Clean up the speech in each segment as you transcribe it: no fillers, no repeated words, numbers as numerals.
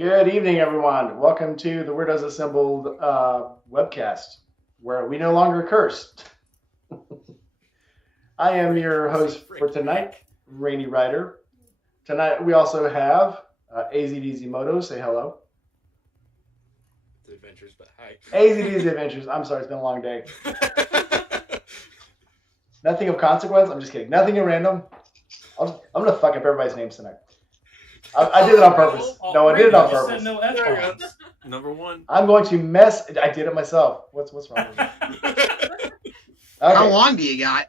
Good evening, everyone. Welcome to the Weirdos Assembled webcast, where we no longer curse. I am your host for tonight, Rainy Rider. Tonight we also have AZDZ Moto. Say hello. The adventures, but hi. AZDZ Adventures. I'm sorry, it's been a long day. Nothing of consequence. I'm just kidding. Nothing at random. I'm gonna fuck up everybody's names tonight. I did it on purpose. No, I did it on You said purpose. no F-bombs. Number one. I'm going to mess. I did it myself. What's wrong with me? How Okay. long do you got?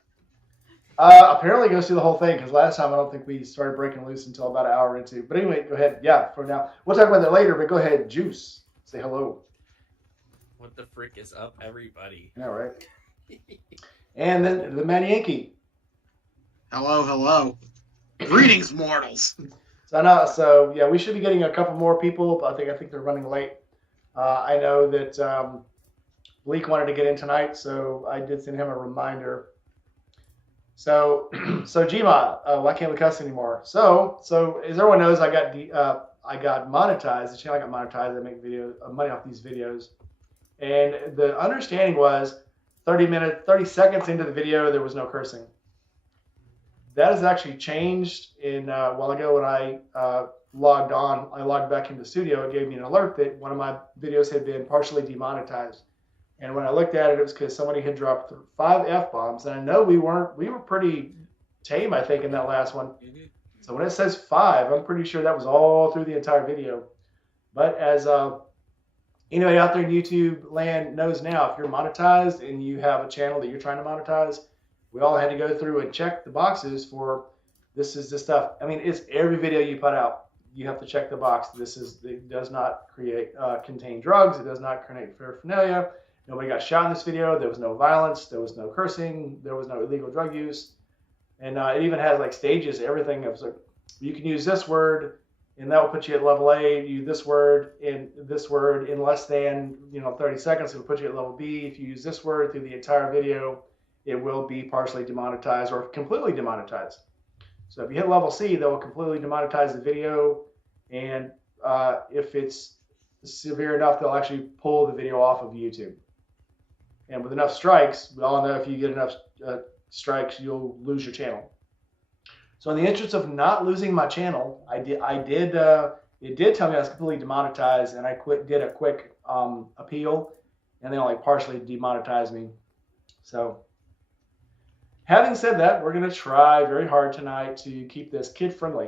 Apparently it goes through the whole thing because last time I don't think we started breaking loose until about an hour into. But anyway, go ahead. Yeah, for now. We'll talk about that later, but go ahead. Juice. Say hello. What the frick is up, everybody? All right. And then the man Yankee. Hello. Greetings, mortals. So yeah, we should be getting a couple more people, but I think they're running late. I know that Bleak wanted to get in tonight, so I did send him a reminder. So Gma, why can't we cuss anymore? So as everyone knows, I got monetized. The channel got monetized. I make money off these videos, and the understanding was 30 seconds into the video, there was no cursing. That has actually changed in a while ago when I logged on. I logged back into Studio. It gave me an alert that one of my videos had been partially demonetized. And when I looked at it, it was because somebody had dropped 5 F-bombs. And I know we were pretty tame, I think, in that last one. Mm-hmm. So when it says 5, I'm pretty sure that was all through the entire video. But as anybody out there in YouTube land knows now, if you're monetized and you have a channel that you're trying to monetize, we all had to go through and check the boxes for this is the stuff. I mean, it's every video you put out. You have to check the box. It does not contain drugs. It does not contain paraphernalia. Nobody got shot in this video. There was no violence. There was no cursing. There was no illegal drug use. And it even has like stages, everything. It was like, you can use this word, and that will put you at level A. You use this word in less than 30 seconds. It will put you at level B. If you use this word through the entire video, it will be partially demonetized or completely demonetized. So if you hit level C, that will completely demonetize the video. And if it's severe enough, they'll actually pull the video off of YouTube. And with enough strikes, we all know if you get enough strikes, you'll lose your channel. So in the interest of not losing my channel, it did tell me I was completely demonetized, and I did a quick appeal, and they only partially demonetized me. So having said that, we're going to try very hard tonight to keep this kid-friendly,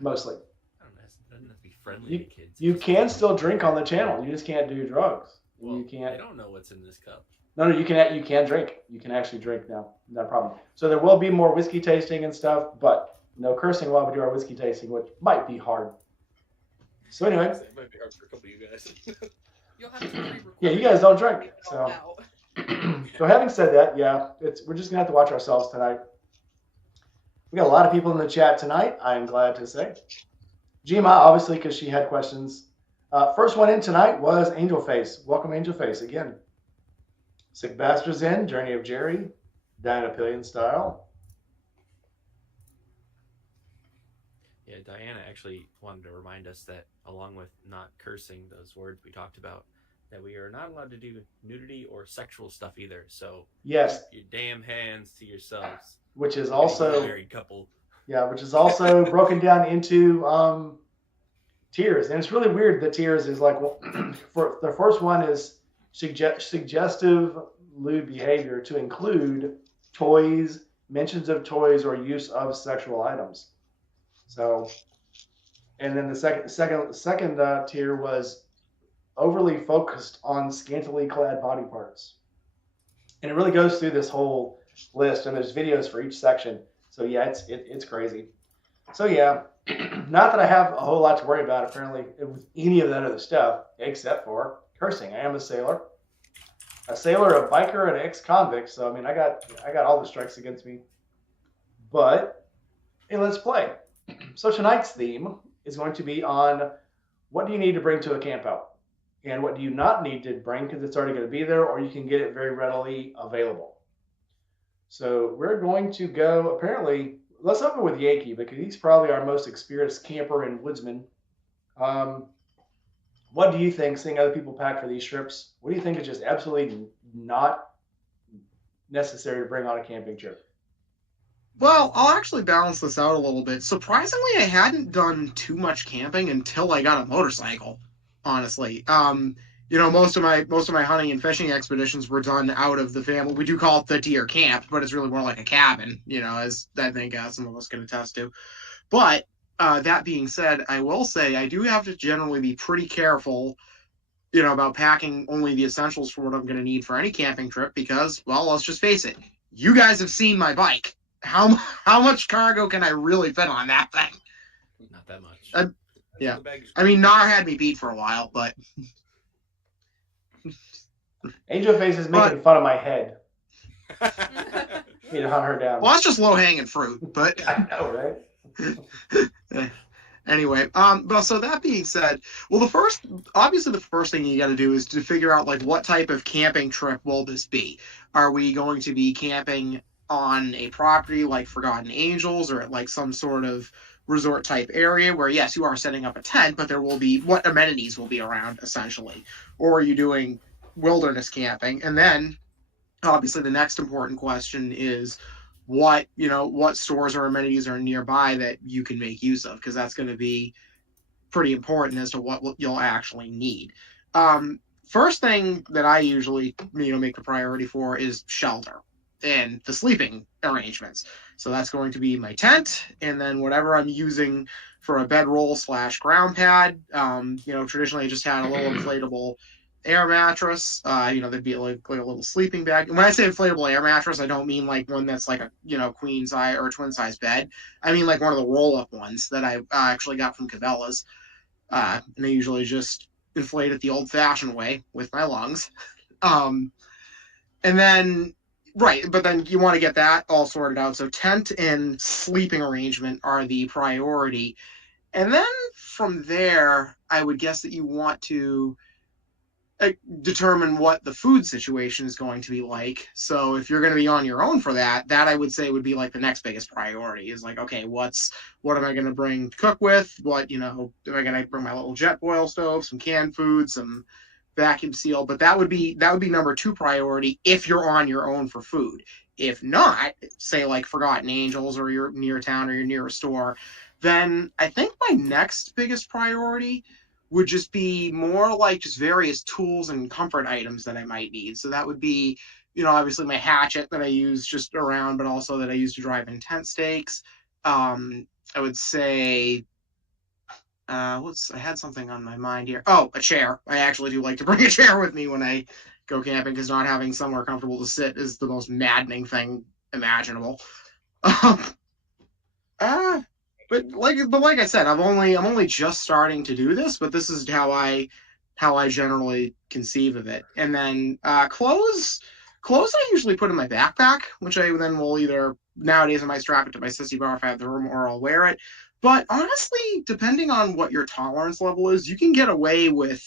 mostly. I don't know. It doesn't have to be friendly to kids. You can still drink on the channel. You just can't do drugs. Well, you can't. I don't know what's in this cup. No, you can drink. You can actually drink now. No problem. So there will be more whiskey tasting and stuff, but no cursing while we do our whiskey tasting, which might be hard. So anyway. It might be hard for a couple of you guys. You'll have to pre-record. Yeah, you guys don't drink. So, Out. so having said that, yeah, we're just gonna have to watch ourselves tonight. We got a lot of people in the chat tonight. I am glad to say. Gma, obviously, because she had questions. First one in tonight was Angel Face. Welcome, Angel Face, again. Sick Bastards in, Journey of Jerry, Diana Pillion style. Yeah, Diana actually wanted to remind us that along with not cursing, those words we talked about, that we are not allowed to do nudity or sexual stuff either. So yes, keep your damn hands to yourselves. Which is also a married couple. Yeah, which is also broken down into tiers, and it's really weird. The tiers is like, well, for the first one is suggestive lewd behavior to include toys, mentions of toys, or use of sexual items. So, and then the second tier was overly focused on scantily clad body parts, and it really goes through this whole list, and there's videos for each section. So yeah, it's crazy. So yeah, not that I have a whole lot to worry about apparently with any of that other stuff, except for cursing. I am a sailor, a biker, and an ex-convict. So I mean, I got all the strikes against me. But hey, let's play. So tonight's theme is going to be on what do you need to bring to a campout, and what do you not need to bring because it's already going to be there, or you can get it very readily available. So we're going to go, apparently, let's open with Yankee because he's probably our most experienced camper and woodsman. What do you think, seeing other people pack for these trips, what do you think is just absolutely not necessary to bring on a camping trip? Well, I'll actually balance this out a little bit. Surprisingly, I hadn't done too much camping until I got a motorcycle, honestly. Most of my hunting and fishing expeditions were done out of the family. We do call it the deer camp, but it's really more like a cabin, as I think some of us can attest to. But that being said, I will say I do have to generally be pretty careful, about packing only the essentials for what I'm going to need for any camping trip because, well, let's just face it, you guys have seen my bike. How much cargo can I really fit on that thing? Not that much. Yeah. The bag's I mean, Nar had me beat for a while, but Angel Face is making fun of my head. You know, hunt her down. well, that's just low hanging fruit. But I know, right? anyway, but so that being said, well, obviously the first thing you got to do is to figure out like what type of camping trip will this be? Are we going to be camping on a property like Forgotten Angels or at like some sort of resort type area where yes, you are setting up a tent, but there will be what amenities will be around essentially, or are you doing wilderness camping? And then obviously the next important question is what stores or amenities are nearby that you can make use of because that's going to be pretty important as to what you'll actually need. First thing that I usually make the priority for is shelter and the sleeping arrangements. So that's going to be my tent and then whatever I'm using for a bedroll / ground pad. Traditionally I just had a little inflatable air mattress. There'd be like a little sleeping bag. And when I say inflatable air mattress, I don't mean like one that's like a queen size or twin size bed. I mean like one of the roll up ones that I actually got from Cabela's. And I usually just inflate it the old fashioned way with my lungs. Um, and then, right, but then you want to get that all sorted out. So tent and sleeping arrangement are the priority. And then from there, I would guess that you want to determine what the food situation is going to be like. So if you're going to be on your own for that I would say would be like the next biggest priority is like, okay, what am I going to bring to cook with? What, am I going to bring my little jet boil stove, some canned food, some vacuum seal? But that would be number 2 priority if you're on your own for food. If not, say like Forgotten Angels or you're near town or you're near a store, then I think my next biggest priority would just be more like just various tools and comfort items that I might need. So that would be, obviously my hatchet that I use just around, but also that I use to drive in tent stakes. I would say, I had something on my mind here. Oh, a chair. I actually do like to bring a chair with me when I go camping because not having somewhere comfortable to sit is the most maddening thing imaginable. Uh, but like I said, I'm only just starting to do this, but this is how I generally conceive of it. And then clothes I usually put in my backpack, which I then will either nowadays I might strap it to my sissy bar if I have the room, or I'll wear it. But honestly, depending on what your tolerance level is, you can get away with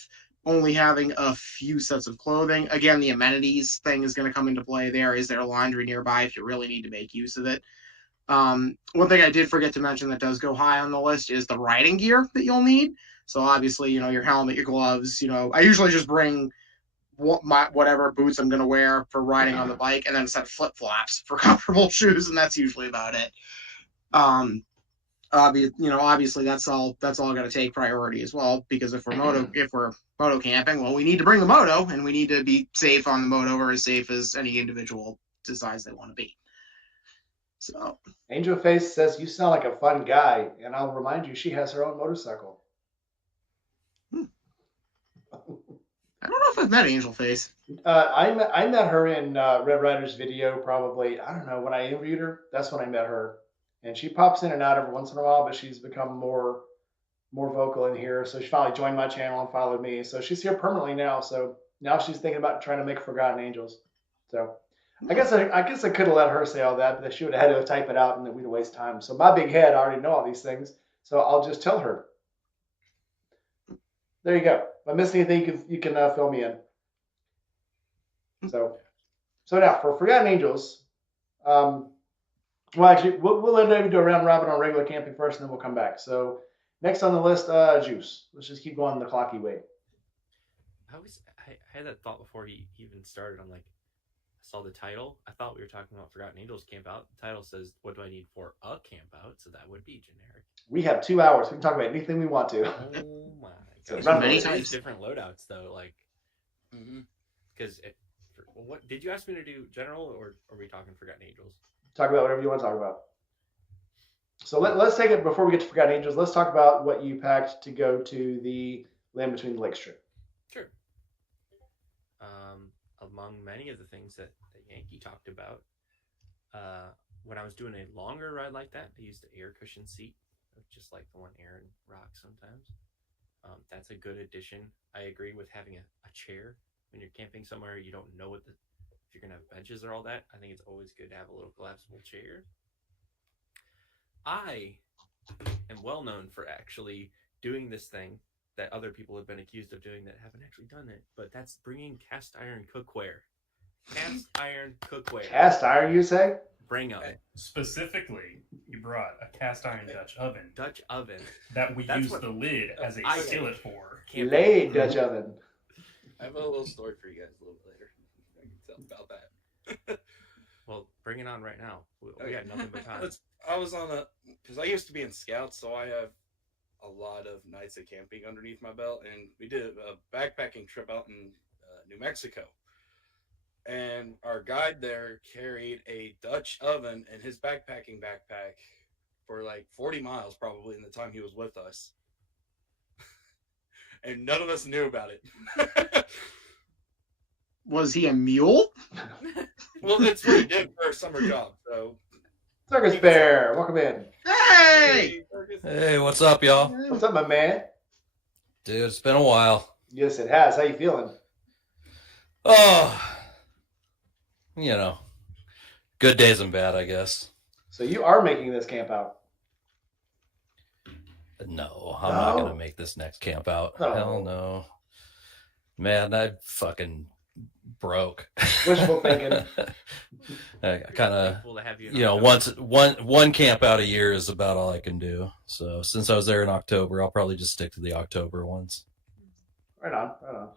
only having a few sets of clothing. Again, the amenities thing is going to come into play there. Is there laundry nearby if you really need to make use of it? One thing I did forget to mention that does go high on the list is the riding gear that you'll need. So obviously, your helmet, your gloves. I usually just bring whatever boots I'm going to wear for riding on the bike, and then a set of flip flops for comfortable shoes, and that's usually about it. Obviously that's all going to take priority as well because if we're moto camping, well, we need to bring the moto, and we need to be safe on the moto, or as safe as any individual decides they want to be. So Angel Face says you sound like a fun guy, and I'll remind you she has her own motorcycle. I don't know if I've met Angel Face. I met her in Red Rider's video probably, I don't know, when I interviewed her. That's when I met her. And she pops in and out every once in a while, but she's become more vocal in here. So she finally joined my channel and followed me. So she's here permanently now. So now she's thinking about trying to make Forgotten Angels. So I guess I could have let her say all that, but she would have had to type it out and then we'd waste time. So my big head, I already know all these things. So I'll just tell her. There you go. If I miss anything, you can fill me in. So now for Forgotten Angels, well, actually, we'll let maybe do a round robin on regular camping first, and then we'll come back. So Next on the list, juice. Let's just keep going the clocky way. I had that thought before he even started. I'm like, I saw the title. I thought we were talking about Forgotten Angels camp out. The title says, "What do I need for a camp out?" So that would be generic. We have 2 hours. We can talk about anything we want to. Oh my So god! run many with it. times. Different loadouts though, like because what did you ask me to do? General or are we talking Forgotten Angels? Talk about whatever you want to talk about. So let's take it before we get to Forgotten Angels. Let's talk about what you packed to go to the Land Between the Lakes trip. Sure. Among many of the things that Yankee talked about, when I was doing a longer ride like that, I used an air cushion seat, just like the one Aaron rocks sometimes. That's a good addition. I agree with having a chair when you're camping somewhere. You don't know if you're gonna have benches or all that. I think it's always good to have a little collapsible chair. I am well known for actually doing this thing that other people have been accused of doing that haven't actually done it, but that's bringing cast iron cookware. Cast iron cookware. Cast iron, you say? Bring them. Specifically, you brought a cast iron Dutch oven Dutch oven. that we That's use what the lid as a I- skillet for. Laid Dutch oven. I have a little story for you guys a little bit later. I can tell about that. Well, bring it on right now. We got nothing but time. I was on because I used to be in scouts, so I have a lot of nights of camping underneath my belt, and we did a backpacking trip out in New Mexico. And our guide there carried a Dutch oven in his backpacking backpack for like 40 miles, probably, in the time he was with us. And none of us knew about it. Was he a mule? Well, that's what he did for a summer job. So, Circus Bear, welcome in. Hey! Hey, what's up, y'all? What's up, my man? Dude, it's been a while. Yes, it has. How you feeling? Oh, you know, good days and bad, I guess. So you are making this camp out. No, I'm not No? gonna make this next camp out. No. Hell no. Man, I fucking broke. Wishful thinking. I kind of, Thankful to have you. you know, one camp out a year is about all I can do. So since I was there in October, I'll probably just stick to the October ones. Right on, right on.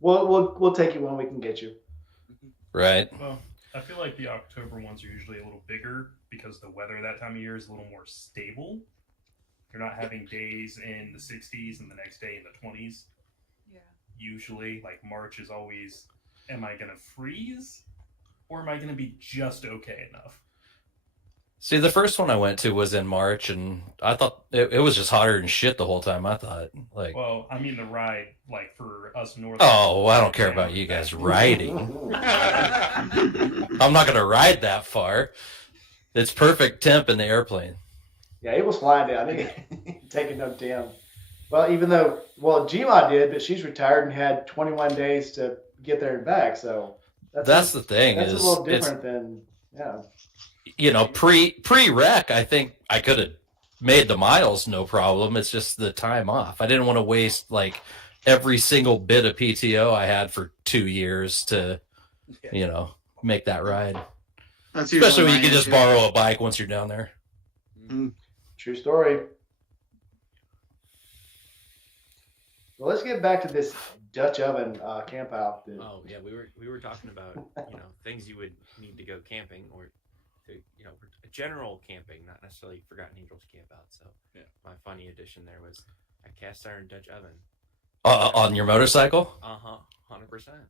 We'll take you when we can get you. Right? Well, I feel like the October ones are usually a little bigger because the weather that time of year is a little more stable. You're not having days in the 60s and the next day in the 20s. Yeah. Usually, like March is always, am I going to freeze or am I going to be just okay enough? See, the first one I went to was in March, and I thought it was just hotter than shit the whole time. I thought, like, Well, I mean the ride, like for us north. oh, well, I don't care about you guys riding. I'm not going to ride that far. It's perfect temp in the airplane. Yeah, he was flying down. He taking no damn. Well, even though, Gma did, but she's retired and had 21 days to get there and back. So That's the thing. That's is a little it's, different than, yeah. you know, pre-rec, I think I could have made the miles no problem. It's just the time off. I didn't want to waste like every single bit of PTO I had for 2 years to, you know, make that ride. That's Especially when usually you can my just issue. borrow a bike once you're down there. True story. Well, let's get back to this Dutch oven camp out. Oh yeah, we were talking about things you would need to go camping or to general camping, not necessarily Forgotten Angels camp out. So Yeah. my funny addition there was a cast iron Dutch oven. On your motorcycle? 100%.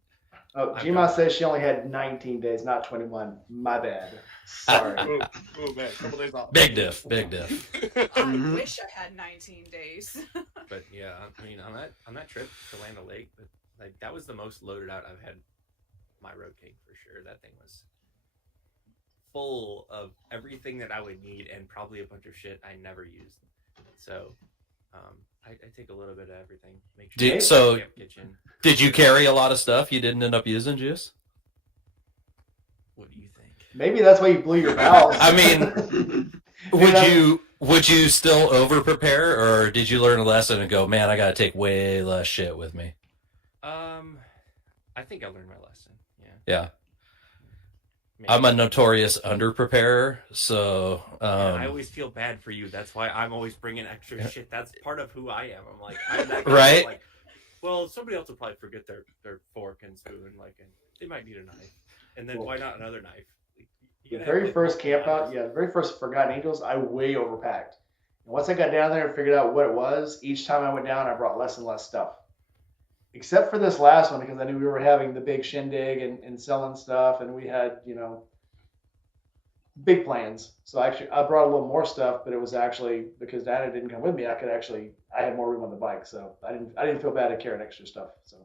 Oh, I've Gma done- says she only had 19 days, not 21. My bad. Sorry. Oh man, a couple days off. Big diff, big diff. Mhm. I wish I had 19 days. But yeah, I mean on that trip to Land O'Lake, but like that was the most loaded out I've had my road king for sure. That thing was full of everything that I would need and probably a bunch of shit I never used. So I take a little bit of everything. Make sure Did- I have so- a camp kitchen. Did you carry a lot of stuff you didn't end up using, Juice? What do you think? Maybe that's why you blew your valves. I mean, would you still over prepare, or did you learn a lesson and go, man, I got to take way less shit with me? I think I learned my lesson. Yeah. Yeah. I I'm a notorious underpreparer, so Man, I always feel bad for you. That's why I'm always bringing extra shit. That's part of who I am. I'm like, I'm that guy Right? that's like, well, somebody else will probably forget their fork and spoon, like, and they might need a knife, and then Well, why not another knife? The You gotta have, very like, first multiple camp out, knives. yeah, the very first Forgotten Angels, I way overpacked. And once I got down there and figured out what it was, each time I went down, I brought less and less stuff. Except for this last one, because I knew we were having the big shindig and selling stuff, and we had, big plans. So actually, I brought a little more stuff, but it was actually because Diana didn't come with me. I had more room on the bike, so I didn't feel bad at carrying extra stuff. So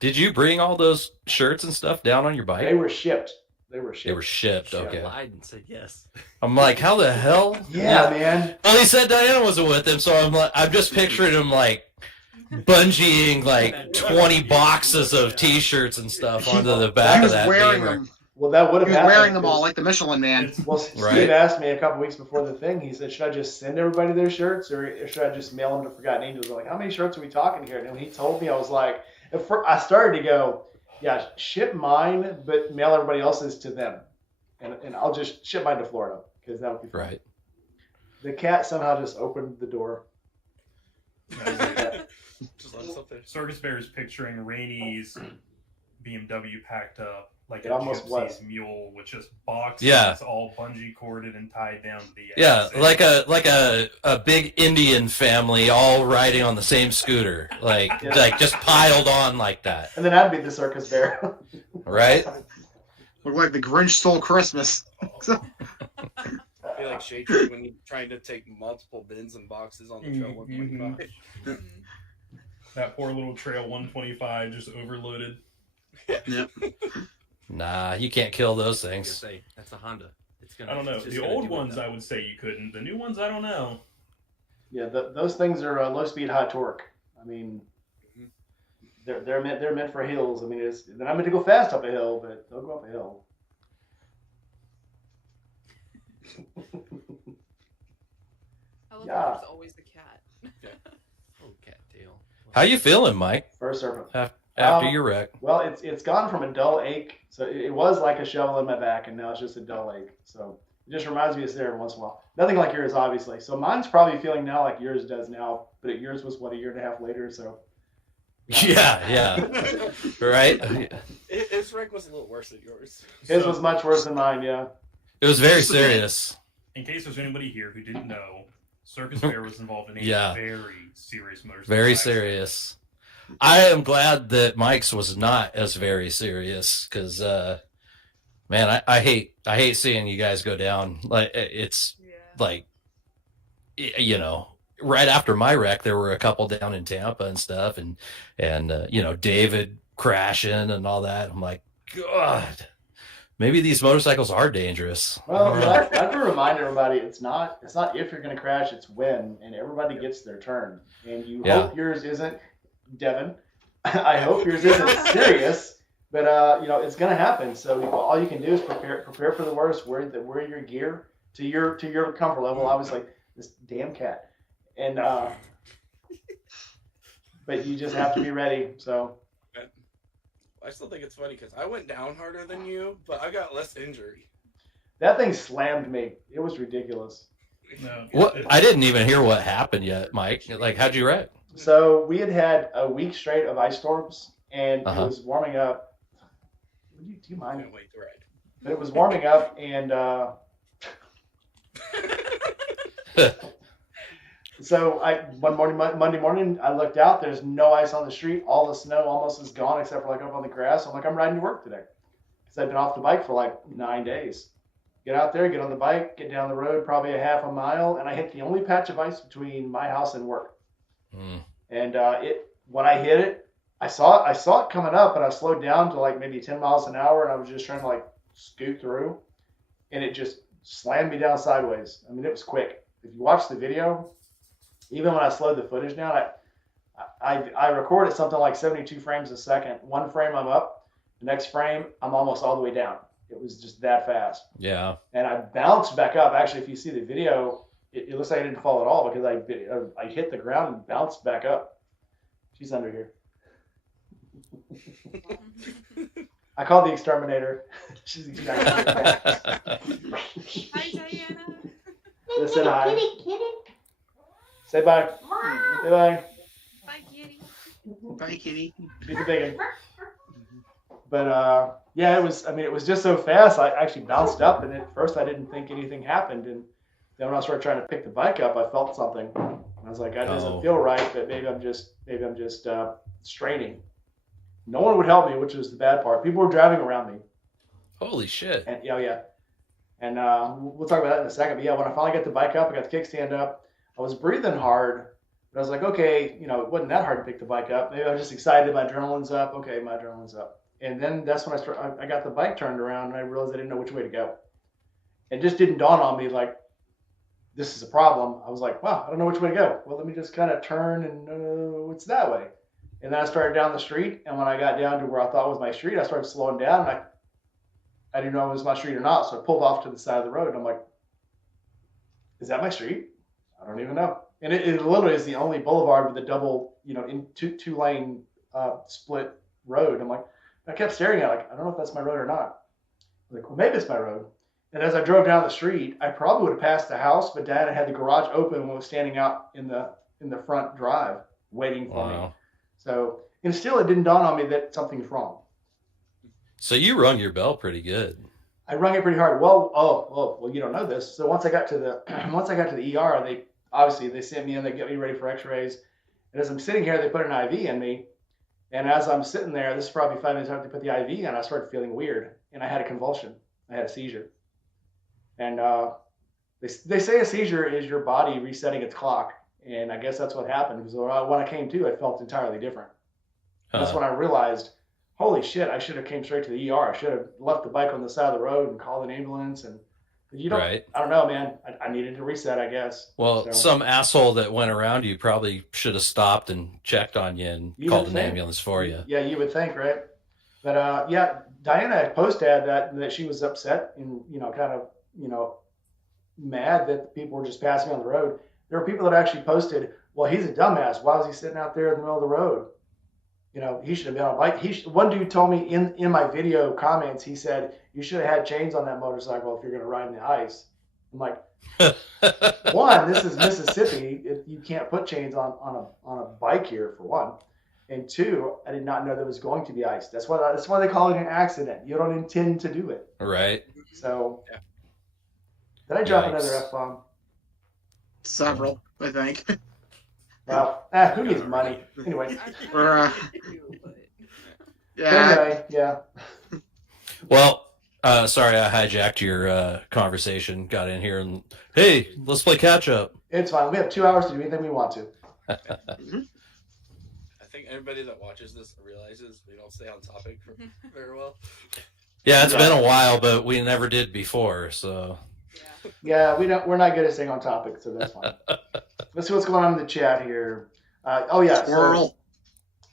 did you bring all those shirts and stuff down on your bike? they were shipped. They were They were shipped. Should've Okay. lied and said yes. I'm like, how the hell? Yeah, man. Well, he said Diana wasn't with him, so I'm just picturing him like bungeeing like 20 boxes of T-shirts and stuff onto the He back of was that wearing gamer. them. Well, that would He have was happened. wearing them all 'cause- like the Michelin Man. It's, Well, Steve Right. asked me a couple weeks before the thing. He said, "Should I just send everybody their shirts, or should I just mail them to Forgotten Angels?" I'm like, "How many shirts are we talking here?" And when he told me, I was like, I started to go, "Yeah, ship mine, but mail everybody else's to them, and I'll just ship mine to Florida because that would be fun." Right. The cat somehow just opened the door. Just let us up there. Circus Bear is picturing Rainey's BMW packed up like It a almost gypsy's was. mule with just boxes Yeah. all bungee corded and tied down to the Yeah, ends. like a big Indian family all riding on the same scooter, like just piled on like that, And then I'd be the circus bear. right? Looked like the Grinch stole Christmas. I feel like Shade Tree when you're trying to take multiple bins and boxes on the trail 125. Mhm. That poor little trail 125 just overloaded. Nah, you can't kill those I things. say that's a Honda. It's gonna. I don't know. it's just The gonna old do what ones, the- I would say you couldn't. The new ones, I don't know. Yeah, those things are low speed, high torque. I mean, they're meant for hills. I mean, they're not meant to go fast up a hill, but they'll go up a hill. I love Yeah. that there's always the cat. Oh, cattail. How you feeling, Mike? First serpent. After your wreck? Well, it's gone from a dull ache. So it was like a shovel in my back, and now it's just a dull ache. So it just reminds me it's there every once in a while. Nothing like yours, obviously. So mine's probably feeling now like yours does now, but yours was what, a year and a half later. So Yeah, right. His wreck was a little worse than yours. his So, was much worse than mine. Yeah. It was very serious. in case there's anybody here who didn't know, Circus Bear was involved in a Yeah. very serious motorcycle Very accident. serious. I am glad that Mike's was not as very serious because, man, I hate seeing you guys go down. Like it's Yeah. like, right after my wreck, there were a couple down in Tampa and stuff, and David crashing and all that. I'm like, God, maybe these motorcycles are dangerous. Well, I have to remind everybody, it's not if you're going to crash, it's when, and everybody gets their turn. And you Yeah. hope yours isn't, Devin. I hope yours isn't serious, but it's going to happen. So all you can do is prepare for the worst. Wear your gear to your comfort level. Obviously, this damn cat, and but you just have to be ready. So I still think it's funny because I went down harder than you, but I got less injury. that thing slammed me. It was ridiculous. No, What? I didn't even hear what happened yet, Mike. Like, how'd you wreck? So we had a week straight of ice storms, and Uh-huh. it was warming up. Do you I mind? can't wait to ride. But it was warming up, and so Monday morning, I looked out. There's no ice on the street. All the snow almost is gone, except for like up on the grass. I'm like, I'm riding to work today, because I've been off the bike for like 9 days. Get out there, get on the bike, get down the road, probably a half a mile, and I hit the only patch of ice between my house and work. Mm. And when I hit it, I saw it coming up, and I slowed down to like maybe 10 miles an hour, and I was just trying to like scoot through, and it just slammed me down sideways. I mean, it was quick. If you watch the video, even when I slowed the footage down, I recorded something like 72 frames a second. One frame I'm up, the next frame I'm almost all the way down. It was just that fast. Yeah. And I bounced back up. Actually, if you see the video, it looks like I didn't fall at all because I hit the ground and bounced back up. She's under here. I called the exterminator. she's not Hi, Diana. Just said hi. Say bye. Say bye. Bye, kitty. Bye, kitty. She's a big one. But yeah, it was. I mean, it was just so fast. I actually bounced up, and at first I didn't think anything happened, and then when I started trying to pick the bike up, I felt something. And I was like, that doesn't feel right, but maybe I'm just straining. No one would help me, which was the bad part. People were driving around me. Holy shit. And yeah. And we'll talk about that in a second. But yeah, when I finally got the bike up, I got the kickstand up, I was breathing hard. But I was like, okay, you know, it wasn't that hard to pick the bike up. Maybe I was just excited. My adrenaline's up. Okay, my adrenaline's up. And then that's when I got the bike turned around and I realized I didn't know which way to go. It just didn't dawn on me like, this is a problem. I was like, wow, I don't know which way to go. Well, let me just kind of turn and it's that way. And then I started down the street. And when I got down to where I thought was my street, I started slowing down. And I didn't know if it was my street or not. So I pulled off to the side of the road. And I'm like, is that my street? I don't even know. And it literally is the only boulevard with a double, you know, in two lane split road. I'm like, I kept staring at it, like, I don't know if that's my road or not. I'm like, well, maybe it's my road. And as I drove down the street, I probably would have passed the house, but Dad had the garage open and was standing out in the front drive waiting for me. So, and still, it didn't dawn on me that something's wrong. So you rung your bell pretty good. I rung it pretty hard. Well, you don't know this. So once I got to the ER, they sent me in. They get me ready for X-rays. And as I'm sitting here, they put an IV in me. And as I'm sitting there, this is probably 5 minutes after they put the IV in, I started feeling weird, and I had a convulsion. I had a seizure. And they say a seizure is your body resetting its clock, and I guess that's what happened. Because when I came to, I felt entirely different. That's when I realized, holy shit, I should have came straight to the ER. I should have left the bike on the side of the road and called an ambulance. And you don't, right. I don't know, man. I needed to reset, I guess. Well, some asshole that went around you probably should have stopped and checked on you and called an ambulance for you. Yeah, you would think, right? But yeah, Diana posted that she was upset and, you know, kind of, you know, mad that people were just passing on the road. There were people that actually posted, well, he's a dumbass. Why was he sitting out there in the middle of the road? You know, he should have been on a bike. One dude told me in my video comments, he said, you should have had chains on that motorcycle if you're going to ride in the ice. I'm like, one, this is Mississippi. You can't put chains on a bike here, for one. And two, I did not know there was going to be ice. That's why they call it an accident. You don't intend to do it. Right. So, did I drop another F-bomb? Several, I think. Well, who needs money? Anyway. Yeah. Well, sorry I hijacked your conversation, got in here, and hey, let's play catch up. It's fine. We have 2 hours to do anything we want to. I think everybody that watches this realizes we don't stay on topic very well. Yeah, it's been a while, but we never did before, so. Yeah, we're not good at staying on topic, so that's fine. Let's see what's going on in the chat here. So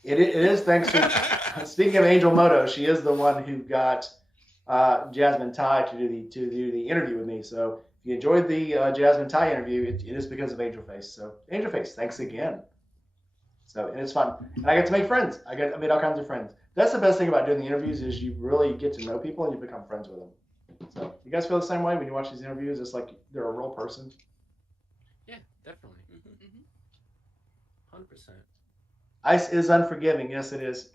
it is thanks to, speaking of Angel Moto, she is the one who got Jasmine Tai to do the interview with me. So if you enjoyed the Jasmine Tai interview, it is because of Angel Face. So Angel Face, thanks again. So, and it's fun, and I get to make friends. I made all kinds of friends. That's the best thing about doing the interviews is you really get to know people and you become friends with them. So, you guys feel the same way when you watch these interviews? It's like they're a real person. Yeah, definitely. 100%. Ice is unforgiving. Yes, it is.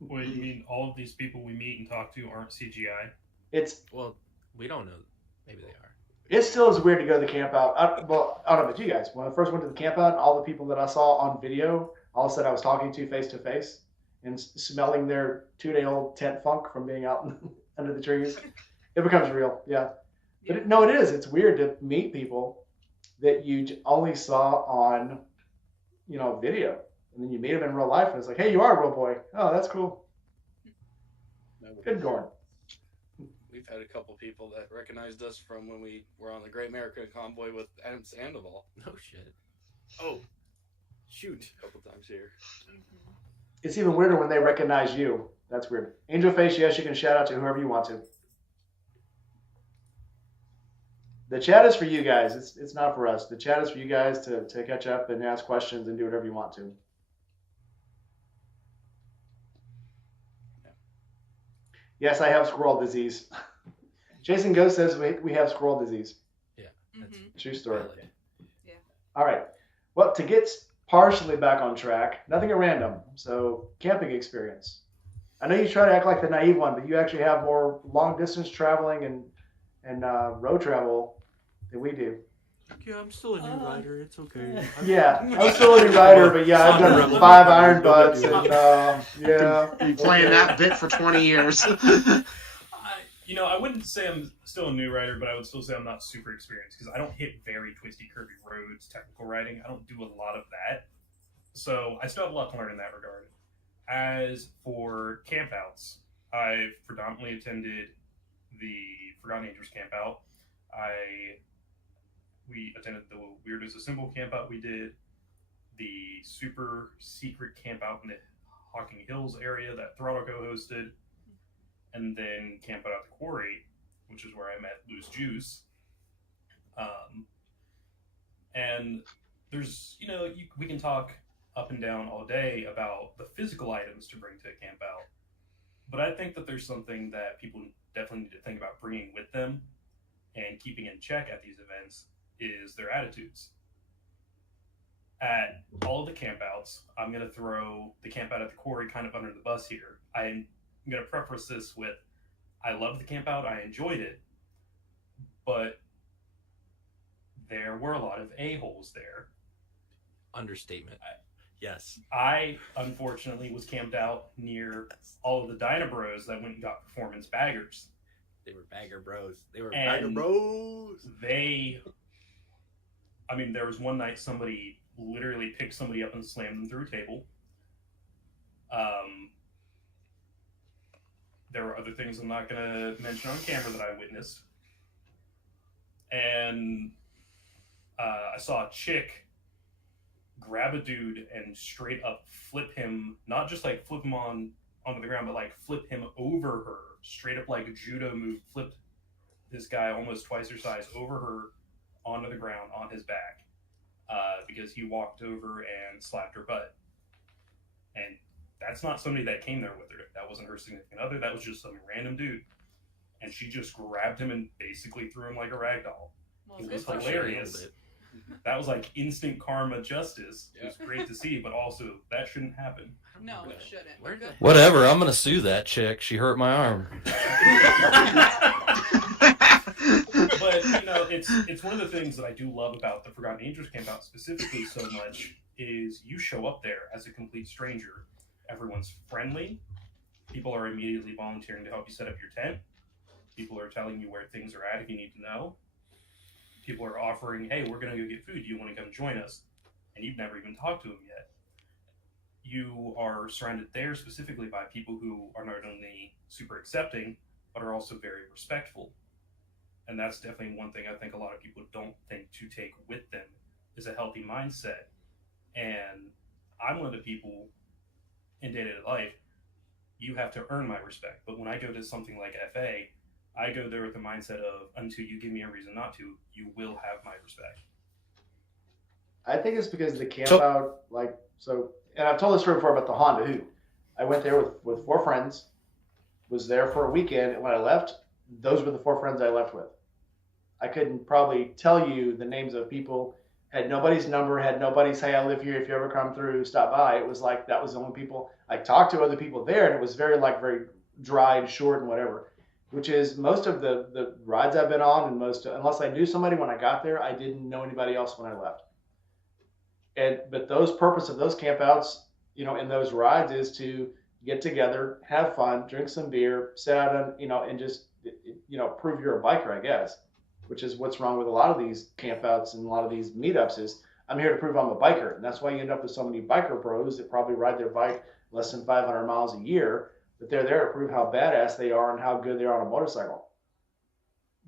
Wait, you mean all of these people we meet and talk to aren't CGI? Well, we don't know. Maybe they are. It still is weird to go to the camp out. I don't know about you guys. When I first went to the camp out, all the people that I saw on video, all of a sudden I was talking to face and smelling their 2-day-old tent funk from being out under the trees. It becomes real, yeah. But it is. It's weird to meet people that you only saw on, you know, video, and then you meet them in real life, and it's like, hey, you are a real boy. Oh, that's cool. Good going. We've had a couple people that recognized us from when we were on the Great American Convoy with Adam Sandoval. No shit. Oh, shoot! A couple times here. It's even weirder when they recognize you. That's weird. Angel Face, yes, you can shout out to whoever you want to. The chat is for you guys. It's not for us. The chat is for you guys to catch up and ask questions and do whatever you want to. Yes, I have squirrel disease. Jason Ghost says we have squirrel disease. That's True story. valid. All right. Well, to get partially back on track, nothing at random. So, camping experience. I know you try to act like the naive one, but you actually have more long distance traveling and road travel than we do. Yeah, I'm still a new rider. It's okay. Yeah, I'm still a new rider, but yeah, I've done 5 iron butts and yeah. Been playing that bit for 20 years. I wouldn't say I'm still a new rider, but I would still say I'm not super experienced because I don't hit very twisty, curvy roads, technical riding. I don't do a lot of that. So I still have a lot to learn in that regard. As for campouts, I've predominantly attended the Forgotten Angels campout. We attended the Weird as a Symbol campout we did, the super secret campout in the Hocking Hills area that Throttle hosted, and then camp out at the quarry, which is where I met Loose Juice. And there's, we can talk up and down all day about the physical items to bring to a camp out. But I think that there's something that people definitely need to think about bringing with them and keeping in check at these events is their attitudes. At all of the campouts, I'm going to throw the camp out at the quarry kind of under the bus here. I'm going to preface this with, I loved the camp out, I enjoyed it, but there were a lot of a-holes there. Understatement. Yes. I, unfortunately, was camped out near all of the Dyna Bros that went and got performance baggers. They were bagger bros. And Bagger bros. There was one night somebody literally picked somebody up and slammed them through a table. There were other things I'm not going to mention on camera that I witnessed. And I saw a chick grab a dude and straight up flip him, not just like flip him onto the ground, but like flip him over her, straight up like a judo move, flipped this guy almost twice her size over her onto the ground on his back because he walked over and slapped her butt. And that's not somebody that came there with her. That wasn't her significant other. That was just some random dude. And she just grabbed him and basically threw him like a rag doll. Well, It good was for her. hilarious. That was like instant karma justice. It was great to see, but also that shouldn't happen. No, it shouldn't. Where the Good. Whatever, I'm gonna sue that chick. She hurt my arm. But it's one of the things that I do love about the Forgotten Angels campout specifically so much is you show up there as a complete stranger. Everyone's friendly. People are immediately volunteering to help you set up your tent. People are telling you where things are at if you need to know. People are offering, hey, we're going to go get food. Do you want to come join us? And you've never even talked to them yet. You are surrounded there specifically by people who are not only super accepting, but are also very respectful. And that's definitely one thing I think a lot of people don't think to take with them is a healthy mindset. And I'm one of the people in day-to-day life, you have to earn my respect. But when I go to something like FA, I go there with the mindset of, until you give me a reason not to, you will have my respect. I think it's because the camp out, and I've told this story before about the Honda Hoot. I went there with 4 friends, was there for a weekend, and when I left, those were the 4 friends I left with. I couldn't probably tell you the names of people, had nobody's number, had nobody's, hey, I live here, if you ever come through, stop by. It was like, that was the only people. I talked to other people there, and it was very dry and short and whatever, which is most of the rides I've been on, and unless I knew somebody when I got there, I didn't know anybody else when I left. But those purpose of those campouts, in those rides is to get together, have fun, drink some beer, sit out and just, prove you're a biker, I guess, which is what's wrong with a lot of these campouts and a lot of these meetups is I'm here to prove I'm a biker. And that's why you end up with so many biker bros that probably ride their bike less than 500 miles a year, but they're there to prove how badass they are and how good they are on a motorcycle.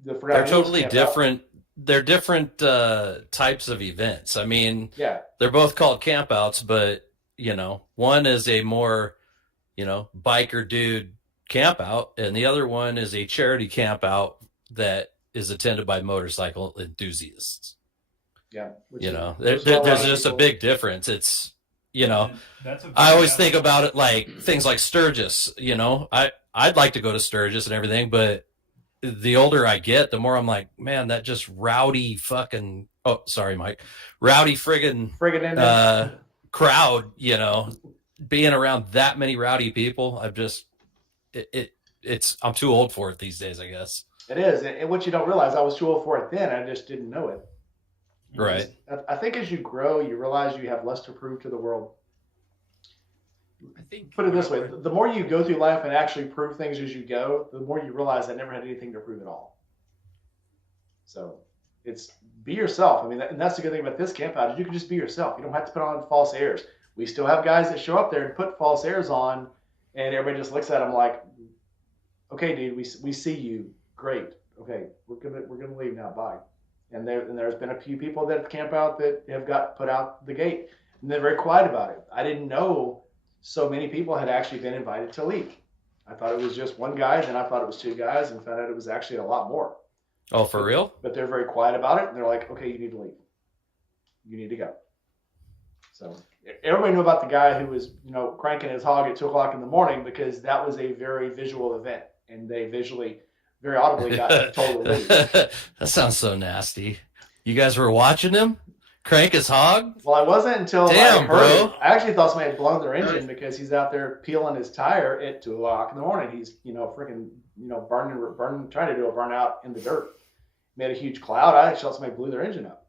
They're totally different. They're different types of events. I mean, yeah, they're both called campouts, but one is a more, biker dude campout, and the other one is a charity campout that is attended by motorcycle enthusiasts. Yeah, there's just a big difference. It's, That's I always think about it like things like Sturgis. I'd like to go to Sturgis and everything, but the older I get, the more I'm like, man, that just rowdy fucking. Oh, sorry, Mike. Rowdy friggin' Friggin' crowd. Being around that many rowdy people, it's I'm too old for it these days, I guess. It is, and what you don't realize, I was too old for it then. I just didn't know it. Right. I think as you grow, you realize you have less to prove to the world. I think Put it this way: the more you go through life and actually prove things as you go, the more you realize I never had anything to prove at all. So it's be yourself. I mean, and that's the good thing about this camp out is you can just be yourself. You don't have to put on false airs. We still have guys that show up there and put false airs on, and everybody just looks at them like, "Okay, dude, we see you. Great. Okay, we're gonna leave now. Bye." And there's been a few people that camp out that have got put out the gate, and they're very quiet about it. I didn't know so many people had actually been invited to leave. I thought it was just one guy, then I thought it was two guys, and found out it was actually a lot more. Oh, for real? But they're very quiet about it, and they're like, "Okay, you need to leave. You need to go." So everybody knew about the guy who was, cranking his hog at 2:00 in the morning because that was a very visual event, and they visually, very audibly got told to leave. That sounds so nasty. You guys were watching him crank his hog? Well, I wasn't until Damn, I heard bro. it. I actually thought somebody had blown their engine because he's out there peeling his tire at 2:00 in the morning. He's, freaking, burning, trying to do a burnout in the dirt. Made a huge cloud. I actually thought somebody blew their engine up.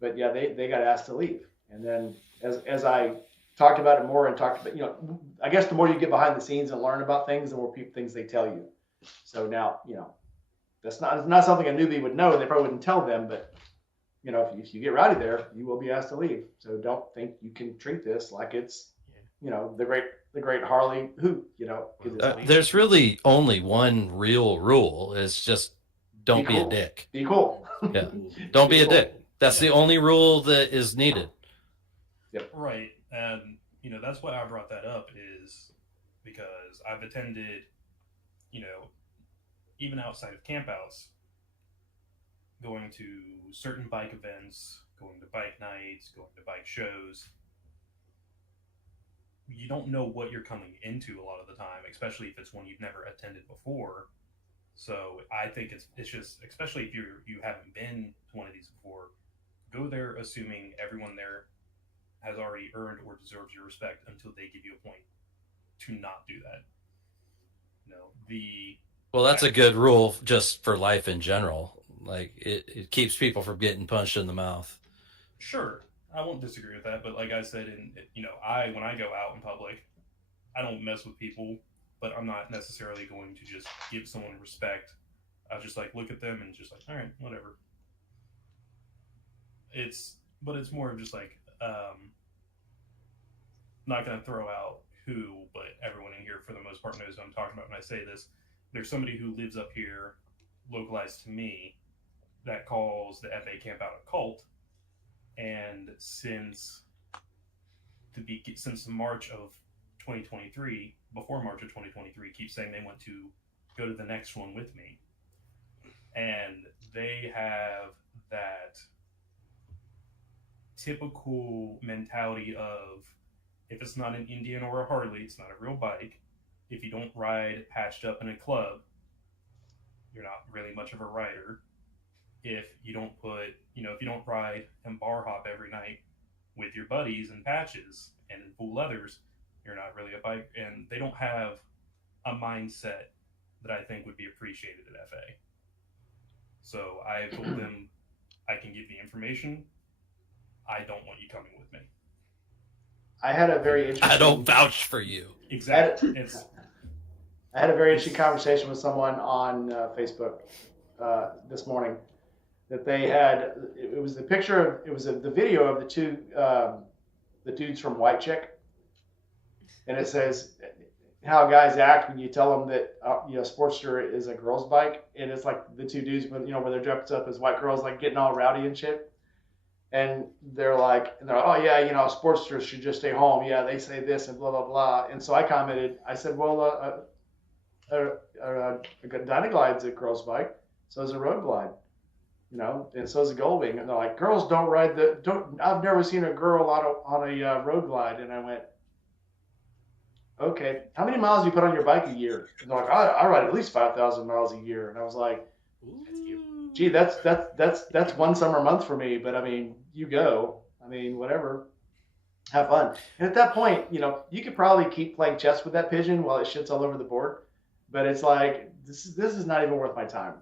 But yeah, they got asked to leave. And then as I talked about it more and talked about, I guess the more you get behind the scenes and learn about things, the more things they tell you. So now, that's not something a newbie would know. They probably wouldn't tell them, but if you get rowdy there, you will be asked to leave. So don't think you can treat this like it's, the great Harley hoot, There's really only one real rule. It's just don't be a dick. Be cool. Yeah. Don't be a dick. That's the only rule that is needed. Yep. Right. And, that's why I brought that up is because I've attended, even outside of campouts, going to certain bike events, going to bike nights, going to bike shows. You don't know what you're coming into a lot of the time, especially if it's one you've never attended before. So I think it's just, especially if you haven't been to one of these before, go there assuming everyone there has already earned or deserves your respect until they give you a point to not do that. Well, that's a good rule just for life in general. Like it keeps people from getting punched in the mouth. Sure, I won't disagree with that. But like I said, when I go out in public, I don't mess with people, but I'm not necessarily going to just give someone respect. I just look at them and just all right, whatever. It's more of just not going to throw out who, but everyone in here for the most part knows what I'm talking about when I say this. There's somebody who lives up here, localized to me, that calls the FA camp out a cult, and since March of 2023, before March of 2023, keeps saying they want to go to the next one with me, and they have that typical mentality of if it's not an Indian or a Harley, it's not a real bike. If you don't ride patched up in a club, you're not really much of a rider. If you don't if you don't ride and bar hop every night with your buddies in patches and in full leathers, you're not really a bike. And they don't have a mindset that I think would be appreciated at FA. So I told them I can give the information. I don't want you coming with me. I had a very interesting. I don't vouch for you. Exactly. I had a very interesting conversation with someone on Facebook this morning. That they had, it was the video of the dudes from White Chick, and it says how guys act when you tell them that Sportster is a girl's bike, and it's like the two dudes when they're dressed up as white girls, getting all rowdy and shit. And they're like, oh yeah, Sportsters should just stay home. Yeah, they say this and blah blah blah. And so I commented, I said, well, a Dynaglide's a girl's bike, so is a Road Glide, and so is a Goldwing. And they're like, girls don't ride I've never seen a girl on a Road Glide. And I went, okay, how many miles do you put on your bike a year? And they're like, I ride at least 5,000 miles a year. And I was like, That's cute. gee, that's one summer month for me. But I mean, you go. I mean, whatever. Have fun. And at that point, you could probably keep playing chess with that pigeon while it shits all over the board. But it's like this is not even worth my time.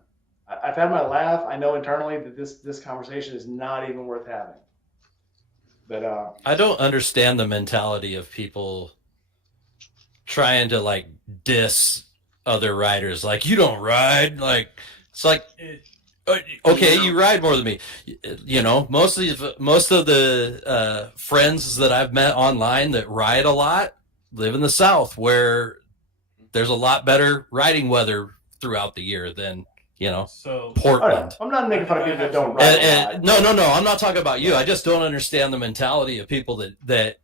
I've had my laugh. I know internally that this conversation is not even worth having. But I don't understand the mentality of people trying to like diss other riders. Like, you don't ride. Like, it's like, okay, you ride more than me. Most of the friends that I've met online that ride a lot live in the South, where there's a lot better riding weather throughout the year than So Portland. I'm not making fun of people that don't ride a lot. No, I'm not talking about you. I just don't understand the mentality of people that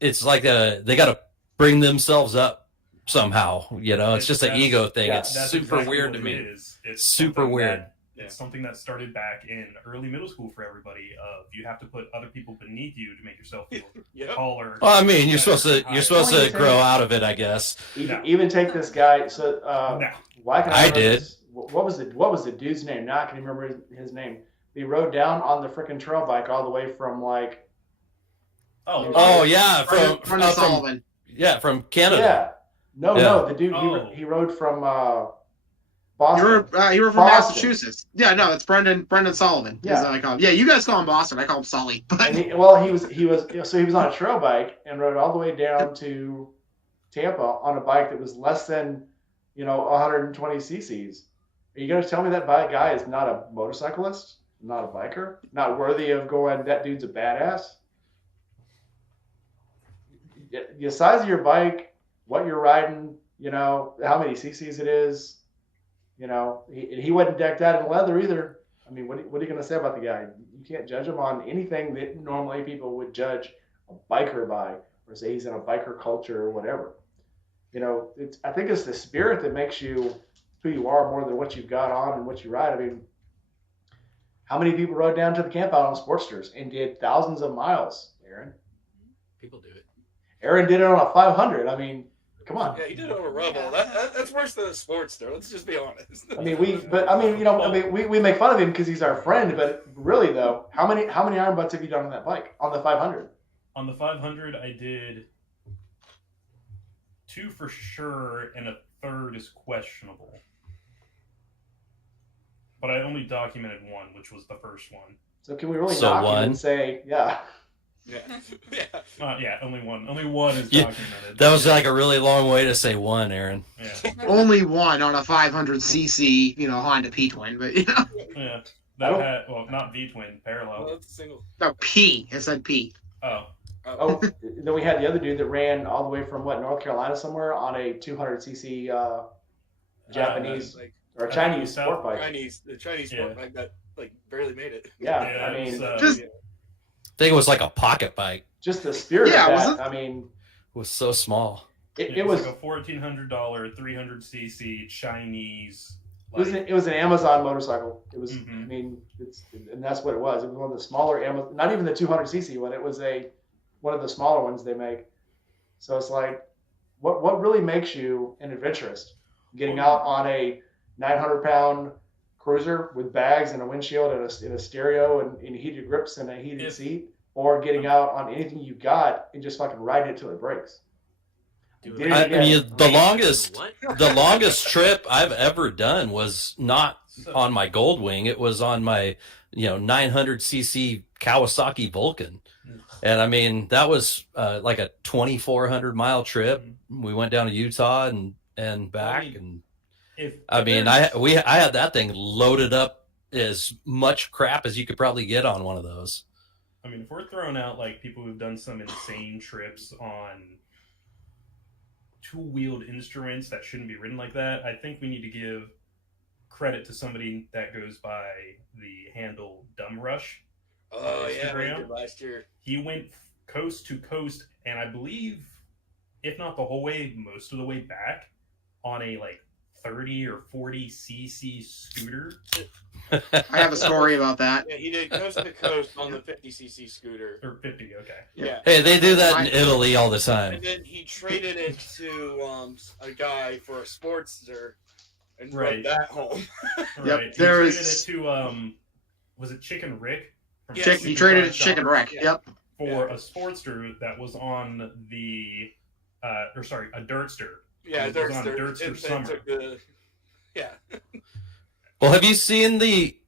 it's like they got to bring themselves up somehow. It's just an ego thing. yeah, It's that's super exactly weird what to it me. is. It's Super something weird. It's something that started back in early middle school for everybody. Of you have to put other people beneath you to make yourself feel Yep. taller. Well, I mean, you're better, supposed to higher. grow out of it, I guess. No. Even take this guy. So No. why can I remember did. this? What was the dude's name? Now I can remember his name. He rode down on the freaking trail bike all the way from like Oh yeah, Brendan Sullivan. from Canada. yeah. No, Yeah. the dude Oh. he rode from You Boston. were from Boston. Massachusetts. Yeah, no, it's Brendan Sullivan. Yeah. Is what I call him. Yeah, you guys call him Boston. I call him Sully. But And he was on a trail bike and rode all the way down to Tampa on a bike that was less than 120 cc's. Are you going to tell me that guy is not a motorcyclist, not a biker, not worthy of going? That dude's a badass. The size of your bike, what you're riding, how many cc's it is. He wasn't decked out in leather either. I mean, what are you going to say about the guy? You can't judge him on anything that normally people would judge a biker by, or say he's in a biker culture or whatever. I think it's the spirit that makes you who you are more than what you've got on and what you ride. I mean, how many people rode down to the camp out on Sportsters and did thousands of miles, Aaron? People do it. Aaron did it on a 500. I mean, come on. Yeah, he did it on a Rebel. That's worse than a Sportster. Let's just be honest. I mean, we make fun of him because he's our friend, but really though, how many iron butts have you done on that bike on the 500? On the 500, I did 2 for sure, and a third is questionable. But I only documented 1, which was the first one. So can we really So knock him one? and say, yeah? Yeah. Yeah, only 1. Only 1 is Yeah, documented. That was like a really long way to say one, Aaron. Yeah. only one on a 500cc, Honda P-twin. But Yeah. That had, not V-twin, parallel. Well, that's a single. no, P. It said P. Oh. Oh, then we had the other dude that ran all the way from North Carolina somewhere on a 200cc Japanese Like or I think it Chinese was sport bike. the Chinese sport bike that barely made it. Yeah, Yeah, I mean, it was, Just- I think it was like a pocket bike. just the spirit Yeah, of was that. I mean, It was so small. it was like a $1,400 300cc Chinese. it was an Amazon motorcycle. It was. Mhm. I mean, and that's what it was. It was one of the smaller Amazon, not even the 200cc one. It was one of the smaller ones they make. So it's like, what really makes you an adventurist? Getting out on a 900-pound cruiser with bags and a windshield and a stereo and heated grips and a heated seat, or getting out on anything you got and just fucking riding it till it breaks. Do Did it. it I again. mean, the longest What? the longest trip I've ever done was not on my Goldwing. It was on my 900cc Kawasaki Vulcan. And I mean, that was like a 2,400 mile trip. We went down to Utah and back. And I had that thing loaded up as much crap as you could probably get on one of those. I mean, if we're throwing out like people who've done some insane trips on two-wheeled instruments that shouldn't be ridden like that, I think we need to give credit to somebody that goes by the handle Dumb Rush. Oh yeah, we Instagram. did last year. He went coast to coast, and I believe, if not the whole way, most of the way back on a like 30 or 40 cc scooter. I have a story about that. Yeah, he did coast to coast on the 50cc scooter. Or 50, okay. Yeah. Hey, they do that in Italy all the time. And then he traded it to a guy for a Sportster and Right. brought that home. Yep, Right. He there's- traded it to was it Chicken Rick? From Yes. He traded it to Chicken Rick. Yeah. Yep. for a Sportster that was on the a Dirtster. Yeah, It was on Dirtster. Dirtster And Summer. took the, yeah. Well, have you seen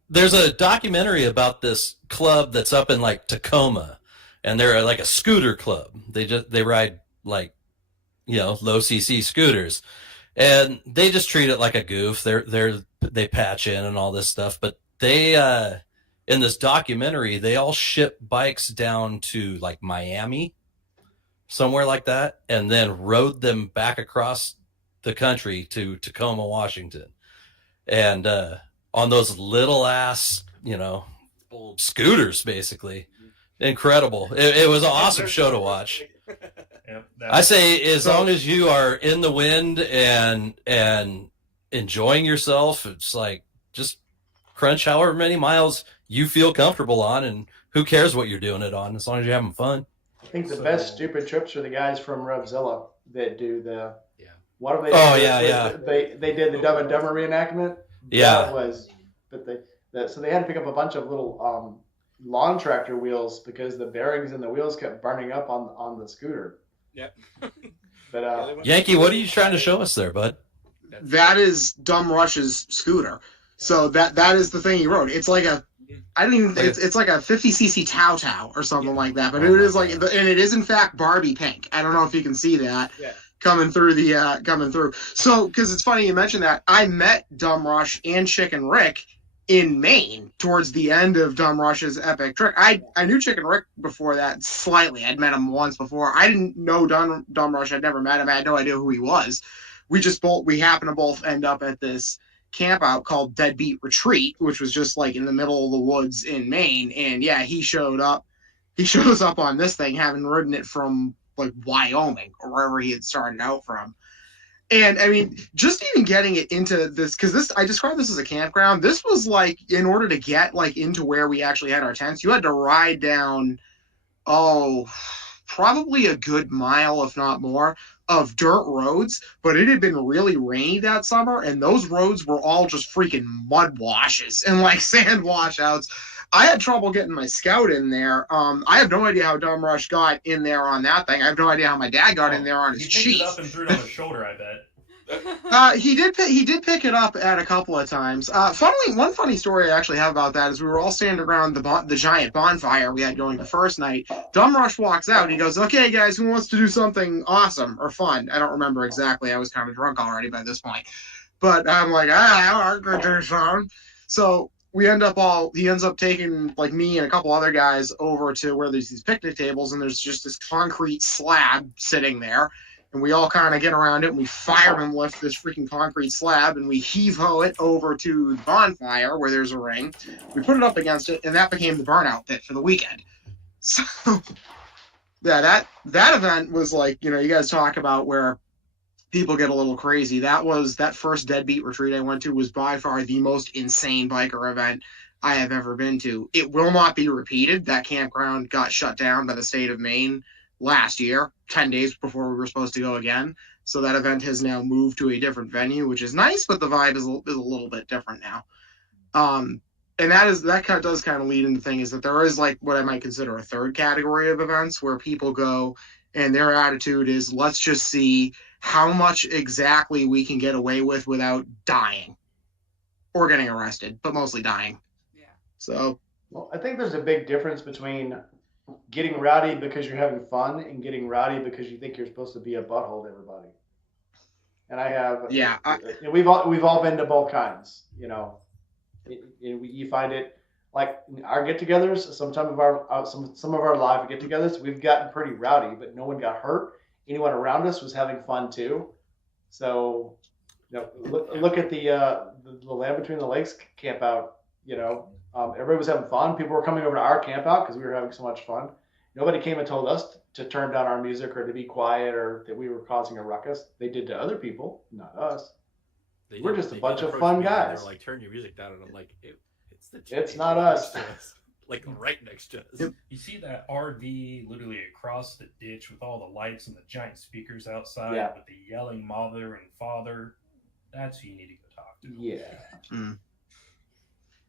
there's a documentary about this club that's up in like Tacoma, and they're like a scooter club. They ride like, low cc scooters, and they just treat it like a goof. They patch in and all this stuff, but they in this documentary they all ship bikes down to like Miami, somewhere like that, and then rode them back across the country to Tacoma, Washington, and on those little ass, scooters, basically. Incredible. It was an awesome show to watch. Yep, I say, as long as you are in the wind and enjoying yourself, it's like just crunch however many miles you feel comfortable on, and who cares what you're doing it on, as long as you're having fun. I think the best stupid trips are the guys from Revzilla that do the. Yeah. What are they? Oh, yeah. They did the Dumb and Dumber reenactment. Yeah. That was, but so they had to pick up a bunch of little lawn tractor wheels because the bearings and the wheels kept burning up on the scooter. Yep. But Yankee, what are you trying to show us there, bud? That is Dumb Rush's scooter. So that is the thing he wrote. It's like it's like a 50cc Tao Tao or something like that. But it is like, and it is in fact Barbie pink. I don't know if you can see that. Yeah. Coming through. So, because it's funny you mentioned that, I met Dumb Rush and Chicken Rick in Maine towards the end of Dumb Rush's epic trip. I knew Chicken Rick before that slightly. I'd met him once before. I didn't know Dumb Rush. I'd never met him. I had no idea who he was. We happened to both end up at this camp out called Deadbeat Retreat, which was just like in the middle of the woods in Maine. And yeah, he shows up on this thing, having ridden it from like Wyoming or wherever he had started out from. And I mean, just even getting it into this, because I described this as a campground. This was like, in order to get like into where we actually had our tents, you had to ride down, probably a good mile, if not more, of dirt roads. But it had been really rainy that summer, and those roads were all just freaking mud washes and like sand washouts. I had trouble getting my Scout in there. I have no idea how Dumb Rush got in there on that thing. I have no idea how my dad got in there on his He Chief. picked it up and threw it on his shoulder, I bet. He did pick it up at a couple of times. One funny story I actually have about that is we were all standing around the giant bonfire we had going the first night. Dumb Rush walks out and he goes, "Okay, guys, who wants to do something awesome or fun?" I don't remember exactly. I was kind of drunk already by this point. But I'm like, I could do something. So he ends up taking like me and a couple other guys over to where there's these picnic tables, and there's just this concrete slab sitting there. And we all kind of get around it, and we fire and lift this freaking concrete slab, and we heave-ho it over to the bonfire where there's a ring. We put it up against it, and that became the burnout pit for the weekend. So, yeah, that event was like, you guys talk about where people get a little crazy. That first Deadbeat Retreat I went to was by far the most insane biker event I have ever been to. It will not be repeated. That campground got shut down by the state of Maine last year, 10 days before we were supposed to go again. So that event has now moved to a different venue, which is nice, but the vibe is a little bit different now. And that does kind of lead into the thing is that there is like what I might consider a third category of events where people go and their attitude is, let's just see how much exactly we can get away with without dying or getting arrested, but mostly dying. Yeah. So, well, I think there's a big difference between getting rowdy because you're having fun and getting rowdy because you think you're supposed to be a butthole to everybody. And I have, we've all been to both kinds, you find it like our get-togethers, some of our live get-togethers, we've gotten pretty rowdy, but no one got hurt. Anyone around us was having fun too. So, look at the Land Between the Lakes camp out. Everybody was having fun. People were coming over to our camp out because we were having so much fun. Nobody came and told us to turn down our music or to be quiet or that we were causing a ruckus. They did to other people, not us. We're just a they bunch did of approach fun me, and guys. They're like, turn your music down, and I'm like, it's the It's giant not next us. to like right next to us. You see that RV literally across the ditch with all the lights and the giant speakers outside Yeah. with the yelling mother and father. That's who you need to go talk to. Yeah.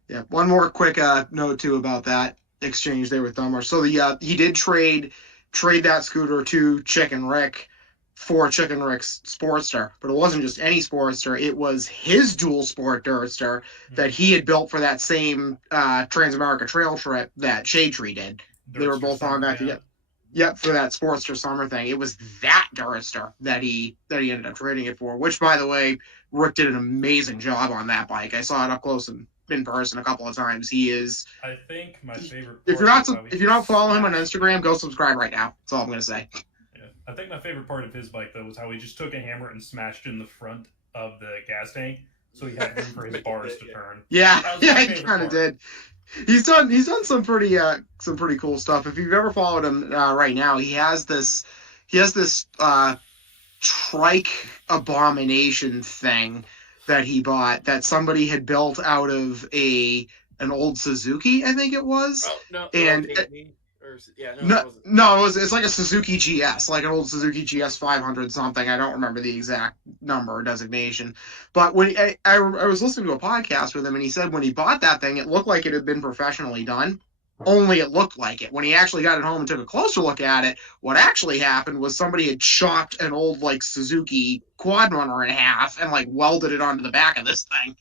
Yeah. One more quick note too about that exchange there with Dumber. So he did trade that scooter to Chicken Rick for Chicken Rick's Sportster, but it wasn't just any Sportster. It was his dual sport Dirtster that he had built for that same Transamerica Trail trip that Shade Tree did. They were both on that together. Yep, for that Sportster summer thing. It was that Durster that he ended up trading it for, which, by the way, Rick did an amazing job on that bike. I saw it up close and in person a couple of times. He is. I think my favorite. If you're not following him on Instagram, go subscribe right now. That's all I'm gonna say. Yeah. I think my favorite part of his bike though was how he just took a hammer and smashed in the front of the gas tank, so he had room for his bars to turn. Yeah, he kind of did. He's done some pretty cool stuff. If you've ever followed him right now, he has this trike abomination thing that he bought that somebody had built out of an old Suzuki, I think it was. Oh, no, and it's like a Suzuki GS, like an old Suzuki GS 500 something. I don't remember the exact number or designation. But when I was listening to a podcast with him, and he said when he bought that thing, it looked like it had been professionally done. Only it looked like it. When he actually got it home and took a closer look at it, what actually happened was somebody had chopped an old like Suzuki quad runner in half and like welded it onto the back of this thing.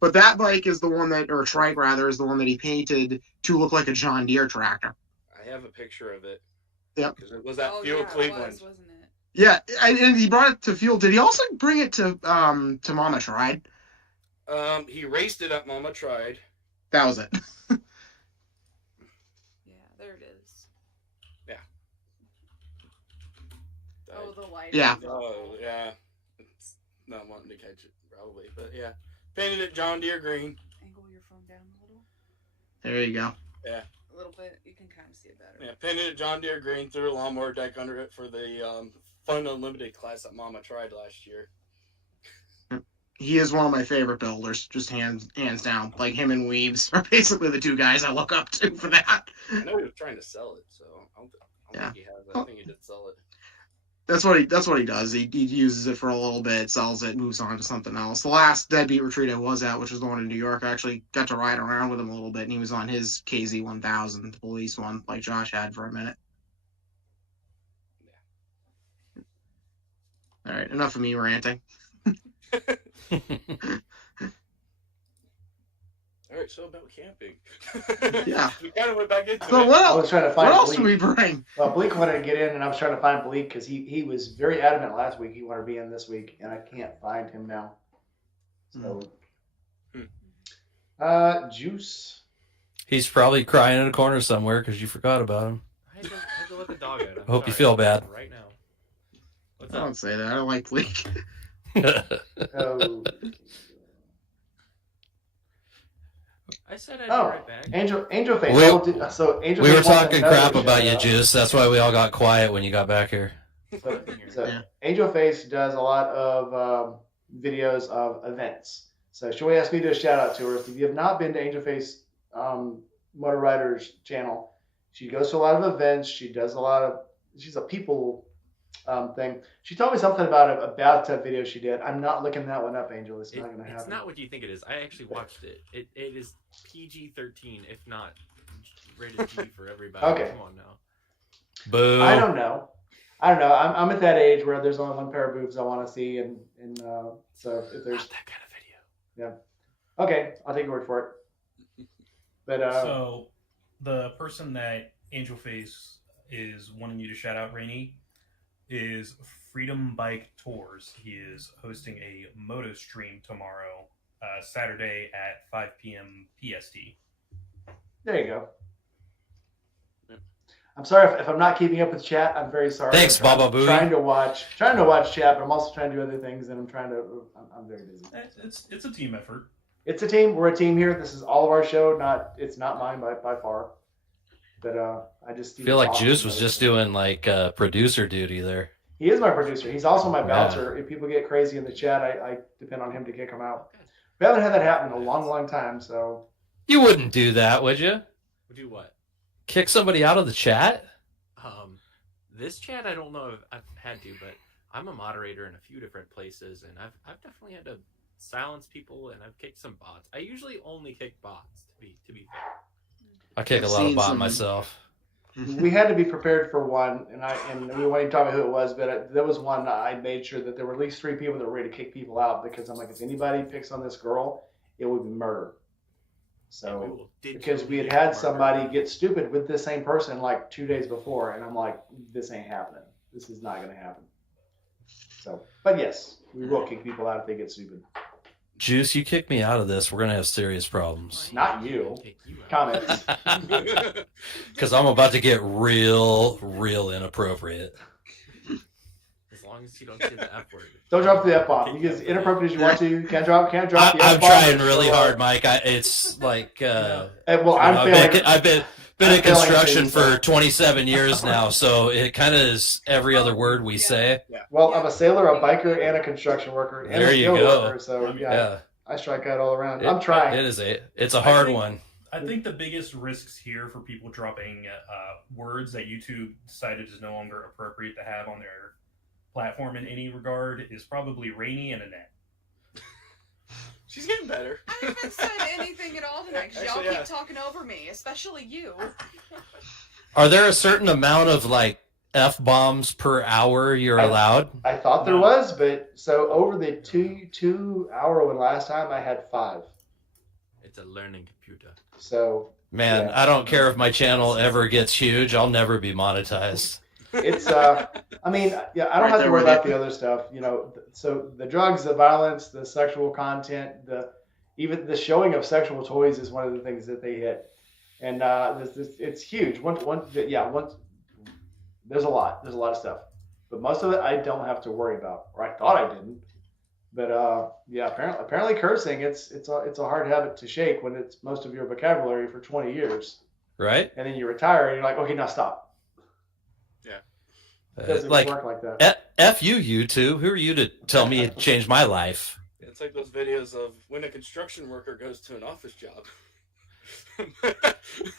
But that bike is the one that, or trike rather, is the one that he painted to look like a John Deere tractor. I have a picture of it. Yep. Because it was at Fuel Cleveland. It was, wasn't it? Yeah, and he brought it to Fuel. Did he also bring it to Mama Tried? He raced it at Mama Tried. That was it. Yeah, there it is. Yeah. Oh, the light. Yeah. Oh, yeah. It's not wanting to catch it, probably. But yeah. Painted it John Deere green. Angle your phone down a little. There you go. Yeah. A little bit. You can kind of see it better. Yeah, painted it John Deere green, threw a lawnmower deck under it for the Fun Unlimited class that Mama tried last year. He is one of my favorite builders, just hands down. Like him and Weaves are basically the two guys I look up to for that. I know he was trying to sell it, so I don't think he has it. I think he did sell it. That's what he does. He uses it for a little bit, sells it, moves on to something else. The last Deadbeat retreat I was at, which was the one in New York, I actually got to ride around with him a little bit, and he was on his KZ1000, the police one, like Josh had for a minute. Yeah. All right, enough of me ranting. All right, so about camping. Yeah. We kind of went back into So it. what I else? was trying to find What else Bleak. do we bring? Well, Bleak wanted to get in, and I was trying to find Bleak because he was very adamant last week he wanted to be in this week, and I can't find him now. So, Juice. He's probably crying in a corner somewhere because you forgot about him. I had to let the dog out. I hope you feel bad. Right now. What's I up? don't say that. I don't like Bleak. Oh, I said I'd be right back. Angel Face. So Angel We Face were wants talking another crap about you, shout-out. Juice. That's why we all got quiet when you got back here. So Yeah. Angel Face does a lot of videos of events. So she asked me to do a shout out to her. If you have not been to Angel Face Motor Riders channel, she goes to a lot of events. She's a people thing. She told me something about a bathtub video she did. I'm not looking that one up, Angel. It's not going to happen. It's not what you think it is. I actually watched it. It is PG-13, if not rated G for everybody. Okay. Come on now. Boo. I don't know. I'm at that age where there's only one pair of boobs I want to see, and so if there's Not that kind of video. okay, I'll take your word for it. But So, the person that Angel Face is wanting you to shout out, Rainey, is Freedom Bike Tours. He is hosting a moto stream tomorrow, Saturday at 5 p.m. PST. there you go. Yep. I'm sorry if I'm not keeping up with chat. I'm very sorry. Thanks, I'm trying- Baba Booey. Trying to watch chat, but I'm also trying to do other things, and I'm very busy. It's a team effort. It's a team. We're a team here. This is all of our show. It's not mine by far. But I just I feel like Juice was just doing like producer duty there. He is my producer. He's also my Yeah. bouncer. If people get crazy in the chat, I depend on him to kick them out. We haven't had that happen in a long, long time. So You wouldn't do that, would you? Do what? Kick somebody out of the chat? This chat, I don't know if I've had to, but I'm a moderator in a few different places, and I've definitely had to silence people, and I've kicked some bots. I usually only kick bots, to be fair. I kick I've a lot of seen bot some- myself. we had to be prepared for one, and we won't even talk about who it was, but there was one I made sure that there were at least 3 people that were ready to kick people out because I'm like, if anybody picks on this girl, it would be murder. And we So will because we digitally had mark somebody her. get stupid with this same person like 2 days before, and I'm like, this ain't happening. This is not going to happen. So, but yes, we will kick people out if they get stupid. Juice, you kick me out of this, we're gonna have serious problems. Not you. Kick you out. Comments. Because I'm about to get real inappropriate. As long as you don't say the F word. Don't drop the F-bomb. You get as inappropriate as you want to. You can't drop the F-bomb. I'm trying really hard, Mike. It's like Well, I've been in I'm failing construction too, for so. 27 years now, so it kind of is every other word we say. Well, I'm a sailor, a biker, and a construction worker, and There a you skilled go. worker. So yeah, Yeah, I strike out all around. I'm trying. it's a hard think- one. I think the biggest risks here for people dropping words that YouTube decided is no longer appropriate to have on their platform in any regard is probably Rainy and Annette. She's getting better. I haven't said anything at all tonight because y'all Actually, yeah. keep talking over me, especially you. Are there a certain amount of like F-bombs per hour you're allowed? I thought there No. was, but so over the two hour one last time, I had 5. It's a learning computer. So Man, Yeah. I don't care if my channel ever gets huge. I'll never be monetized. it's I mean, yeah, I don't Right have to there worry with about you. the other stuff, So the drugs, the violence, the sexual content, even the showing of sexual toys is one of the things that they hit, and it's huge. Once there's a lot of stuff, but most of it I don't have to worry about, or I thought I didn't. But yeah, apparently cursing it's a hard habit to shake when it's most of your vocabulary for 20 years, Right? and then you retire and you're like, okay, now stop. It doesn't Like, work like that. F you two. Who are you to tell me it changed my life? It's like those videos of when a construction worker goes to an office job.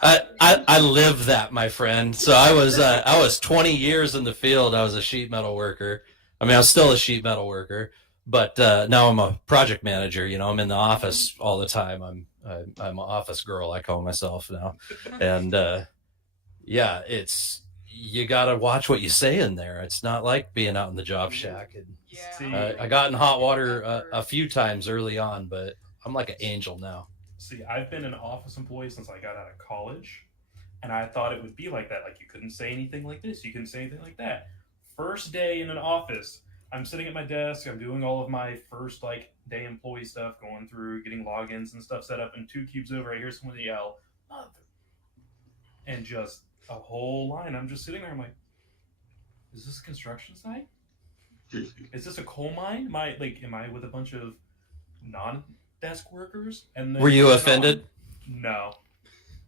I live that, my friend. So I was 20 years in the field. I was a sheet metal worker. I mean, I was still a sheet metal worker, but now I'm a project manager. I'm in the office all the time. I'm an office girl, I call myself now. And yeah, you gotta watch what you say in there. It's not like being out in the job shack. And Yeah. See, I got in hot water a few times early on, but I'm like an angel now. See, I've been an office employee since I got out of college, and I thought it would be like that. Like, you couldn't say anything like this, you couldn't say anything like that. First day in an office, I'm sitting at my desk, I'm doing all of my first, day employee stuff, going through, getting logins and stuff set up, and 2 cubes over, I hear someone yell, "Mother," and just a whole line. I'm just sitting there, I'm like, is this a construction site? Is this a coal mine? Am I with a bunch of non-desk workers? And then Were you moving offended? on. No,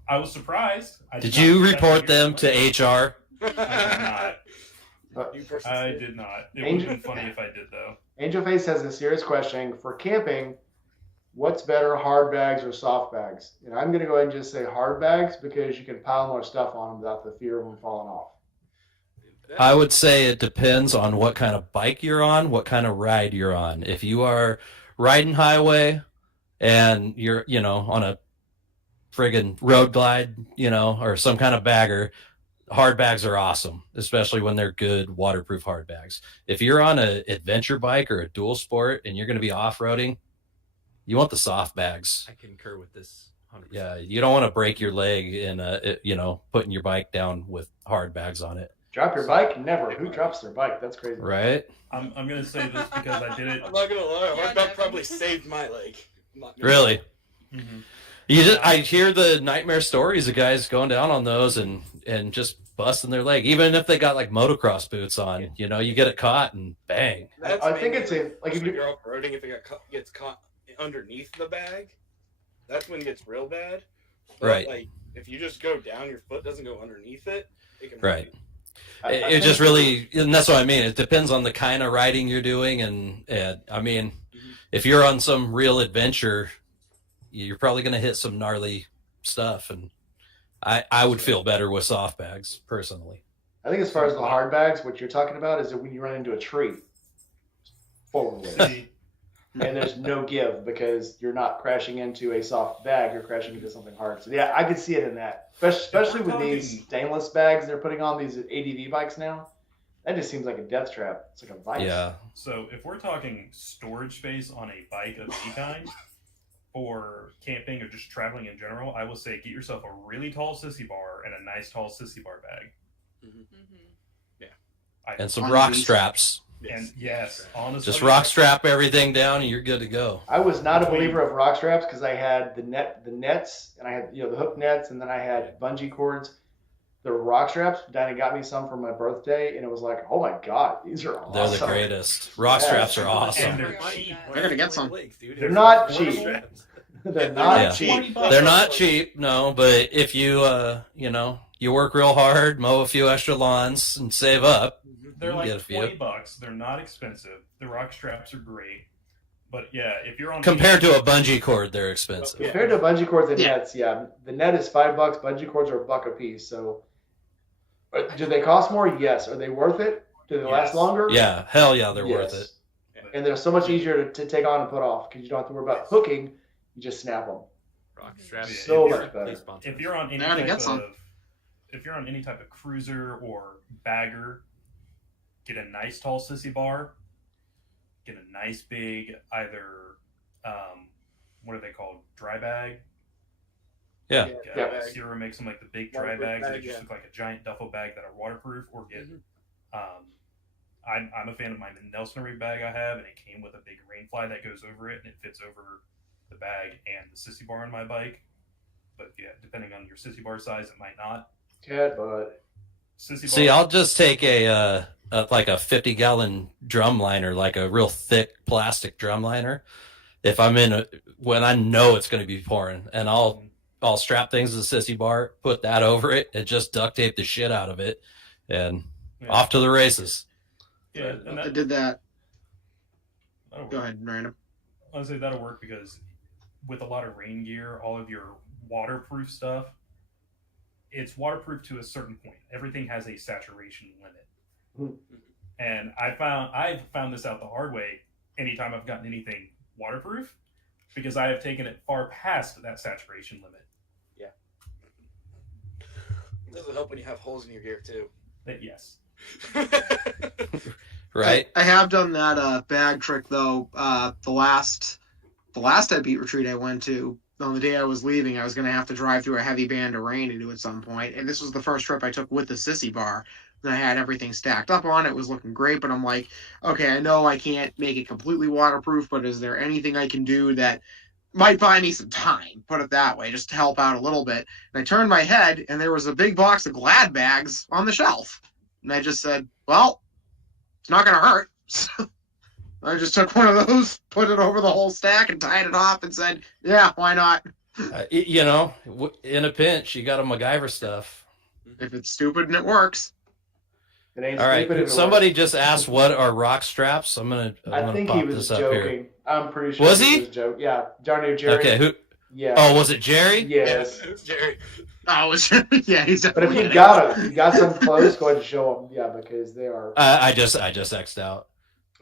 I was surprised. Did you report them to HR? I You person did not. It would Angel- have been funny if I did, though. Angel Face has a serious question for camping. What's better, hard bags or soft bags? And I'm going to go ahead and just say hard bags because you can pile more stuff on them without the fear of them falling off. I would say it depends on what kind of bike you're on, what kind of ride you're on. If you are riding highway and you're, on a friggin' road glide, or some kind of bagger, hard bags are awesome, especially when they're good waterproof hard bags. If you're on an adventure bike or a dual sport and you're going to be off-roading, you want the soft bags. I concur with this 100%. Yeah, you don't want to break your leg in, putting your bike down with hard bags on it. Drop your bike? Never. Who drops their bike? That's crazy. Right? I'm gonna say this because I did it. I'm not gonna lie, Yeah, hardback Devin. probably saved my leg. I'm not gonna Really? lie. Mhm. I hear the nightmare stories of guys going down on those and just busting their leg, even if they got like motocross boots on. You get it caught and bang. That's I think mainly it's a like if when you you're off-roading, if it gets caught underneath the bag, that's when it gets real bad. But, Right. if you just go down, your foot doesn't go underneath it. It can hurt Right. you. It just really, and that's what I mean. It depends on the kind of riding you're doing, and I mean, if you're on some real adventure, you're probably going to hit some gnarly stuff, and I would feel better with soft bags personally. I think as far as the hard bags, what you're talking about is that when you run into a tree, forward with it. And there's no give because you're not crashing into a soft bag, you're crashing into something hard. So yeah, I could see it in that, especially with these stainless bags they're putting on these ADV bikes now. That just seems like a death trap. It's like a vice. Yeah. So if we're talking storage space on a bike of any kind, for camping or just traveling in general, I will say get yourself a really tall sissy bar and a nice tall sissy bar bag. And some rock straps. And yes, honestly, just rock strap everything down and you're good to go. I was not a believer of rock straps because I had the nets, and I had the hook nets, and then I had bungee cords. The rock straps, Dinah got me some for my birthday, and it was like, oh my god, these are awesome. They're the greatest. Rock straps are awesome. And they're cheap. They're gonna get some. They're not cheap. They're not cheap. They're not cheap, no. But if you you work real hard, mow a few extra lawns, and save up. They're like $20. They're not expensive. The rock straps are great. But yeah, if you're on compared to a bungee cord, they're expensive. Compared to bungee cords and nets, yeah. The net is $5. Bungee cords are $1 a piece. So, do they cost more? Yes. Are they worth it? Do they last longer? Yeah, hell yeah, they're worth it. And they're so much easier to take on and put off because you don't have to worry about hooking. You just snap them. Rock straps. So much better. If you're on any type of cruiser or bagger, get a nice tall sissy bar. Get a nice big either what are they called? Dry bag. Yeah. Sierra makes them like the big dry bags that just look like a giant duffel bag that are waterproof. Or get I'm a fan of my Nelsonry bag I have, and it came with a big rainfly that goes over it, and it fits over the bag and the sissy bar on my bike. But yeah, depending on your sissy bar size, it might not. Cat butt. See, I'll just take a 50-gallon drum liner, like a real thick plastic drum liner, if I'm when I know it's going to be pouring, and I'll strap things to the sissy bar, put that over it, and just duct tape the shit out of it, and off to the races. Yeah, and I did that. Go ahead, Random. I would say that'll work because with a lot of rain gear, all of your waterproof stuff, it's waterproof to a certain point. Everything has a saturation limit. And I've found this out the hard way anytime I've gotten anything waterproof, because I have taken it far past that saturation limit. Yeah. It doesn't help when you have holes in your gear too. Yes. Right. I have done that bag trick though. The last Dead Beat retreat I went to, on the day I was leaving, I was going to have to drive through a heavy band of rain to do at some point, and this was the first trip I took with the sissy bar. And I had everything stacked up on it. It was looking great, but I'm like, okay, I know I can't make it completely waterproof, but is there anything I can do that might buy me some time, put it that way, just to help out a little bit? And I turned my head, and there was a big box of Glad bags on the shelf. And I just said, well, it's not going to hurt. So I just took one of those, put it over the whole stack, and tied it off and said, yeah, why not? In a pinch, you got a MacGyver stuff. If it's stupid and it works. It ain't all right. stupid if it Somebody works. just asked what are rock straps. I think pop he was this up here. joking. I'm pretty sure Was he? was joking. Yeah, Johnny or Jerry. Okay, who? Yeah. Oh, was it Jerry? Yes. It was Jerry. Oh, yeah, he's But if you got them, you got some clothes, go ahead and show them. Yeah, because they are. I just X'd out.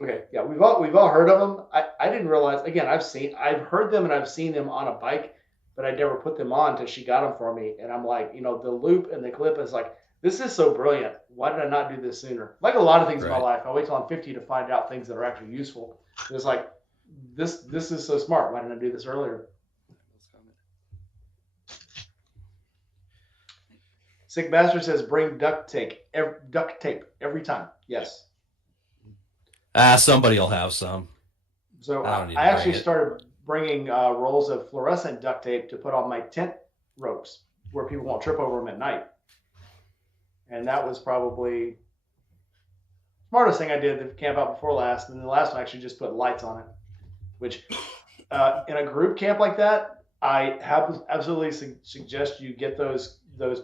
Okay, yeah, we've all heard of them. I didn't realize. Again, I've heard them and I've seen them on a bike, but I never put them on until she got them for me. And I'm like, the loop and the clip is like, this is so brilliant. Why did I not do this sooner? Like a lot of things in my life, I wait till I'm 50 to find out things that are actually useful. It's like, this is so smart. Why didn't I do this earlier? Sick Master says, bring duct tape every time. Yes. Somebody will have some. So I don't need to I actually bring it. started bringing rolls of fluorescent duct tape to put on my tent ropes where people won't trip over them at night. And that was probably the smartest thing I did the camp out before last. And then the last one I actually just put lights on it, which in a group camp like that, I absolutely suggest you get those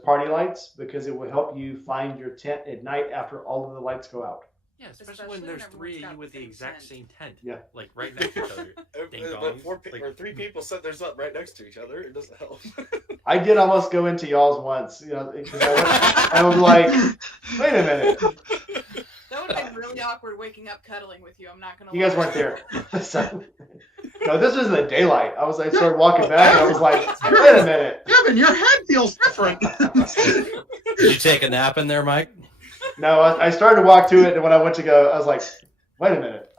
party lights because it will help you find your tent at night after all of the lights go out. Yeah, especially Especially when there's when three of everyone's you got with the the same exact tent. same tent. Yeah. Like right next to each other. Ding But dongs. Like, or 3 people set theirs up right next to each other. It doesn't help. I did almost go into y'all's once, because I was like, wait a minute, That would have been really awkward waking up cuddling with you. I'm not gonna. you guys lie. weren't there. So, no, this was in the daylight. I started walking back and I was like, wait a minute. Kevin, your head feels different. Did you take a nap in there, Mike? No, I started to walk to it, and when I went to go, I was like, wait a minute,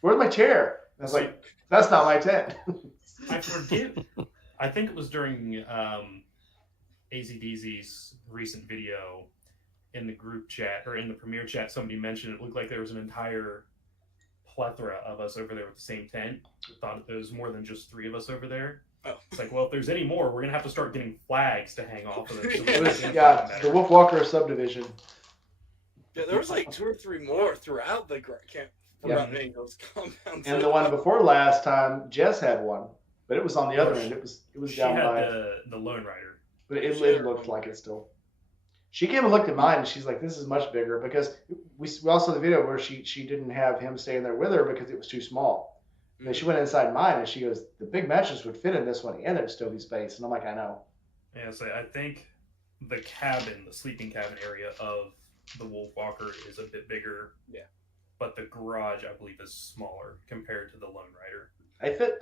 where's my chair? And I was like, that's not my tent. I forget. I think it was during AZDZ's recent video in the group chat or in the premiere chat. Somebody mentioned it looked like there was an entire plethora of us over there with the same tent. I thought there was more than just 3 of us over there. Oh. It's like, well, if there's any more, we're gonna have to start getting flags to hang off of them. So It was, the Wolf Walker subdivision. Yeah, there was like 2 or 3 more throughout the camp. Yeah. Those compounds. And the one before last time, Jess had one, but it was on the other end. It was she down had by. the Lone Rider. But it looked like it still. She came and looked at mine, and she's like, "This is much bigger." Because we also saw the video where she didn't have him staying there with her because it was too small. And then she went inside mine, and she goes, "The big mattress would fit in this one, and there'd still be space." And I'm like, "I know." Yeah, so I think the cabin, the sleeping cabin area of the Wolf Walker is a bit bigger. Yeah. But the garage, I believe, is smaller compared to the Lone Rider. I fit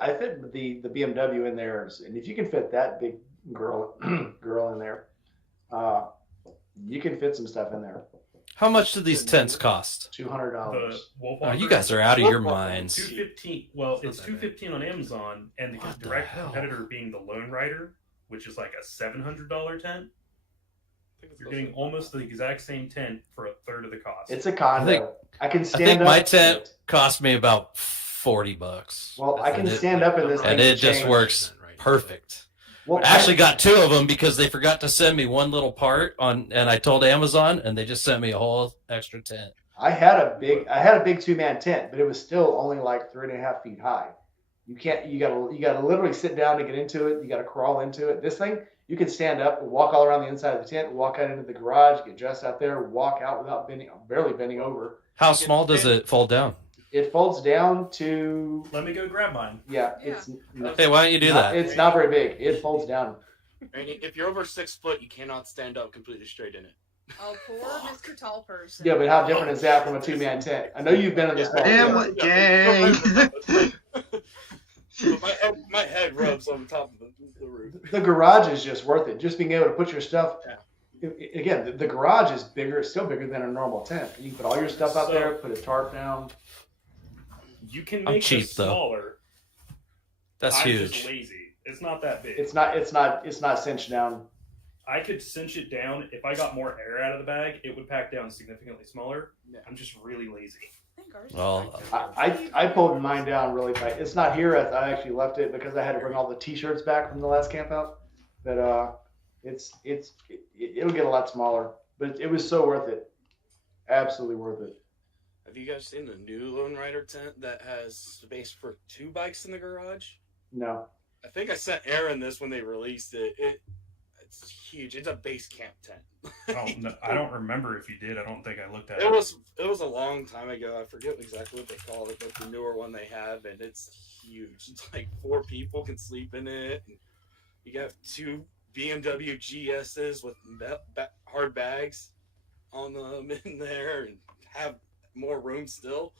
the BMW in there, and if you can fit that big girl in there, you can fit some stuff in there. How much do these tents cost? $200. The Wolf Oh, Walker, you guys are out of your minds. $215. Well, it's Not that bad. $215 on Amazon, and the What the direct hell? competitor being the Lone Rider, which is like a $700 tent. You're getting almost the exact same tent for a third of the cost. It's a condo. I can I stand think up. my in tent it. cost me about $40. Well, I can And it- stand up in this thing and it just change. works perfect. Well, I actually got 2 of them because they forgot to send me one little part and I told Amazon, and they just sent me a whole extra tent. I had a big 2-man tent, but it was still only like 3.5 feet high. You gotta literally sit down to get into it. You gotta crawl into it. This thing, you can stand up and walk all around the inside of the tent, walk out into the garage, get dressed out there, walk out without barely bending over. How small does it fold down? It folds down to, Let me go grab mine. it's Hey, why don't you do that? It's not very big. It folds down. And if you're over 6 foot, you cannot stand up completely straight in it. Oh, poor Mr. Tall Person. Yeah, but how different is that from a 2-man tent? I know you've been in this ball. Damn, too. what gang? But my head rubs on top of the roof. The garage is just worth it. Just being able to put your stuff. Again, the garage is bigger. It's still bigger than a normal tent. You can put all your stuff out there. Put a tarp down. You can I'm make cheap, this though. smaller. That's I'm huge. just lazy. It's not that big. It's not cinched down. I could cinch it down. If I got more air out of the bag, it would pack down significantly smaller. Yeah. I'm just really lazy. I think ours is Well, like that. I pulled mine down really tight. It's not here. I actually left it because I had to bring all the T-shirts back from the last camp out. But it'll get a lot smaller. But it was so worth it. Absolutely worth it. Have you guys seen the new Lone Rider tent that has space for 2 bikes in the garage? No. I think I sent Aaron this when they released it. It's huge. It's a base camp tent. I don't remember if you did. I don't think I looked at It was a long time ago. I forget exactly what they call it, but the newer one they have, and it's huge. It's like 4 people can sleep in it. And you got 2 BMW GSs with hard bags on them in there, and have more room still.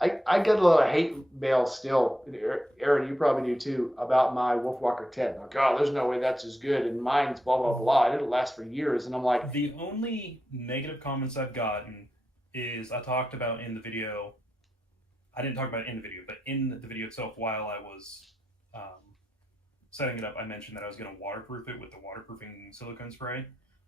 I get a lot of hate mail still. Aaron, you probably do too, about my Wolfwalker tent. Like, oh, there's no way that's as good, and mine's blah blah blah. It'll last for years, and I'm like, The only negative comments I've gotten is I talked about in the video. I didn't talk about it in the video, but in the video itself, while I was setting it up, I mentioned that I was going to waterproof it with the waterproofing silicone spray.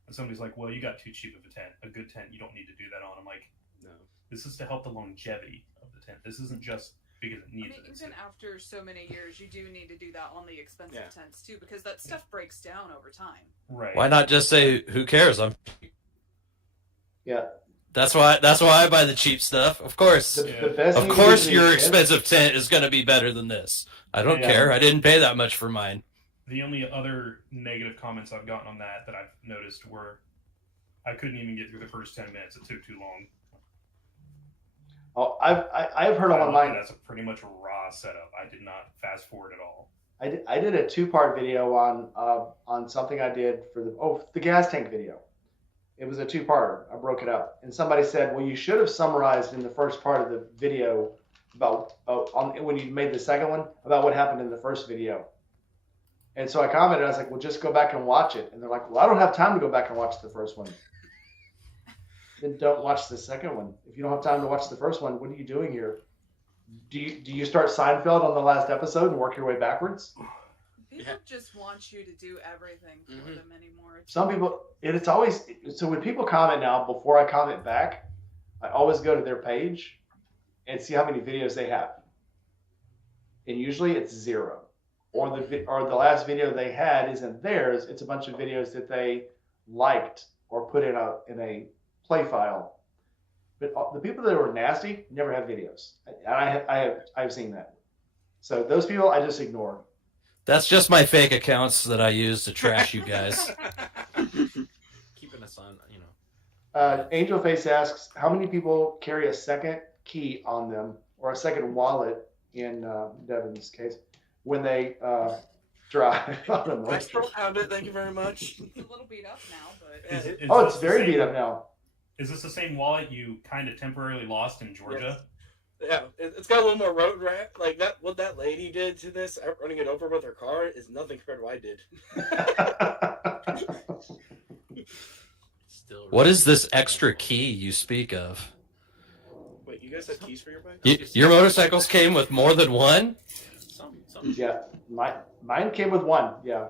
And somebody's like, well, you got too cheap of a tent. A good tent, you don't need to do that on. I'm like, No. this is to help the longevity of the tent. This isn't just because it I needs mean, it. even after so many years, you do need to do that on the expensive Yeah. tents too, because that stuff breaks down over time. Right. Why not just say, who cares? yeah. That's why I buy the cheap stuff. Of course. The Yeah. best Of thing course you can do your is- expensive tent is going to be better than this. I don't Yeah. care. I didn't pay that much for mine. The only other negative comments I've gotten on that I've noticed were I couldn't even get through the first 10 minutes. It took too long. Oh, I've heard I online. That's a pretty much a raw setup. I did not fast forward at all. I did a 2-part video on something I did for the gas tank video. It was a 2-parter. I broke it up, and somebody said, "Well, you should have summarized in the first part of the video about when you made the second one about what happened in the first video." And so I commented, I was like, "Well, just go back and watch it." And they're like, "Well, I don't have time to go back and watch the first one." Then don't watch the second one. If you don't have time to watch the first one, what are you doing here? Do you start Seinfeld on the last episode and work your way backwards? People just want you to do everything for them anymore. Some people, it's always, so when people comment now, before I comment back, I always go to their page and see how many videos they have. And usually it's 0. Or the last video they had isn't theirs. It's a bunch of videos that they liked or put in a play file. But the people that were nasty never have videos. I've seen that. So those people I just ignore. That's just my fake accounts that I use to trash you guys. Keeping us on, you know. Angel Face asks, how many people carry a second key on them or a second wallet in Devin's case when they drive on a I motorcycle? still found it. Thank you very much. It's a little beat up now, but It's very beat up now. Is this the same wallet you kind of temporarily lost in Georgia? Yeah, it's got a little more road rap. Like that, what that lady did to this, running it over with her car, is nothing compared to what I did. Still What is this extra key you speak of? Wait, you guys have keys for your bike? Your motorcycles came with more than one? Some. Yeah, mine came with 1. Yeah.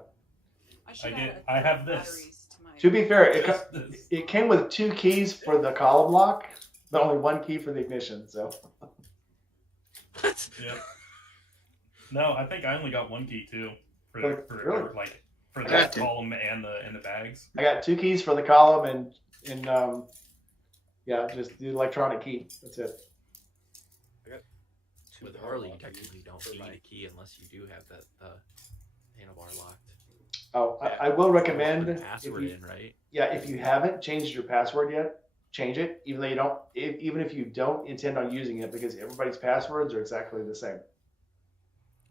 I have this. batteries to my. To be fair, This. it came with 2 keys for the column lock, but only 1 key for the ignition. So Yep. No, I think I only got 1 key too for Really? the got two. column and the bags. I got 2 keys for the column and just the electronic key. That's it. With Harley, you technically don't need a key unless you do have that handlebar locked. Oh, I will recommend Put the password in, right? if you haven't changed your password yet, change it. Even though you don't, even if you don't intend on using it, because everybody's passwords are exactly the same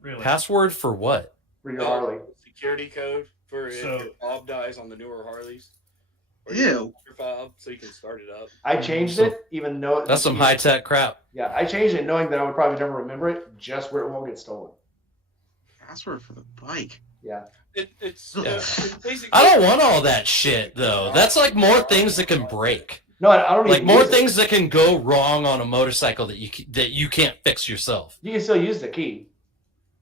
Really? Password for what? for your Harley. Security code for if So- your fob dies on the newer Harleys. Or Ew. your fob, so you can start it up. I changed it, even though That's some high tech crap. Yeah, I changed it knowing that I would probably never remember it, just where it won't get stolen. Password for the bike. Yeah. It's Yeah. basically. I don't want all that shit though. That's like more things that can break. No, I don't Like even more use it. things that can go wrong on a motorcycle that you can't fix yourself. You can still use the key.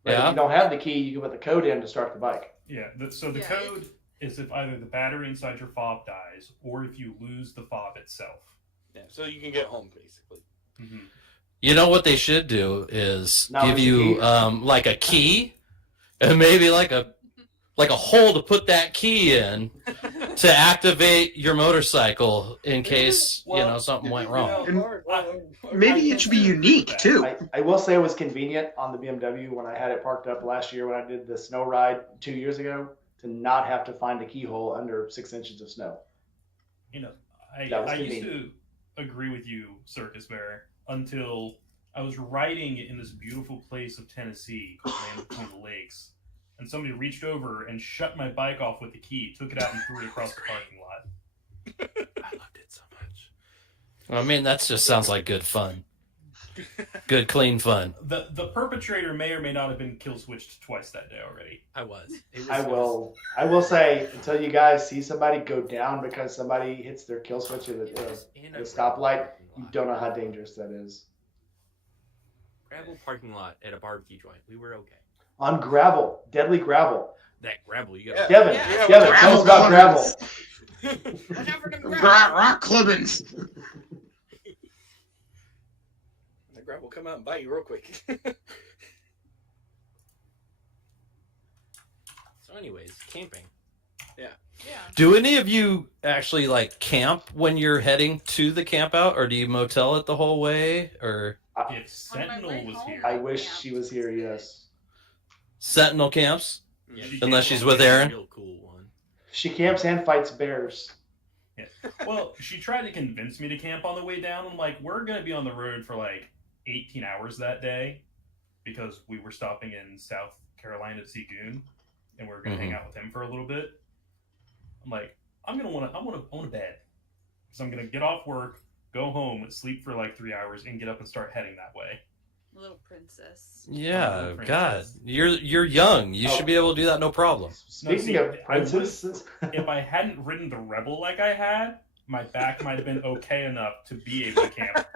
But if Yeah. you don't have the key, you can put the code in to start the bike. Yeah. So the Yeah, code is if either the battery inside your fob dies or if you lose the fob itself. Yeah, so you can get home basically. Mm-hmm. You know what they should do is Now give there's a you key. like a key and maybe like a hole to put that key in to activate your motorcycle in case something went wrong. Maybe it should be unique too. I will say it was convenient on the BMW when I had it parked up last year when I did the snow ride 2 years ago to not have to find a keyhole under 6 inches of snow. You know, That was I used convenient. to agree with you, Circus Bear, until I was riding in this beautiful place of Tennessee, land between the lakes, and somebody reached over and shut my bike off with the key, took it out and threw it across the parking lot. I loved it so much. I mean, that just sounds like good fun. Good, clean fun. The perpetrator may or may not have been kill switched twice that day already. I was. I will say until you guys see somebody go down because somebody hits their kill switch at a stoplight, you don't know how dangerous that is. Gravel parking lot at a barbecue joint. We were okay. On gravel, deadly gravel. That gravel, you got. Devin, Yeah. Devin, tell us about gravel. Watch out for them Rock clippings. The gravel will come out and bite you real quick. So, anyways, camping. Yeah. Do any of you actually like camp when you're heading to the camp out, or do you motel it the whole way, or If On my Sentinel way was home. here, I wish she was here, yes. Sentinel camps? Yeah, She Unless can't she's walk with in. Aaron. Real cool one. She camps and fights bears. Well, she tried to convince me to camp on the way down. I'm like, we're going to be on the road for like 18 hours that day because we were stopping in South Carolina to see Goon, and we are going to hang out with him for a little bit. I'm like, I want a bed. So I'm going to get off work, go home, sleep for like 3 hours, and get up and start heading that way. Little princess. Yeah, Little God, princess. you're young. You should be able to do that, no problem. Speaking see, of I would- princesses, If I hadn't ridden the Rebel like I had, my back might have been okay enough to be able to camp.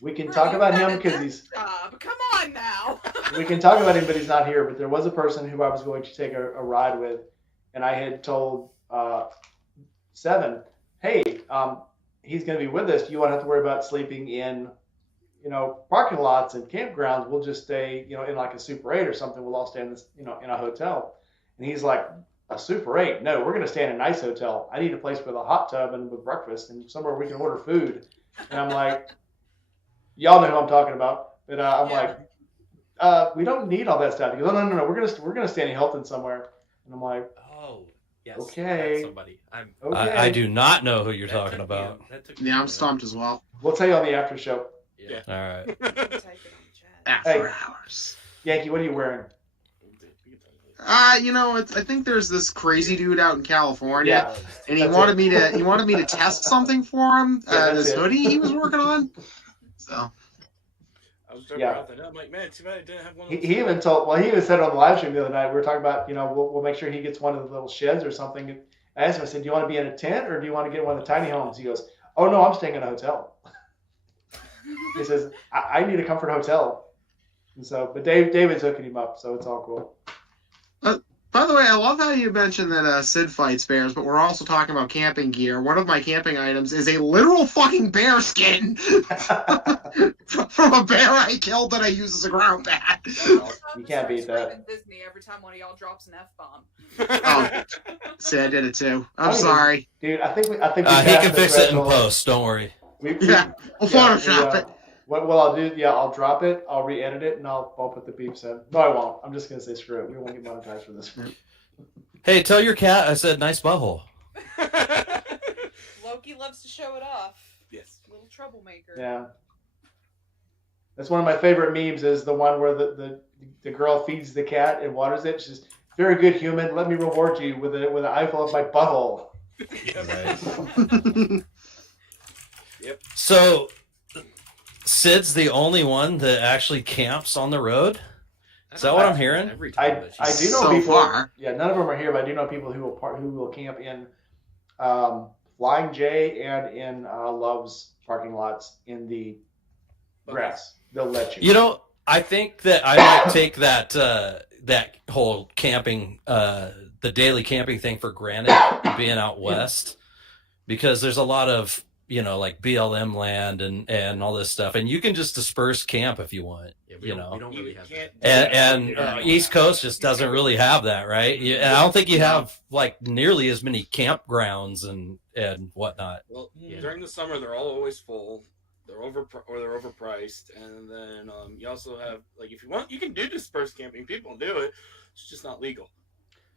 we can Bro, talk you about had him a because desk he's. job. Come on now. We can talk about him, but he's not here. But there was a person who I was going to take a ride with, and I had told Seven, "Hey, he's going to be with us. You won't have to worry about sleeping in, parking lots and campgrounds. We'll just stay, in like a Super 8 or something. We'll all stay in this, in a hotel." And he's like, "A Super 8? No, we're going to stay in a nice hotel. I need a place with a hot tub and with breakfast and somewhere we can order food." And I'm like, "Y'all know who I'm talking about." But I'm Yeah. like, "We don't need all that stuff." He goes, "Oh, no. We're gonna stay in Hilton somewhere." And I'm like, Oh, yes. Okay. That's somebody. I'm. "Okay, I do not know who you're that talking took me a- about. that took me Yeah, a I'm minute. stumped as well. We'll tell you on the after show." Yeah. All right. Type it on the chat. After Hey. hours. Yankee, what are you wearing? I think there's this crazy dude out in California, Yeah, and he that's wanted it. me to test something for him. Yeah, that's This it. hoodie he was working on. So I was driving Yeah. around there. I'm like, man, too bad I didn't have one of He, those. he even said on the live stream the other night, we were talking about, we'll make sure he gets one of the little sheds or something. And I asked him, I said, "Do you want to be in a tent or do you want to get one of the tiny homes?" He goes, "Oh, no, I'm staying in a hotel." He says, I need a comfort hotel. And so, but David's hooking him up, so it's all cool. by the way, I love how you mentioned that Sid fights bears, but we're also talking about camping gear. One of my camping items is a literal fucking bear skin from a bear I killed that I use as a ground pad. You can't beat that. Disney every time one of y'all drops an F-bomb. Oh, see, I did it too. I'm Oh, sorry. Dude, I think we He passed can the fix it in threshold. post. Don't worry. Yeah, we'll Photoshop it. What I'll do, I'll drop it, I'll re-edit it, and I'll put the beeps in. No, I won't. I'm just gonna say screw it. We won't get monetized for this. Hey, tell your cat I said nice butthole. Loki loves to show it off. Yes. Little troublemaker. Yeah. That's one of my favorite memes. Is the one where the girl feeds the cat and waters it. She says, "Very good, human. Let me reward you with an eyeful of my butthole." So, Sid's the only one that actually camps on the road? Is that what I'm hearing? Every time I that I she's- do know So people. far. Yeah, none of them are here, but I do know people who will camp in Flying J and in Love's parking lots in the grass. They'll let you. You know, I think that I might take that that whole camping, the daily camping thing for granted, being out west, because there's a lot of like BLM land and all this stuff, and you can just disperse camp if you want. Yeah, we don't really have that. And East Coast just doesn't really have that, right? And I don't think you have like nearly as many campgrounds and whatnot. Well, Yeah. during the summer, they're all always full. They're they're overpriced, and then you also have like if you want, you can do dispersed camping. People do it. It's just not legal.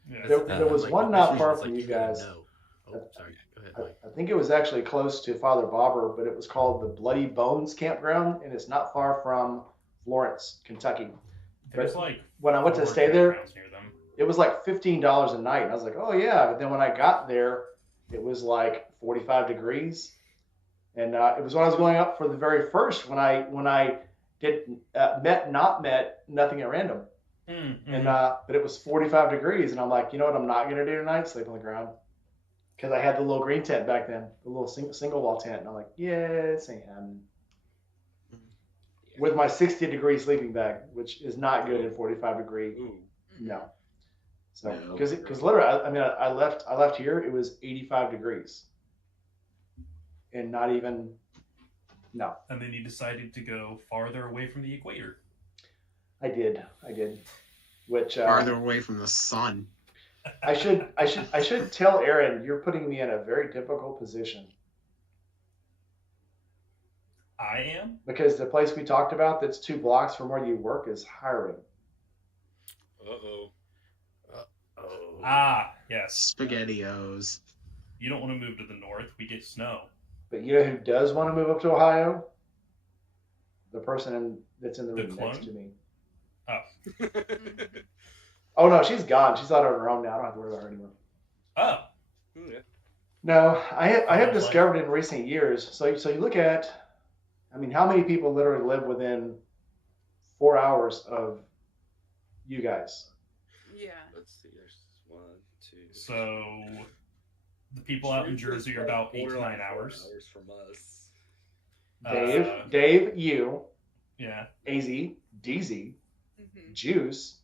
Yeah. There was one not far from you gotta guys. know. Oh, sorry. Go ahead, Mike. I think it was actually close to Father Bobber, but it was called the Bloody Bones Campground, and it's not far from Florence, Kentucky. There's like When I went to 4 stay there, campgrounds near them. it was like $15 a night. And I was like, "Oh yeah," but then when I got there, it was like 45 degrees, and it was when I was going up for the very first when I did met nothing at random, and but it was 45 degrees, and I'm like, you know what, I'm not gonna do tonight? Sleep on the ground. Because I had the little green tent back then, the little single wall tent, and I'm like, yes, and with my 60-degree sleeping bag, which is not good in 45-degree. Ooh. No. So No. because literally, I left here, it was 85 degrees, and not even no. And then you decided to go farther away from the equator. I did, which Farther away from the sun. I should tell Aaron, you're putting me in a very difficult position. I am? Because the place we talked about that's 2 blocks from where you work is hiring. Uh-oh. Oh. Yes. SpaghettiOs. You don't want to move to the north. We get snow. But you know who does want to move up to Ohio? The person that's in the The room next to clone? me. Mhm. Oh no, she's gone. She's out on her own now. I don't have to worry about her anymore. Oh. Yeah. No, I have Sounds discovered in recent years. So you look at, I mean, how many people literally live within 4 hours of you guys? Yeah. Let's see. There's 1, 2. So the people out in Jersey are about 8 to 9 borderline 4 hours. from us. Dave, you, Yeah. AZ, DZ, Mhm. Juice.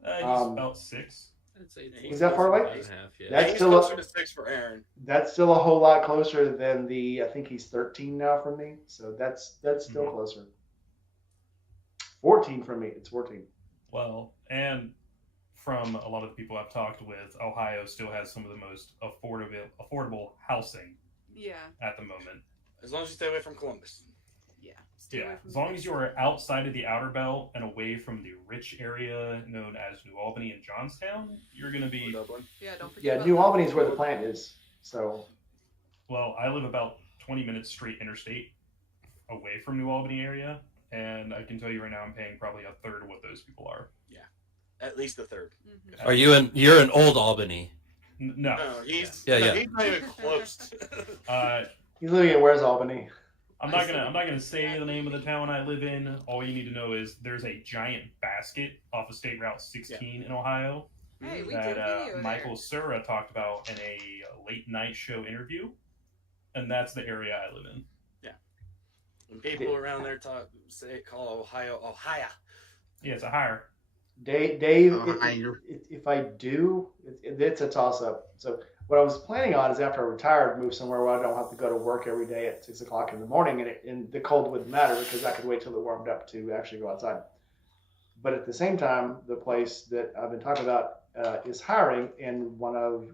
He's about 6. I'd say Is that far away? 5.5, yeah. That's He's still closer a, to 6 for Aaron. that's still a whole lot closer than I think he's 13 now from me. So that's still closer. 14 from me. It's 14. Well, and from a lot of the people I've talked with, Ohio still has some of the most affordable housing Yeah. at the moment. As long as you stay away from Columbus. Yeah. Stay away Yeah, from as long as you are outside of the outer belt and away from the rich area known as New Albany and Johnstown, you're going to Or be. Dublin. Yeah, don't forget Yeah, about New that. Albany is where the plant is. So Well, I live about 20 minutes straight interstate away from New Albany area, and I can tell you right now I'm paying probably a third of what those people are. At least a third. Mhm. Are you're in Old Albany? No. No, he's Yeah, yeah. He's not even close. he's living in where's Albany? I'm not gonna say the name of the town I live in. All you need to know is there's a giant basket off of State Route 16 in Ohio Hey, we did that a video Michael there. Sura talked about in a late night show interview, and that's the area I live in. When people around there call Ohio. Yeah, it's a higher. Dave, Ohio. if I do, it's a toss up. So what I was planning on is after I retired, move somewhere where I don't have to go to work every day at 6 o'clock in the morning, and the cold wouldn't matter because I could wait till it warmed up to actually go outside. But at the same time, the place that I've been talking about is hiring, and one of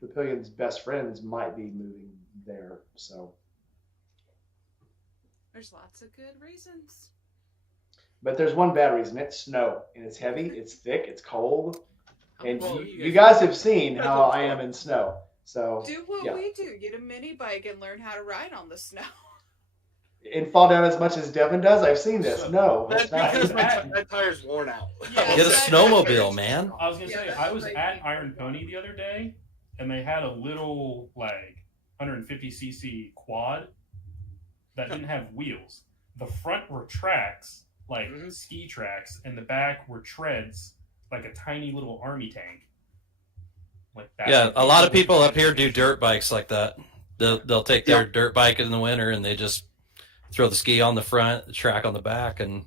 the Pillion's best friends might be moving there. So, There's lots of good reasons. but there's one bad reason: it's snow, and it's heavy, it's thick, it's cold, and Well, you guys have seen how I am in snow. So Do what yeah. we do. Get a mini bike and learn how to ride on the snow. And fall down as much as Devin does. I've seen this. No, That's it's not. because my tire's worn out. Yeah, Get a that's snowmobile, right. man. I was gonna Yeah, say that's I was right. at Iron Pony the other day, and they had a little like 150cc quad that didn't have wheels. The front were tracks, like Mhm. ski tracks, and the back were treads, like a tiny little army tank. Like that. Yeah, a lot of people up here do dirt bikes like that. They'll take their dirt bike in the winter and they just throw the ski on the front, the track on the back, and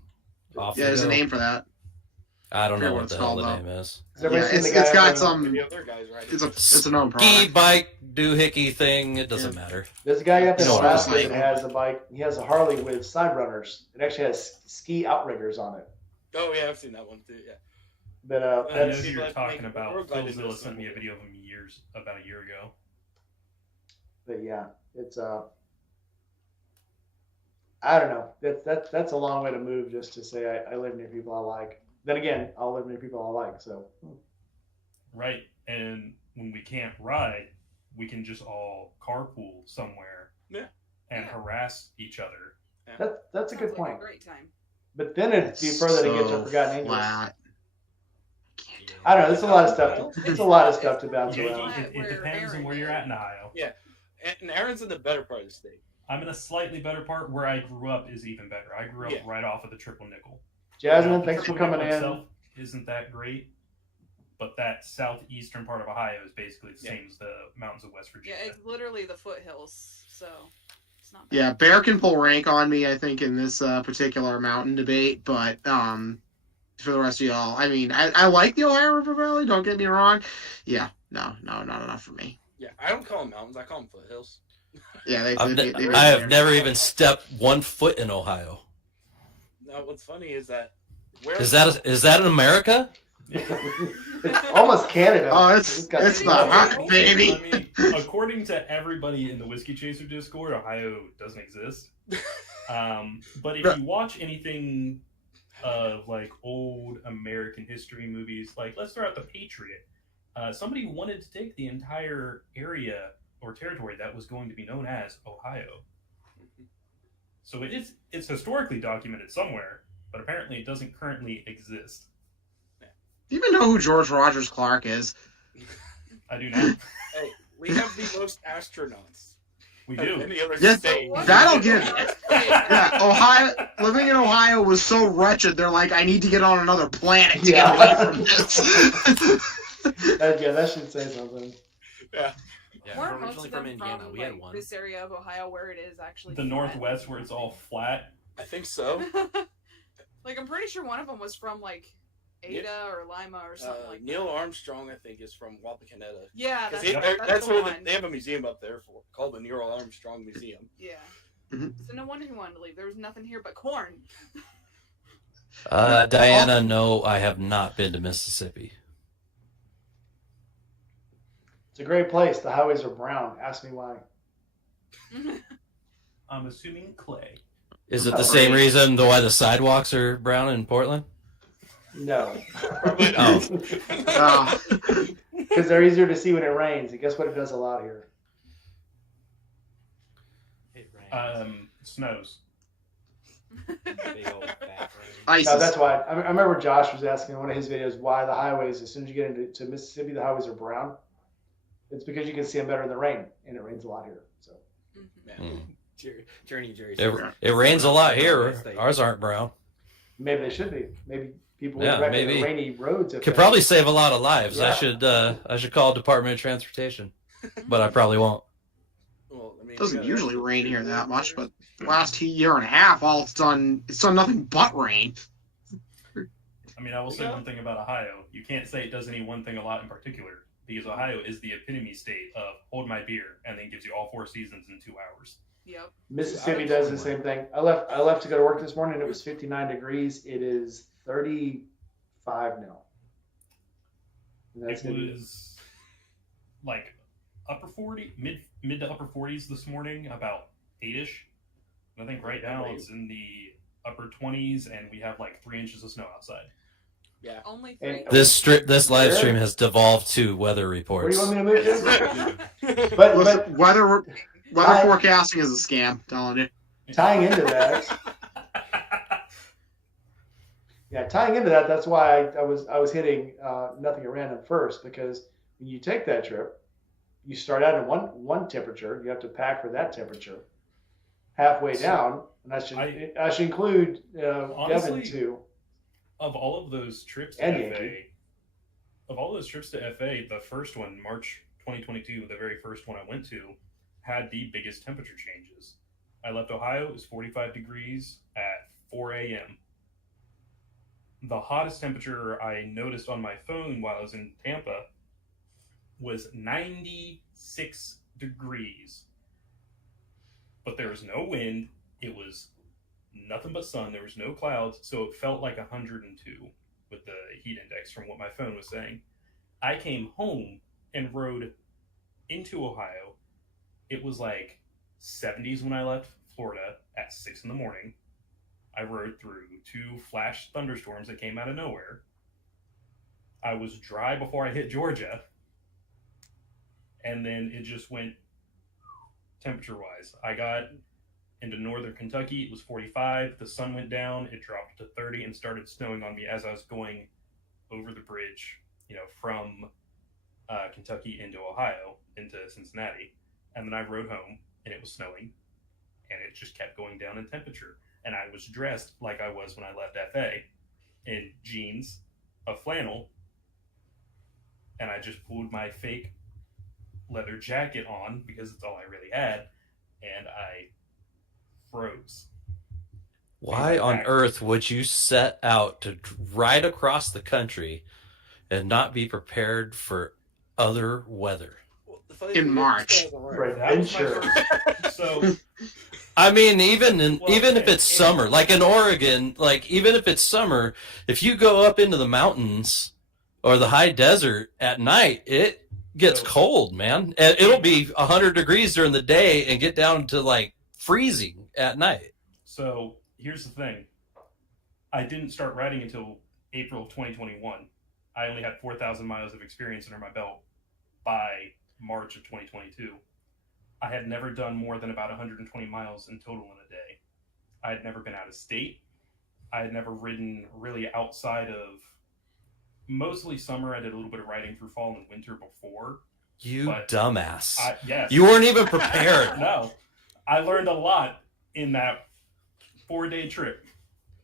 off Yeah, they there's a go. name for that. I don't know Forget what what the it's hell the called, name is. Has everybody Yeah, seen the it's guy got up some. The other guys riding. It's a known Ski product. bike doohickey thing. It doesn't matter. There's a guy up in You know what I'm Alaska saying. that has a bike. He has a Harley with side runners. It actually has ski outriggers on it. Oh yeah, I've seen that one too. Yeah. But I know that's who you're like talking making about. world Phil guided Zilla this sent me a one. video of him about a year ago. but yeah, it's I don't know. That's a long way to move just to say I live near people I like. Then again, I'll live near people I like. So Right. And when we can't ride, we can just all carpool somewhere. Yeah. And Yeah. harass each other. that's a good Sounds like point. a great time. But then it'd be further to get to So Forgotten Angels. flat. I don't know. There's a lot of stuff. It's a lot of stuff to bounce Yeah, around. it Where depends on Aaron where you're at in Ohio. Yeah. And Aaron's in the better part of the state. I'm in a slightly better part. Where I grew up is even better. I grew up Yeah. right off of the Triple Nickel. Jasmine, The thanks for Triple coming Nickel in. itself isn't that great, but that southeastern part of Ohio is basically the same as the mountains of West Virginia. Yeah, it's literally the foothills, so it's not bad. Yeah, Bear can pull rank on me, I think, in this particular mountain debate, but for the rest of y'all, I mean, I like the Ohio River Valley, don't get me wrong. Yeah, no, not enough for me. Yeah, I don't call them mountains. I call them foothills. Yeah, I have never even stepped one foot in Ohio. Now, what's funny is that where Is that in America? It's almost Canada. Oh, it's got- the rock, baby. I mean, according to everybody in the Whiskey Chaser Discord, Ohio doesn't exist. But if you watch anything of like old American history movies. Like, let's throw out The Patriot. Somebody wanted to take the entire area or territory that was going to be known as Ohio. So it's historically documented somewhere, but apparently it doesn't currently exist. Do you even know who George Rogers Clark is? I do now. Hey, we have the most astronauts. We of do. any other Yes, state. that'll give it. Yeah, Ohio. Living in Ohio was so wretched. They're like, I need to get on another planet to get away from this. That should say something. Yeah. Yeah, Weren't we're most originally of them from Indiana. from We had like, one. this area of Ohio where it is actually The flat? Northwest, where it's all flat. I think so. Like, I'm pretty sure one of them was from like Ada or Lima or something like Neil that. Armstrong, I think, is from Wapakoneta. Yeah, Because that's the where one. they have a museum up there called the Neil Armstrong Museum. Yeah. Mhm. So no wonder he wanted to leave. There was nothing here but corn. Diana, no, I have not been to Mississippi. It's a great place. The highways are brown. Ask me why. I'm assuming clay. Is it the same reason why the sidewalks are brown in Portland? No. Probably not. Because they're easier to see when it rains. And guess what? It does a lot here. It rains. Snows. Big old fat rain. ISIS. No, that's why. I remember Josh was asking in one of his videos why the highways, as soon as you get into Mississippi, the highways are brown. It's because you can see them better in the rain, and it rains a lot here. So Hmm. Jerry. It rains a lot here. Ours aren't brown. maybe they should be. Maybe people Yeah, would recommend maybe. the rainy roads. Could probably save a lot of lives. Yeah. I should call Department of Transportation, but I probably won't. Well, I mean, It doesn't yeah, usually rain here that much, but the last year and a half, it's done nothing but rain. I mean, I will say one thing about Ohio. You can't say it does any one thing a lot in particular, because Ohio is the epitome state of hold my beer and then gives you all 4 seasons in 2 hours. Yep. Mississippi does the same thing. I left to go to work this morning. It was 59 degrees. It is 35 now. And that's It gonna be- was like upper 40, mid to upper 40s this morning, about 8ish. And I think right now it's in the upper 20s, and we have like 3 inches of snow outside. Yeah. Only 3. And- This live stream has devolved to weather Where do reports. you want me to move to? But Listen, weather I- forecasting is a scam. Telling you. Tying into that, that's why I was hitting nothing at random first, because when you take that trip, you start out at one temperature. You have to pack for that temperature. Halfway down, and I should include Devin Honestly, too. Of all of those trips to And FA, Yankee. the first one, March 2022, the very first one I went to, had the biggest temperature changes. I left Ohio, it was 45 degrees at 4 a.m. The hottest temperature I noticed on my phone while I was in Tampa was 96 degrees. But there was no wind. It was nothing but sun. There was no clouds, so it felt like 102 with the heat index from what my phone was saying. I came home and rode into Ohio. It was like 70s when I left Florida at 6 in the morning. I rode through 2 flash thunderstorms that came out of nowhere. I was dry before I hit Georgia. And then it just went temperature-wise. I got into northern Kentucky. It was 45. The sun went down. It dropped to 30 and started snowing on me as I was going over the bridge, from Kentucky into Ohio, into Cincinnati. And then I rode home, and it was snowing, and it just kept going down in temperature. And I was dressed like I was when I left FA, in jeans, a flannel, and I just pulled my fake leather jacket on because it's all I really had, and I froze. Why on earth would you set out to ride across the country and not be prepared for other weather? In March. Right. That was my Adventure. first. So I mean, even if okay, it's summer, like in Oregon, like even if it's summer, if you go up into the mountains or the high desert at night, it gets cold, man. It'll be 100 degrees during the day and get down to like freezing at night. So here's the thing. I didn't start riding until April of 2021. I only had 4,000 miles of experience under my belt by March of 2022. I had never done more than about 120 miles in total in a day. I had never been out of state. I had never ridden really outside of mostly summer. I did a little bit of riding through fall and winter before. You But dumbass. Yes. You weren't even prepared. No. I learned a lot in that 4-day trip.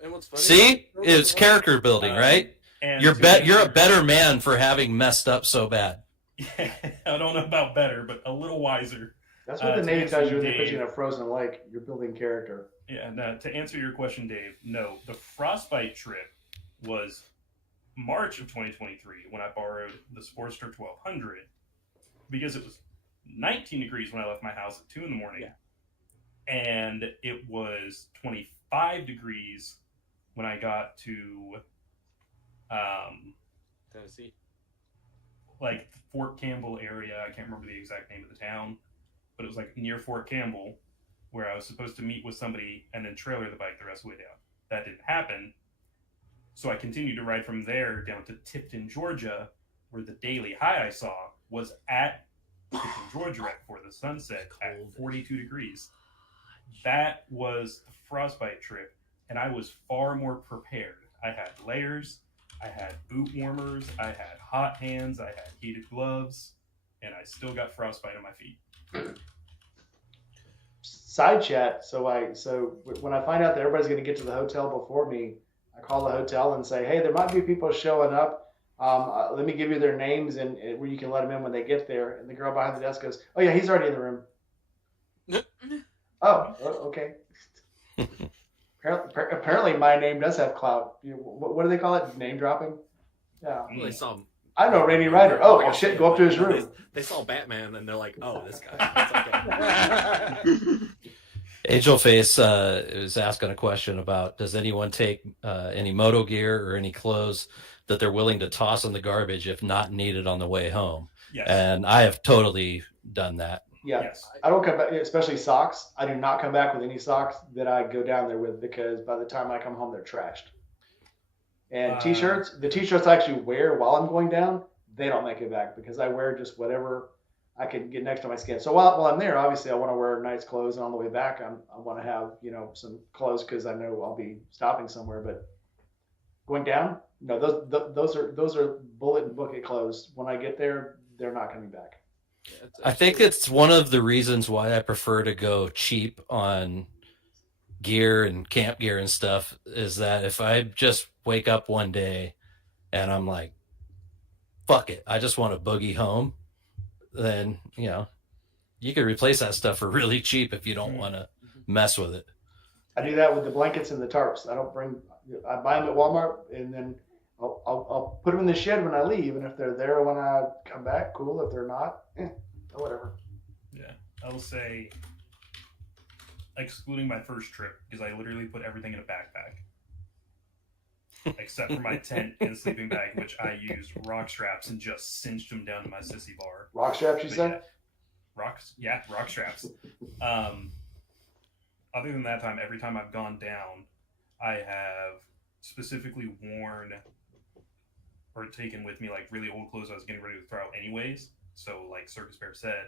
And what's funny? See? It's character building, right? And You're a better man for having messed up so bad. Yeah, I don't know about better, but a little wiser. That's what the to Navy answer tells you when they put Dave- you in a frozen lake. You're building character. Yeah, and to answer your question, Dave, no. The Frostbite trip was March of 2023 when I borrowed the Sportster 1200 because it was 19 degrees when I left my house at 2 in the morning. Yeah. And it was 25 degrees when I got to Tennessee. like Fort Campbell area. I can't remember the exact name of the town, but it was like near Fort Campbell where I was supposed to meet with somebody and then trailer the bike the rest of the way down. That didn't happen. So I continued to ride from there down to Tipton, Georgia, where the daily high I saw was at Tipton, Georgia right before the sunset at 42 degrees. That was the Frostbite trip, and I was far more prepared. I had layers, I had boot warmers, I had hot hands, I had heated gloves, and I still got frostbite on my feet. Side chat. So when I find out that everybody's going to get to the hotel before me, I call the hotel and say, hey, there might be people showing up. Let me give you their names and where you can let them in when they get there. And the girl behind the desk goes, oh yeah, he's already in the room. Oh, okay. Apparently my name does have clout. What do they call it? Name dropping? Yeah. Well, they saw. I know Rainy Ryder. Oh, well, shit, go up to his room. They saw Batman and they're like, "Oh, this guy." It's okay. Angel Face is asking a question about: does anyone take any moto gear or any clothes that they're willing to toss in the garbage if not needed on the way home? Yes. And I have totally done that. Yeah. Yes. I don't come back, especially socks. I do not come back with any socks that I go down there with because by the time I come home, they're trashed. And t-shirts, the t-shirts I actually wear while I'm going down, they don't make it back because I wear just whatever I can get next to my skin. So while I'm there, obviously I want to wear nice clothes, and on the way back, I want to have some clothes because I know I'll be stopping somewhere. But going down, no, those are bullet and book it clothes. When I get there, they're not coming back. I think it's one of the reasons why I prefer to go cheap on gear and camp gear and stuff is that if I just wake up one day and I'm like, fuck it, I just want to boogie home, then, you can replace that stuff for really cheap if you don't want to mess with it. I do that with the blankets and the tarps. I buy them at Walmart and then I'll put them in the shed when I leave. And if they're there when I come back, cool. If they're not, whatever. Yeah. I will say, excluding my first trip, because I literally put everything in a backpack. Except for my tent and sleeping bag, which I used rock straps and just cinched them down to my sissy bar. Rock straps, you But said? yeah, rock straps. Other than that time, every time I've gone down, I have specifically worn or taken with me like really old clothes I was getting ready to throw out anyways. So like Circus Bear said,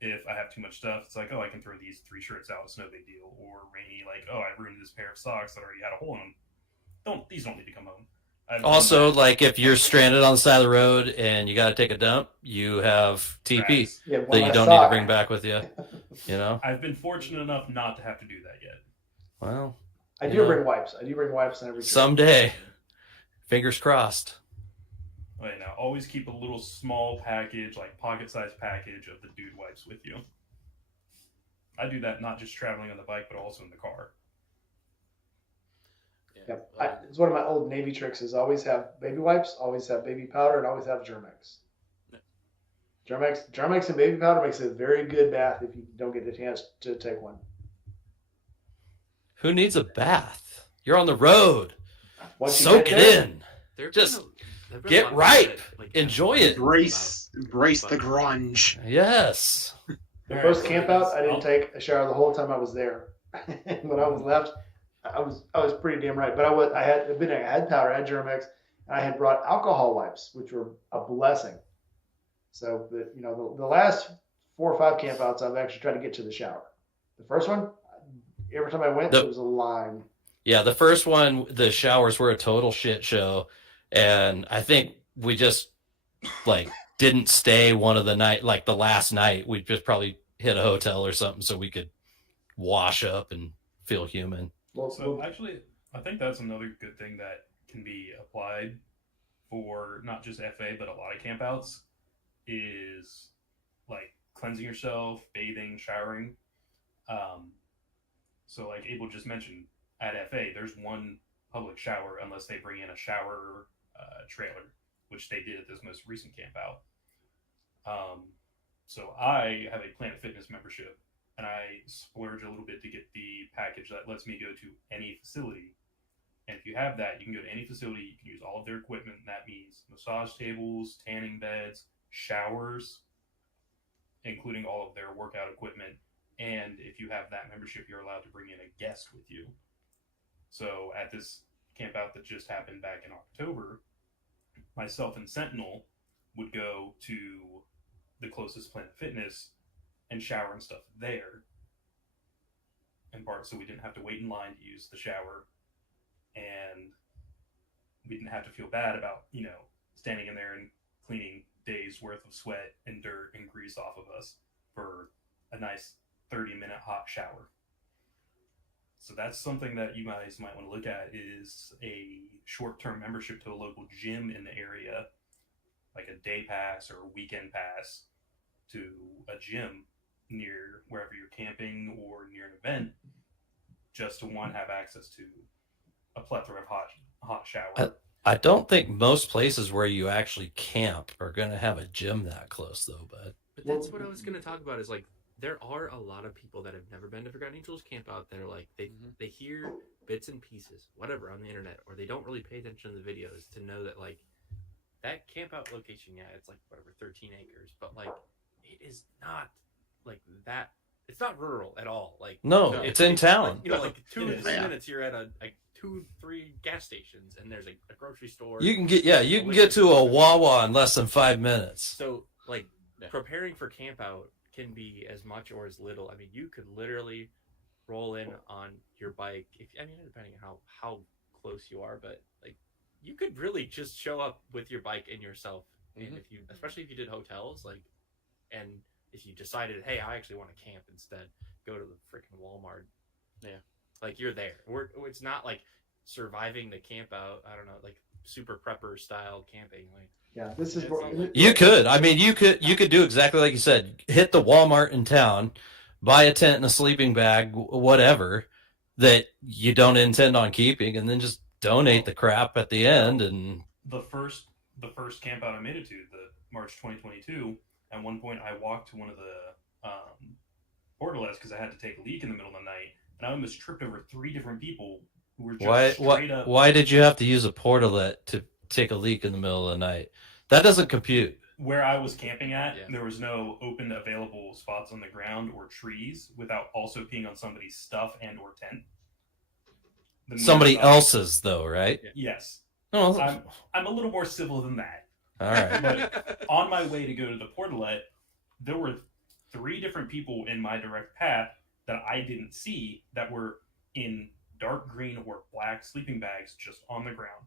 if I have too much stuff, it's like, oh, I can throw these 3 shirts out, it's no big deal. Or Rainy, like, oh, I ruined this pair of socks that already had a hole in them. These don't need to come home. Also, like if you're stranded on the side of the road and you got to take a dump, you have TP Tracks. Yeah, that you don't need to bring back with you. I've been fortunate enough not to have to do that yet. Well, I do bring wipes. I do bring wipes in every trip. someday. Fingers crossed. Right now, always keep a little small package, like pocket-sized package of the dude wipes with you. I do that not just traveling on the bike, but also in the car. Yep. It's one of my old Navy tricks is always have baby wipes, always have baby powder, and always have Germex. Germex and baby powder makes a very good bath if you don't get the chance to take one. Who needs a bath? You're on the road. Once you Soak get it there, in. There've Just been a get lot of ripe. people that, Enjoy it. Embrace the grunge. Yes. The All first right, camp so out, I didn't take a shower the whole time I was there. When I was left, I was pretty damn right. But I had powder, I had Germex, and I had brought alcohol wipes, which were a blessing. So the last 4 or 5 campouts, I've actually tried to get to the shower. The first one, every time I went, there was a line. Yeah, the first one, the showers were a total shit show, and I think we just like didn't stay one of the night, like the last night. We just probably hit a hotel or something so we could wash up and feel human. So actually, I think that's another good thing that can be applied for not just FA but a lot of campouts is like cleansing yourself, bathing, showering. So like Abel just mentioned, at FA there's one public shower unless they bring in a shower trailer, which they did at this most recent camp out. So I have a Planet Fitness membership, and I splurge a little bit to get the package that lets me go to any facility. And if you have that, you can go to any facility, you can use all of their equipment, and that means massage tables, tanning beds, showers, including all of their workout equipment. And if you have that membership, you're allowed to bring in a guest with you. So at this camp out that just happened back in October, myself and Sentinel would go to the closest Planet Fitness and shower and stuff there, in part so we didn't have to wait in line to use the shower, and we didn't have to feel bad about standing in there and cleaning days worth of sweat and dirt and grease off of us for a nice 30-minute hot shower. So that's something that you guys might want to look at, is a short-term membership to a local gym in the area, like a day pass or a weekend pass to a gym near wherever you're camping or near an event, just to have access to a plethora of hot shower. I don't think most places where you actually camp are going to have a gym that close, though. But that's what I was going to talk about. Is like there are a lot of people that have never been to Forgotten Angels camp out there. Like they hear bits and pieces, whatever, on the internet, or they don't really pay attention to the videos to know that like that camp out location, yeah, it's like whatever 13 acres, but like it is not like that. It's not rural at all. Like no, it's in town. Like, like 2 or 3 minutes, you're at like 2-3 gas stations, and there's a grocery store. You can get to a Wawa in less than 5 minutes. So like preparing for camp out can be as much or as little. I mean, you could literally roll in on your bike. Depending on how close you are, but like you could really just show up with your bike and yourself. And especially if you did hotels, like, and if you decided, hey, I actually want to camp instead, go to the freaking Walmart. Yeah. Like you're there. It's not like surviving the camp out. I don't know, like super prepper style camping. Like yeah, this is you could. I mean, you could do exactly like you said. Hit the Walmart in town, buy a tent and a sleeping bag, whatever that you don't intend on keeping, and then just donate the crap at the end. And the first camp out I made it to, the March 2022. At one point, I walked to one of the portalettes because I had to take a leak in the middle of the night, and I almost tripped over 3 different people who were just straight up. Why did you have to use a portalette to take a leak in the middle of the night? That doesn't compute. Where I was camping at, there was no open available spots on the ground or trees without also peeing on somebody's stuff and or tent. Somebody else's, though, right? Yes. Oh, I'm a little more civil than that. All right. But on my way to go to the portalette, there were 3 different people in my direct path that I didn't see that were in dark green or black sleeping bags just on the ground.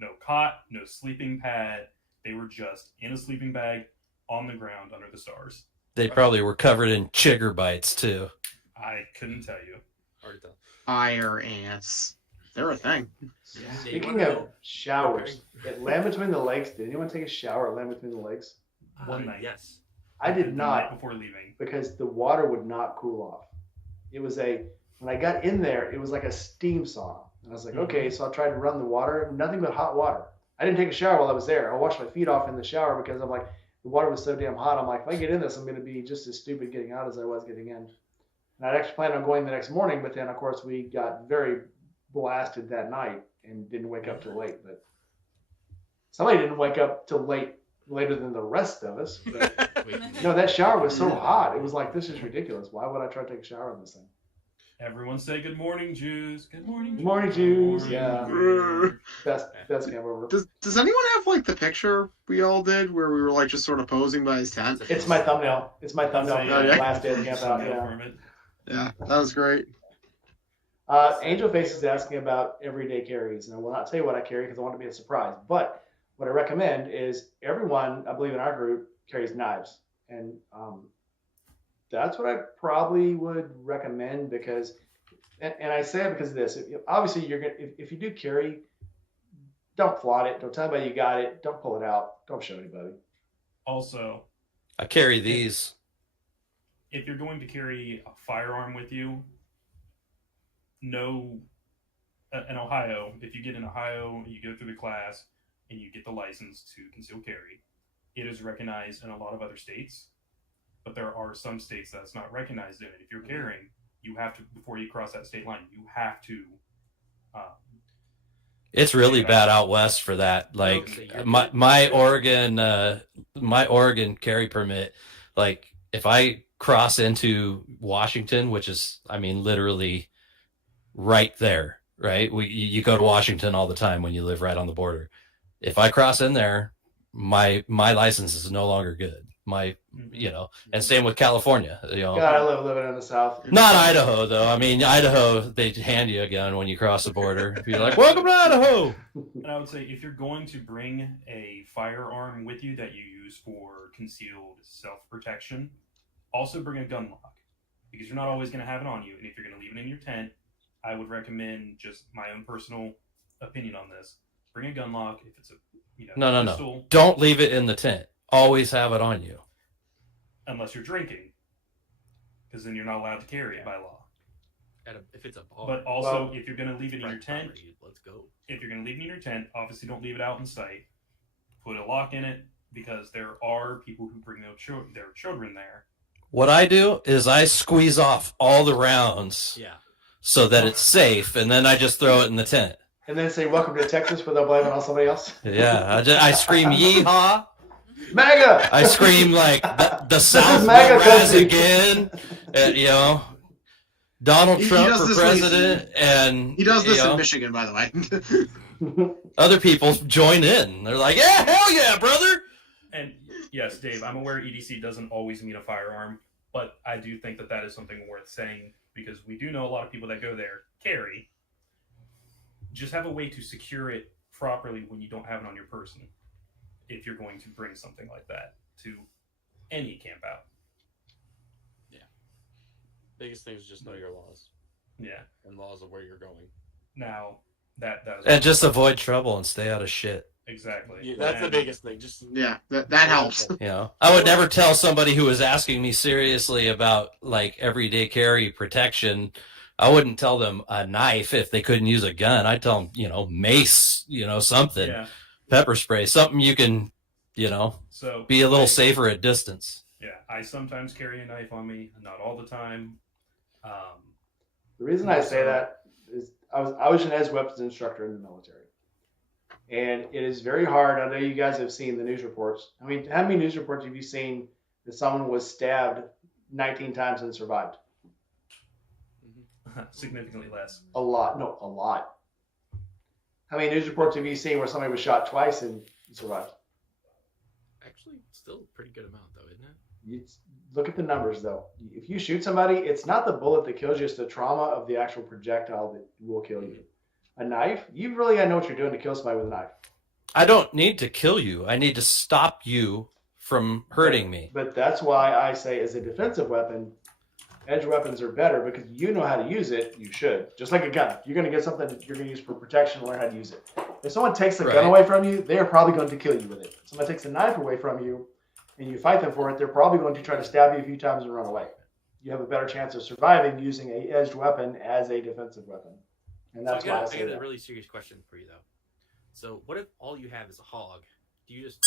No cot, no sleeping pad. They were just in a sleeping bag on the ground under the stars. They probably were covered in chigger bites, too. I couldn't tell you. Hard to tell. Fire ants. They're a thing. Yeah. Speaking of showers, at Land Between the Lakes, did anyone take a shower at Land Between the Lakes? One night. Yes. I did The not night before leaving. because the water would not cool off. It was when I got in there, it was like a steam sauna. And I was like, okay, so I tried to run the water, nothing but hot water. I didn't take a shower while I was there. I washed my feet off in the shower because I'm like, the water was so damn hot. I'm like, if I get in this, I'm going to be just as stupid getting out as I was getting in. And I'd actually planned on going the next morning, but then, of course, we got very blasted that night and didn't wake up till late. But somebody didn't wake up till later than the rest of us. But, that shower was so hot. It was like, this is ridiculous. Why would I try to take a shower in this thing? Everyone say good morning, Jews. Good morning, Good morning, Jews. Yeah. Jews. Best camp ever. Does anyone have like the picture we all did where we were like just sort of posing by his tent? It's my thumbnail. It's my thumbnail That's for a, the last day of camp out. thumbnail Yeah. from it. Yeah, that was great. Angel Face is asking about everyday carries, and I will not tell you what I carry because I want it to be a surprise. But what I recommend is everyone, I believe in our group, carries knives, and that's what I probably would recommend because, and I say it because of this. Obviously, you're gonna if you do carry, don't flaunt it. Don't tell anybody you got it. Don't pull it out. Don't show anybody. Also, I carry these. if you're going to carry a firearm with you, know in Ohio, if you get in Ohio, you go through the class and you get the license to conceal carry, it is recognized in a lot of other states, but there are some states that's not recognized in it. If you're carrying, you have to, before you cross that state line, you have to. It's really bad out west for that. Like my Oregon carry permit, like if I cross into Washington, which is, I mean, literally right there, right? You go to Washington all the time when you live right on the border. If I cross in there, my license is no longer good. And same with California. God, I love living in the South. Not Idaho though. I mean, Idaho, they hand you a gun when you cross the border. You're like, welcome to Idaho. And I would say if you're going to bring a firearm with you that you use for concealed self-protection, also bring a gun lock because you're not always going to have it on you. And if you're going to leave it in your tent, I would recommend, just my own personal opinion on this, bring a gun lock. If it's a pistol, no. Don't leave it in the tent. Always have it on you. Unless you're drinking, because then you're not allowed to carry it by law. If it's a bar. But also, if you're going to leave it in your tent, let's go. if you're going to leave it in your tent, obviously don't leave it out in sight. Put a lock in it, because there are people who bring their children there. What I do is I squeeze off all the rounds, so that it's safe, and then I just throw it in the tent. And then say, welcome to Texas, without blaming on somebody else. Yeah, I scream yeehaw. MAGA! I scream like the South will MAGA rise country. again. Donald Trump for president, and he does this in Michigan, by the way. Other people join in. They're like, yeah, hell yeah, brother. And yes, Dave, I'm aware EDC doesn't always mean a firearm, but I do think that is something worth saying, because we do know a lot of people that go there carry. Just have a way to secure it properly when you don't have it on your person, if you're going to bring something like that to any camp out. Yeah. Biggest thing is just know your laws. Yeah. And laws of where you're going. Now, that is... And just avoid trouble and stay out of shit. Exactly. Yeah, that's the biggest thing. Just that helps. I would never tell somebody who was asking me seriously about like everyday carry protection. I wouldn't tell them a knife if they couldn't use a gun. I'd tell them, mace, something, pepper spray, something you can, so be a little safer at distance. Yeah, I sometimes carry a knife on me, not all the time. The reason I say that is I was an ES weapons instructor in the military. And it is very hard. I know you guys have seen the news reports. I mean, how many news reports have you seen that someone was stabbed 19 times and survived? Significantly less. A lot. No, a lot. How many news reports have you seen where somebody was shot twice and survived? Actually, still a pretty good amount, though, isn't it? You look at the numbers, though. If you shoot somebody, it's not the bullet that kills you, it's the trauma of the actual projectile that will kill you. A knife, you really got to know what you're doing to kill somebody with a knife. I don't need to kill you. I need to stop you from hurting me. But that's why I say, as a defensive weapon, edge weapons are better, because you know how to use it. You should. Just like a gun. You're going to get something that you're going to use for protection, learn how to use it. If someone takes the gun away from you, they are probably going to kill you with it. If someone takes a knife away from you and you fight them for it, they're probably going to try to stab you a few times and run away. You have a better chance of surviving using an edged weapon as a defensive weapon. And that's why I say I got that. a really serious question for you, though. So what if all you have is a hog? Do you just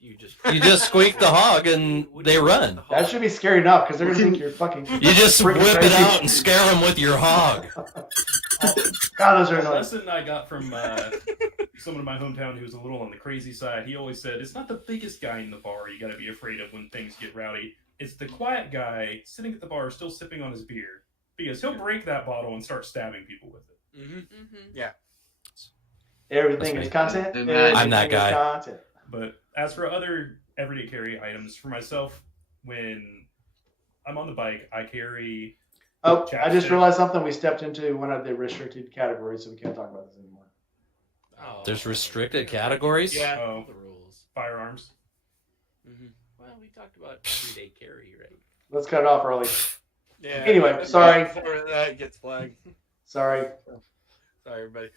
You just squeak the hog and they run. That should be scary enough, because they're going to think you're fucking... You just whip it out and scare them with your hog. God, those are A annoying. lesson I got from someone in my hometown who was a little on the crazy side. He always said, it's not the biggest guy in the bar you got to be afraid of when things get rowdy. It's the quiet guy sitting at the bar still sipping on his beer. Because he'll break that bottle and start stabbing people with it. Mm-hmm. Everything is content. I'm Everything that guy. is content. But as for other everyday carry items, for myself, when I'm on the bike, I carry. Oh, I just Chapstick. realized something. We stepped into one of the restricted categories, so we can't talk about this anymore. Oh, There's restricted categories? Yeah. Oh, The rules. firearms. Mm-hmm. Well, we talked about everyday carry, right? Let's cut it off early. Yeah. Anyway, sorry. Before that gets flagged. Sorry. Sorry, everybody.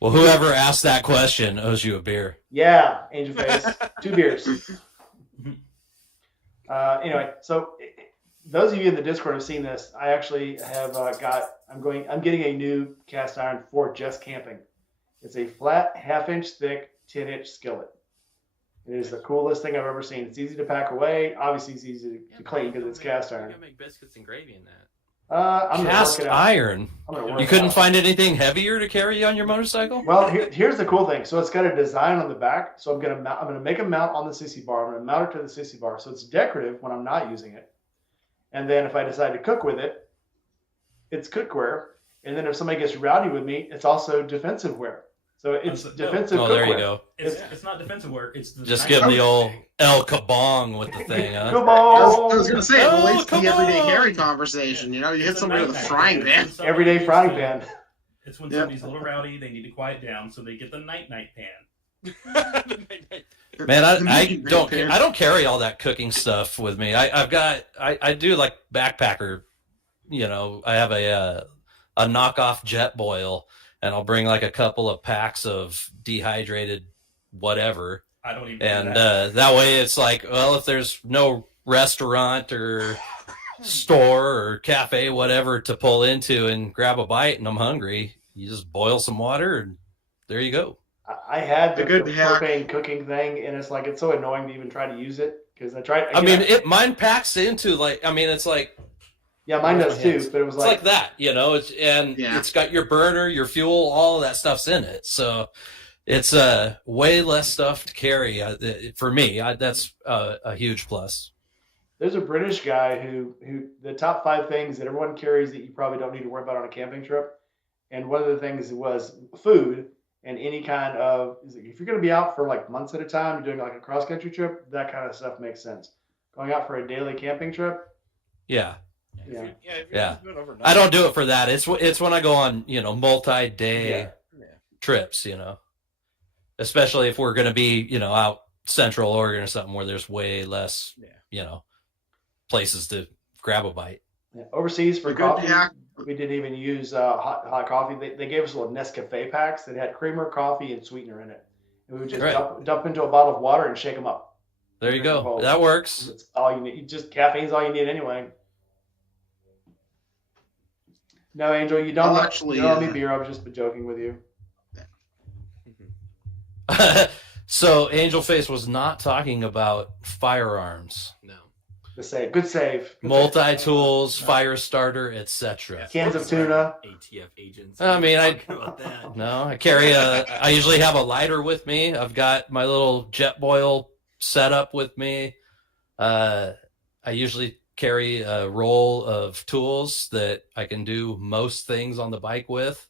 Well, whoever asked that question owes you a beer. Yeah, Angel Face. 2 beers. Anyway, so those of you in the Discord have seen this. I actually have I'm getting a new cast iron for just camping. It's a flat, half-inch thick, 10-inch skillet. It is the coolest thing I've ever seen. It's easy to pack away. Obviously, it's easy to clean because it's cast You iron. can make biscuits and gravy in that. I'm gonna Cast work it out. iron. I'm gonna work You it couldn't out. find anything heavier to carry on your motorcycle? Well, here's the cool thing. So it's got a design on the back. So I'm gonna make a mount on the sissy bar. I'm gonna mount it to the sissy bar, so it's decorative when I'm not using it. And then if I decide to cook with it, it's cookware. And then if somebody gets rowdy with me, it's also defensive wear. So it's No. defensive Oh, cookware. there you go. It's not defensive wear. It's the Just nice- give them the old El Kabong with the thing, huh? Come I was on. going to say, it Oh, relates to come the everyday on. carry conversation. You know, you hit It's a somebody with a night frying night pan. It's when somebody Everyday needs frying to- pan. It's when Yep. somebody's a little rowdy, they need to quiet down, so they get the night pan. Man, The I meat don't pan. I don't carry all that cooking stuff with me. I do like backpacker. You know, I have a knockoff jet boil, and I'll bring like a couple of packs of dehydrated whatever, I don't even. and do that. that way it's like, well, if there's no restaurant or store or cafe whatever to pull into and grab a bite, and I'm hungry, you just boil some water, and there you go. I had the A good hack. propane cooking thing, and it's like it's so annoying to even try to use it because I tried. I mean, mine packs into like, I mean, it's like. yeah, mine does my too. hands. But it was It's like that, you know. Yeah. It's got your burner, your fuel, all of that stuff's in it. So it's way less stuff to carry for me. That's a huge plus. There's a British guy who the top 5 things that everyone carries that you probably don't need to worry about on a camping trip, and one of the things was food and any kind of, if you're going to be out for like months at a time, you're doing like a cross country trip, that kind of stuff makes sense. Going out for a daily camping trip, Yeah, yeah. If you're Yeah. just doing overnight. I don't do it for that. It's when I go on, you know, multi-day Yeah. trips, you know, especially if we're going to be, you know, out Central Oregon or something where there's way less, you know, places to grab a bite. Yeah. Overseas for A good coffee, hack. we didn't even use hot coffee. They gave us little Nescafe packs that had creamer, coffee, and sweetener in it. And we would just Right. dump into a bottle of water and shake them up. There you go. That works. That's all you need. Just caffeine's all you need anyway. No, Angel, you don't. Well, actually, you don't owe me beer. I was just joking with you. So Angel Face was not talking about firearms, No. The save. Good save. multi-tools, fire starter, etc. Cans of tuna. ATF agents. I mean, I- Talking about that. No, I usually have a lighter with me. I've got my little jet boil setup with me. I usually carry a roll of tools that I can do most things on the bike with.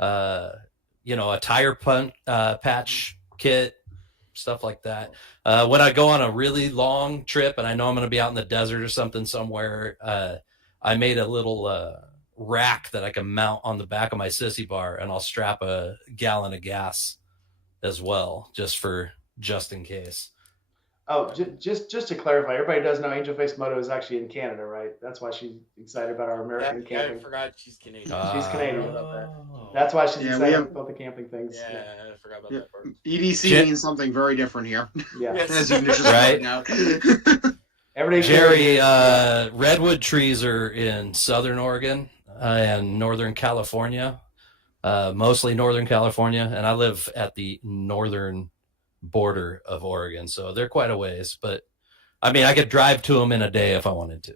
You know, a tire patch kit, stuff like that. When I go on a really long trip and I know I'm going to be out in the desert or something somewhere, I made a little rack that I can mount on the back of my sissy bar, and I'll strap a gallon of gas as well, just in case. Oh, just to clarify, everybody does know Angel Face Moto is actually in Canada, right? That's why she's excited about our American I camping. forgot she's Canadian. She's Canadian. Oh. That's why she's Yeah, we excited have- about the camping things. Yeah, I forgot about Yeah. that part. EDC Jet- means something very different here. Yeah. Yes. As you can just Right. find out. Everyday Jerry, carry- redwood trees are in Southern Oregon and Northern California, mostly Northern California, and I live at the northern border of Oregon, so they're quite a ways. But I mean, I could drive to them in a day if I wanted to.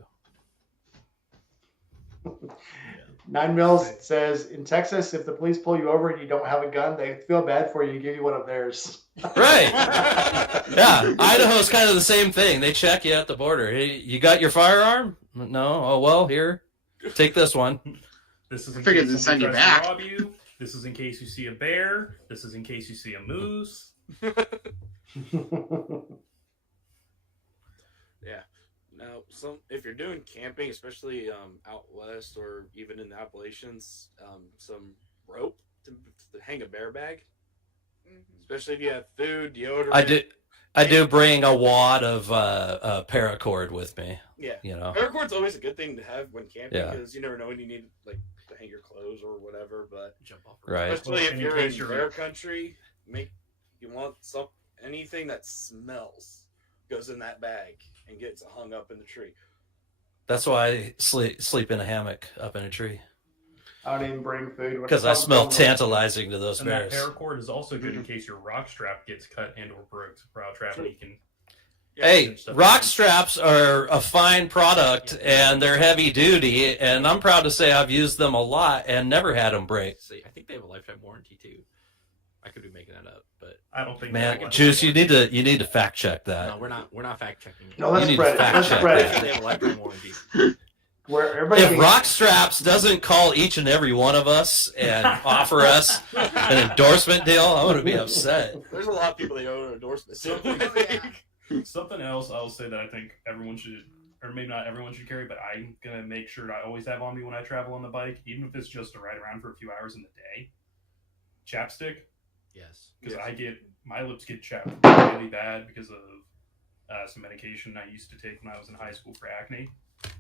9 Mills says in Texas, if the police pull you over and you don't have a gun, they feel bad for you and give you one of theirs. Right. Yeah, Idaho's kind of the same thing. They check you at the border. Hey, you got your firearm? No. Oh well, here. Take this one. This is in figured case they'd send somebody you tries back. to rob you. This is in case you see a bear. This is in case you see a moose. Yeah. Now, if you're doing camping, especially out west or even in the Appalachians, some rope to hang a bear bag, especially if you have food, deodorant. I do bring a wad of paracord with me. Yeah. You know. Paracord's always a good thing to have when camping Yeah. because you never know when you need like to hang your clothes or whatever. But Jump off. Right. especially Well, if in you're case in you're- bear country, you want anything that smells goes in that bag and gets hung up in the tree. That's why I sleep in a hammock up in a tree. I don't even bring food. Because I smell tantalizing to those And that bears. paracord is also good in case your rock strap gets cut and or broke while traveling. You can. Hey, rock straps are a fine product and they're heavy duty, and I'm proud to say I've used them a lot and never had them break. See, I think they have a lifetime warranty too. I could be making that up, but I don't think. Man, they're Juice, you need to fact check no, that. we're not fact checking. No, let's You need spread to it. fact Let's check spread that. They it. have a lifetime warranty. Where everybody If thinks- Rock Straps doesn't call each and every one of us and offer us an endorsement deal, I'm going to be upset. There's a lot of people that owe endorsements. Something else I'll say that I think everyone should, or maybe not everyone should carry, but I'm gonna make sure that I always have on me when I travel on the bike, even if it's just to ride around for a few hours in the day. Chapstick, Yes. because my lips get chapped really bad because of some medication I used to take when I was in high school for acne.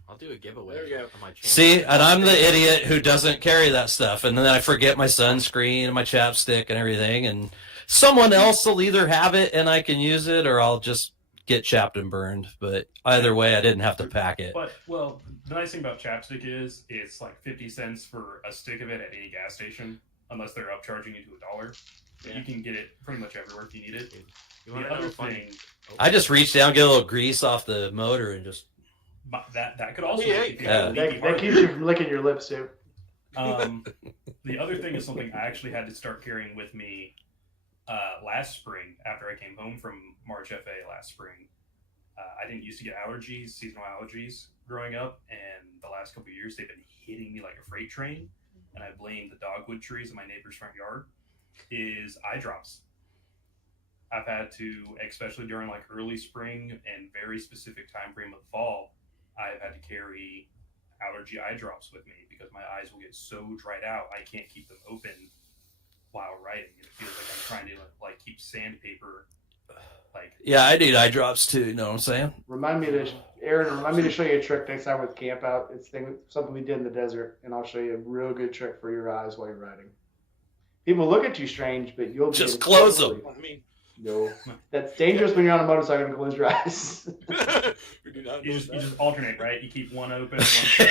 I'll do a giveaway There you go. on my channel. See, and I'm the idiot who doesn't carry that stuff, and then I forget my sunscreen and my chapstick and everything, and someone else will either have it and I can use it, or I'll just get chapped and burned. But either way, I didn't have to pack it. But, well, the nice thing about chapstick is it's like 50 cents for a stick of it at any gas station, unless they're upcharging you to $1. But you can get it pretty much everywhere if you need it. You The want to know other a funny? thing, I just reach down, get a little grease off the motor, and just that could also Yeah, make you feel yeah. leaky that heart. keeps you from licking your lips too. The other thing is something I actually had to start carrying with me last spring after I came home from March FA last spring. I didn't used to get allergies, seasonal allergies growing up, and the last couple of years they've been hitting me like a freight train, and I blame the dogwood trees in my neighbor's front yard, is eye drops. I've had to, especially during like early spring and very specific time frame of the fall, I've had to carry allergy eye drops with me because my eyes will get so dried out I can't keep them open while writing. It feels like I'm trying to like keep sandpaper. Like yeah, I need eye drops too. You know what I'm saying? Aaron, remind me to show you a trick next time with camp out. It's something we did in the desert, and I'll show you a real good trick for your eyes while you're riding. People look at you strange, but you'll be Just close them. I mean, No, that's dangerous when you're on a motorcycle and close your eyes. we do not you know just that. alternate, right? You keep one open, one shut.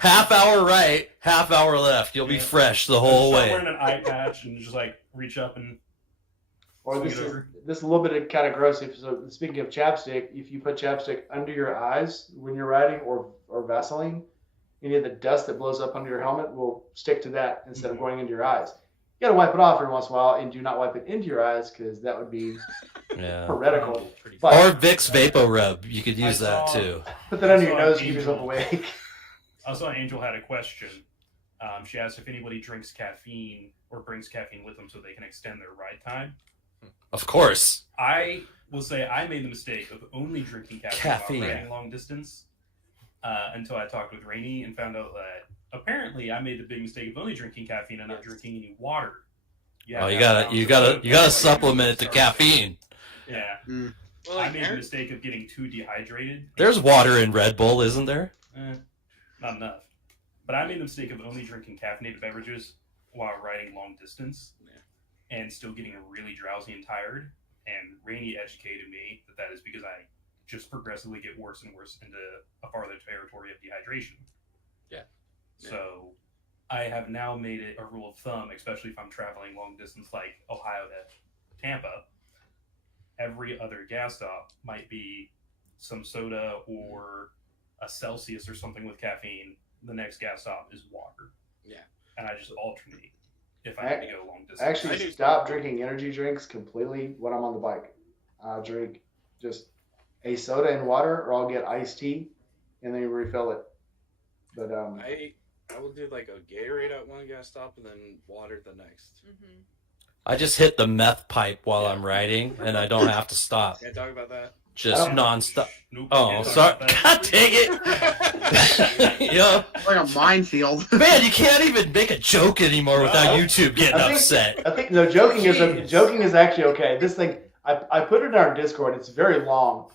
Half hour right, half hour left. You'll be Yeah. fresh the whole Start way. wearing an eye patch and just like reach up and Or swing this it is over. this is a little bit of kind of gross. So speaking of chapstick, if you put chapstick under your eyes when you're riding, or Vaseline, any of the dust that blows up under your helmet will stick to that instead of going into your eyes. You gotta wipe it off every once in a while, and do not wipe it into your eyes because that would be Yeah. heretical. Pretty But- Or Vicks Vapor Rub. You could use that saw- too. Put that under your So nose to keep yourself Angel- awake. I saw Angel had a question. She asked if anybody drinks caffeine or brings caffeine with them so they can extend their ride time. Of course. I will say I made the mistake of only drinking caffeine, while riding long distance until I talked with Rainey and found out that apparently I made the big mistake of only drinking caffeine and not drinking any water. Oh, you gotta supplement it to caffeine. Yeah, Well, I like, made the Aaron, mistake of getting too dehydrated. There's water in Red Bull, isn't there? Not enough. But I made the mistake of only drinking caffeinated beverages while riding long distance, and still getting really drowsy and tired. And Rainey educated me that is because I just progressively get worse and worse into a farther territory of dehydration. Yeah. So I have now made it a rule of thumb, especially if I'm traveling long distance like Ohio to Tampa. Every other gas stop might be some soda or a Celsius or something with caffeine. The next gas stop is water. Yeah. And I just alternate if I need to go long distance. I actually I do- stopped drinking energy drinks completely when I'm on the bike. I'll drink just a soda and water, or I'll get iced tea and then refill it. But I will do like a Gatorade at one gas stop and then water the next. Mm-hmm. I just hit the meth pipe while I'm riding, and I don't have to stop. Can't talk about that. Just I don't- nonstop. Nope, Oh, can't talk sorry. about that. God dang it. Yeah. It's like a minefield. Man, you can't even make a joke anymore without YouTube getting upset. I think no, joking Jeez. is actually okay. This thing I put it in our Discord. It's very long.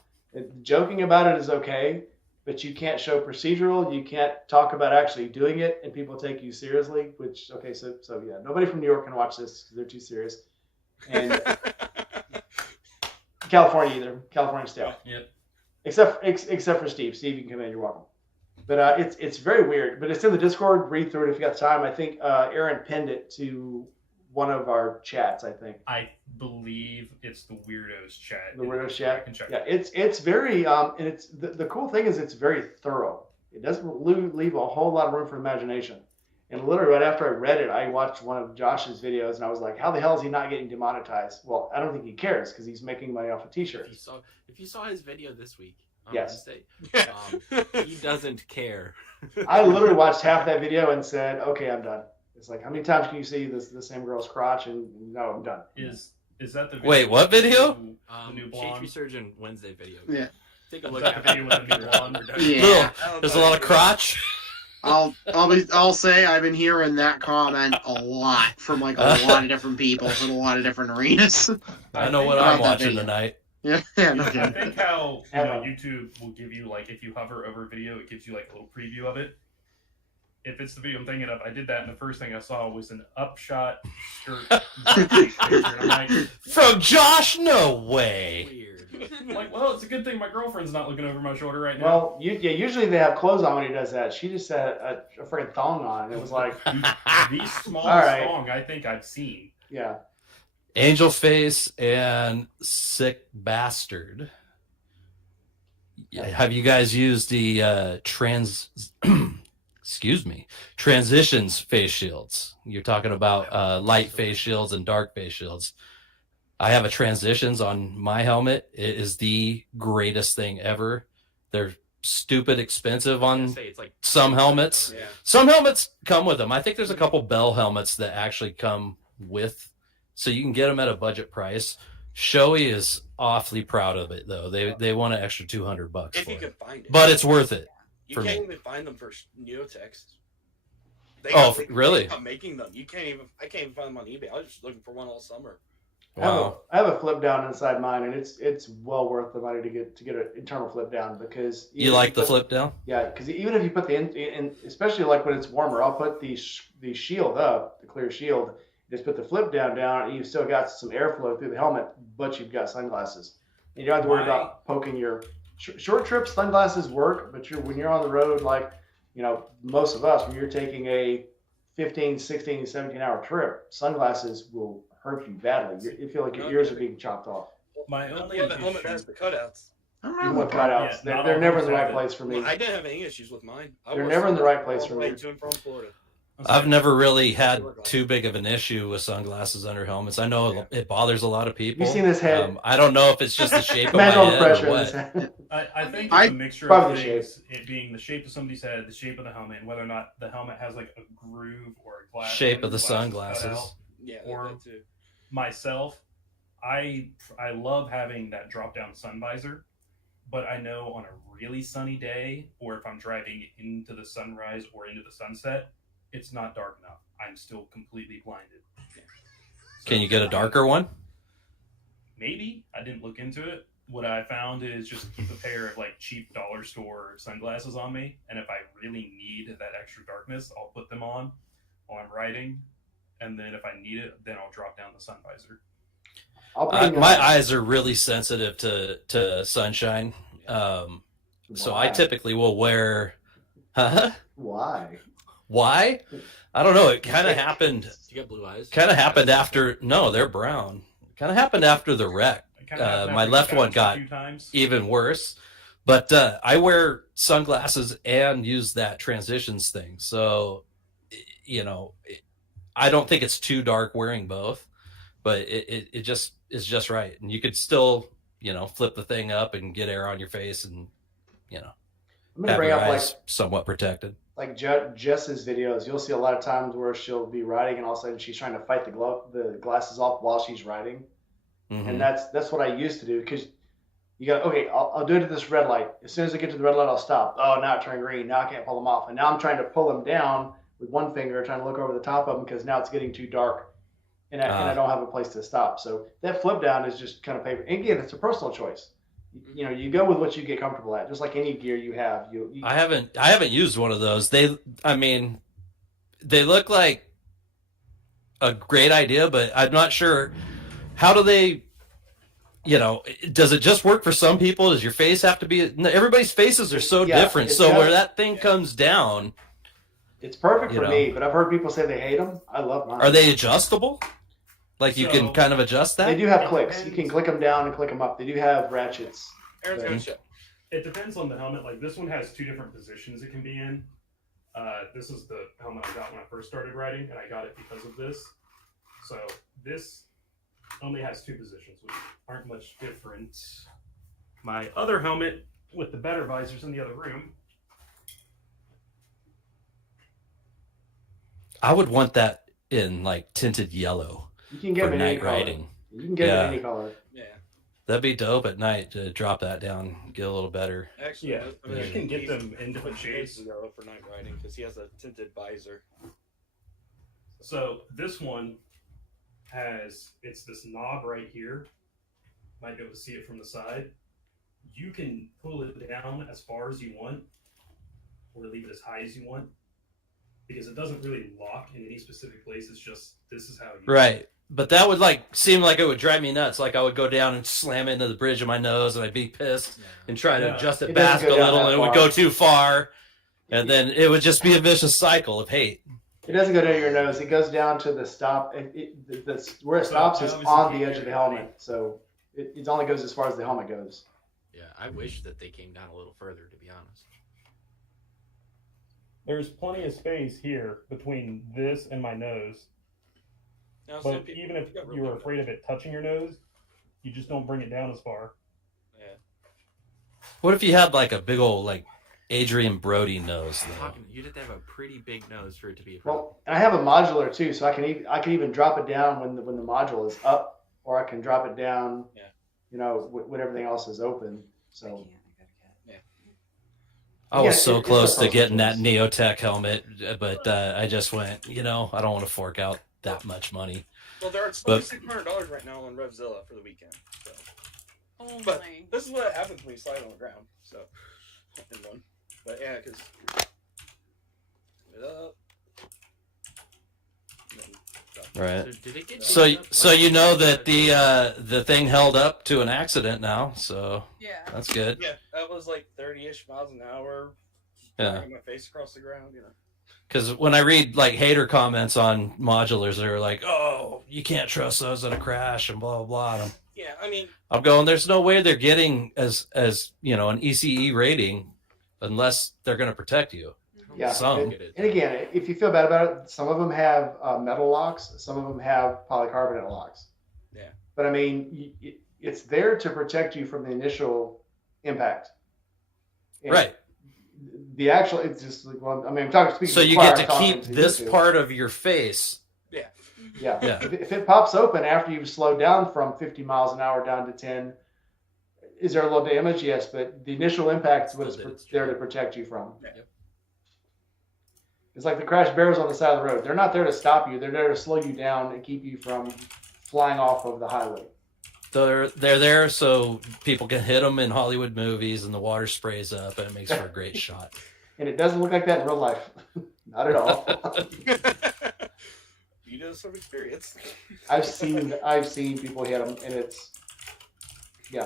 Joking about it is okay, but you can't show procedural. You can't talk about actually doing it, and people take you seriously. Which okay, so yeah, nobody from New York can watch this because they're too serious, and California either. California style. Yep. Except for Steve. Steve, you can come in. You're welcome. But it's very weird. But it's in the Discord. Read through it if you got the time. I think Aaron pinned it to one of our chats. I think I believe it's the Weirdos chat. the Weirdos I chat. can check. Yeah, it's very and it's the cool thing is it's very thorough. It doesn't leave a whole lot of room for imagination. And literally right after I read it, I watched one of Josh's videos and I was like, how the hell is he not getting demonetized? Well, I don't think he cares because he's making money off of t-shirts. If you saw his video this week on Yes. Wednesday, he doesn't care. I literally watched half that video and said, okay, I'm done. It's like, how many times can you see the same girl's crotch? And no, I'm done. Is that the video? Wait, what video? The new Change blonde. Resurgent Wednesday video. Yeah. Take a Look look at at the video with the new blonde. Yeah. There's a lot of crotch. I'll say I've been hearing that comment a lot from like a lot of different people from a lot of different arenas. I know what think I'm about that watching video. tonight. Yeah, no I kidding. think how YouTube will give you like if you hover over a video, it gives you like a little preview of it. If it's the video I'm thinking of, I did that, and the first thing I saw was an upshot skirt. picture. I'm like, From Josh? No way. Weird. like, well, it's a good thing my girlfriend's not looking over my shoulder right now. Well, usually they have clothes on when he does that. She just had a freaking thong on. And it was like, The smallest All right. song I think I've seen. yeah. Angel Face and Sick Bastard. Have you guys used the transitions face shields? You're talking about light face shields and dark face shields. I have a transitions on my helmet. It is the greatest thing ever. They're stupid expensive on Say it's like some helmets. Yeah. Some helmets come with them. I think there's a couple Bell helmets that actually come with, so you can get them at a budget price. Shoei is awfully proud of it, though. They want an extra $200 If for you it, can find it. but it's worth it. You for can't me. even find them for Neotex. Really? I'm making them. I can't even find them on eBay. I was just looking for one all summer. Wow. I have a flip down inside mine, and it's well worth the money to get an internal flip down because You like the flip down? Yeah, because even if you put the in, especially like when it's warmer, I'll put the shield up, the clear shield. Just put the flip down, and you've still got some airflow through the helmet, but you've got sunglasses. And you don't have to worry about poking your short trips. Sunglasses work, but when you're on the road, like most of us, when you're taking a 15, 16, 17-hour trip, sunglasses will hurt you badly. You feel like your ears are being chopped off. My only The helmet has the cutouts. I don't Even know. with cutouts, Yeah, not they're all never in the those right have it. place for me. I didn't have any issues with mine. They're never in the right place for me. To and from Florida. I've never really had too big of an issue with sunglasses under helmets. I know it bothers a lot of people. You've seen this head. I don't know if it's just the shape of my Imagine all the head pressure or in this what. head. I think I- it's a mixture probably of the things. It being the shape of somebody's head, the shape of the helmet, and whether or not the helmet has like a groove or a glass. Shape of the glasses cut sunglasses. out. Yeah, Or- that too. Myself, I love having that drop down sun visor, but I know on a really sunny day, or if I'm driving into the sunrise or into the sunset, it's not dark enough. I'm still completely blinded. So Can you get a darker one? maybe. I didn't look into it. What I found is just keep a pair of like cheap dollar store sunglasses on me, and if I really need that extra darkness, I'll put them on while I'm riding, and then if I need it, then I'll drop down the sun visor. I'll bring My eyes are really sensitive to sunshine, so I Why? typically will wear. Huh? Why? Why? I don't know. It kind of happened. You got blue eyes. Kind of happened after. No, they're brown. Kind of happened after the wreck. I kinda have My that left one a got few times. even worse. But I wear sunglasses and use that transitions thing. So, I don't think it's too dark wearing both, but it just is just right. And you could still, flip the thing up and get air on your face and, I'm gonna have bring your up eyes somewhat protected. like Jess's videos, you'll see a lot of times where she'll be riding and all of a sudden she's trying to fight the glasses off while she's riding. Mhm. And that's what I used to do because you got, okay, I'll do it at this red light. As soon as I get to the red light, I'll stop. Oh, now it turned green. Now I can't pull them off. And now I'm trying to pull them down with one finger, trying to look over the top of them because now it's getting too dark and I don't have a place to stop. So that flip down is just kind of paper. And again, it's a personal choice. You know, you go with what you get comfortable at, just like any gear you have. I haven't used one of those. I mean, they look like a great idea, but I'm not sure how do they. You know, does it just work for some people? Does your face have to be? Everybody's faces are so different. So where that thing comes down, it's perfect for me. But I've heard people say they hate them. I love mine. Are they adjustable? Like you can kind of adjust that? They do have clicks. You can click them down and click them up. They do have ratchets. Aaron's gonna check. It depends on the helmet. Like this one has 2 different positions it can be in. This is the helmet I got when I first started riding, and I got it because of this. So this only has 2 positions, which aren't much different. My other helmet with the better visors in the other room. I would want that in like tinted yellow. You can get for it in night any color. riding. You can get it in any color. Yeah. That'd be dope at night to drop that down, get a little better. Actually, Yeah, you can get them in different shades. Yellow for night riding because he has a tinted visor. So this one it's this knob right here. Might be able to see it from the side. You can pull it down as far as you want, or leave it as high as you want, because it doesn't really lock in any specific place. It's just this is how you Right. But that would like seem like it would drive me nuts. Like I would go down and slam into the bridge of my nose, and I'd be pissed and try to adjust it back a little, and it would go too far, and then it would just be a vicious cycle of hate. It doesn't go down your nose. It goes down to the stop. Where it stops is on the edge of the helmet. So it only goes as far as the helmet goes. Yeah, I wish that they came down a little further, to be honest. There's plenty of space here between this and my nose. Now, But even if you were afraid of it touching your nose, you just don't bring it down as far. Yeah. What if you had like a big old like Adrian Brody nose though? You'd have to have a pretty big nose for it to be a problem. Well, and I have a modular too, so I can even drop it down when the module is up, or I can drop it down. Yeah. You know, when everything else is open. So. I was so it's close a to getting that personal Neotech helmet, but I just went, I don't want to fork out that much money. Well, they're at $600 right now on Revzilla for the weekend. So. Oh But my. this is what happens when you slide on the ground. So, in one. But yeah, because it up. Right. So did it get So you know that the thing held up to an accident now, so Yeah. that's good. Yeah, that was like 30-ish miles an hour. Yeah. Dragging my face across the ground, Because when I read like hater comments on modulars, they're like, "Oh, you can't trust those in a crash," and blah blah blah. And Yeah, I mean, I'm going, there's no way they're getting as an ECE rating unless they're going to protect you. Yeah, Some. and again, if you feel bad about it, some of them have metal locks, some of them have polycarbonate locks. Yeah. But I mean, it's there to protect you from the initial impact. And Right. The actual, it's just like, well, I mean, I'm talking. So you get to keep this part of your face. yeah. Yeah. Yeah. If it pops open after you've slowed down from 50 miles an hour down to 10, is there a little damage? Yes, but the initial impact was there to protect you from. Yeah. It's like the crash barriers on the side of the road. They're not there to stop you. They're there to slow you down and keep you from flying off of the highway. They're there so people can hit them in Hollywood movies, and the water sprays up, and it makes for a great shot. And it doesn't look like that in real life. Not at all. You know some experience. I've seen people hit them, and it's They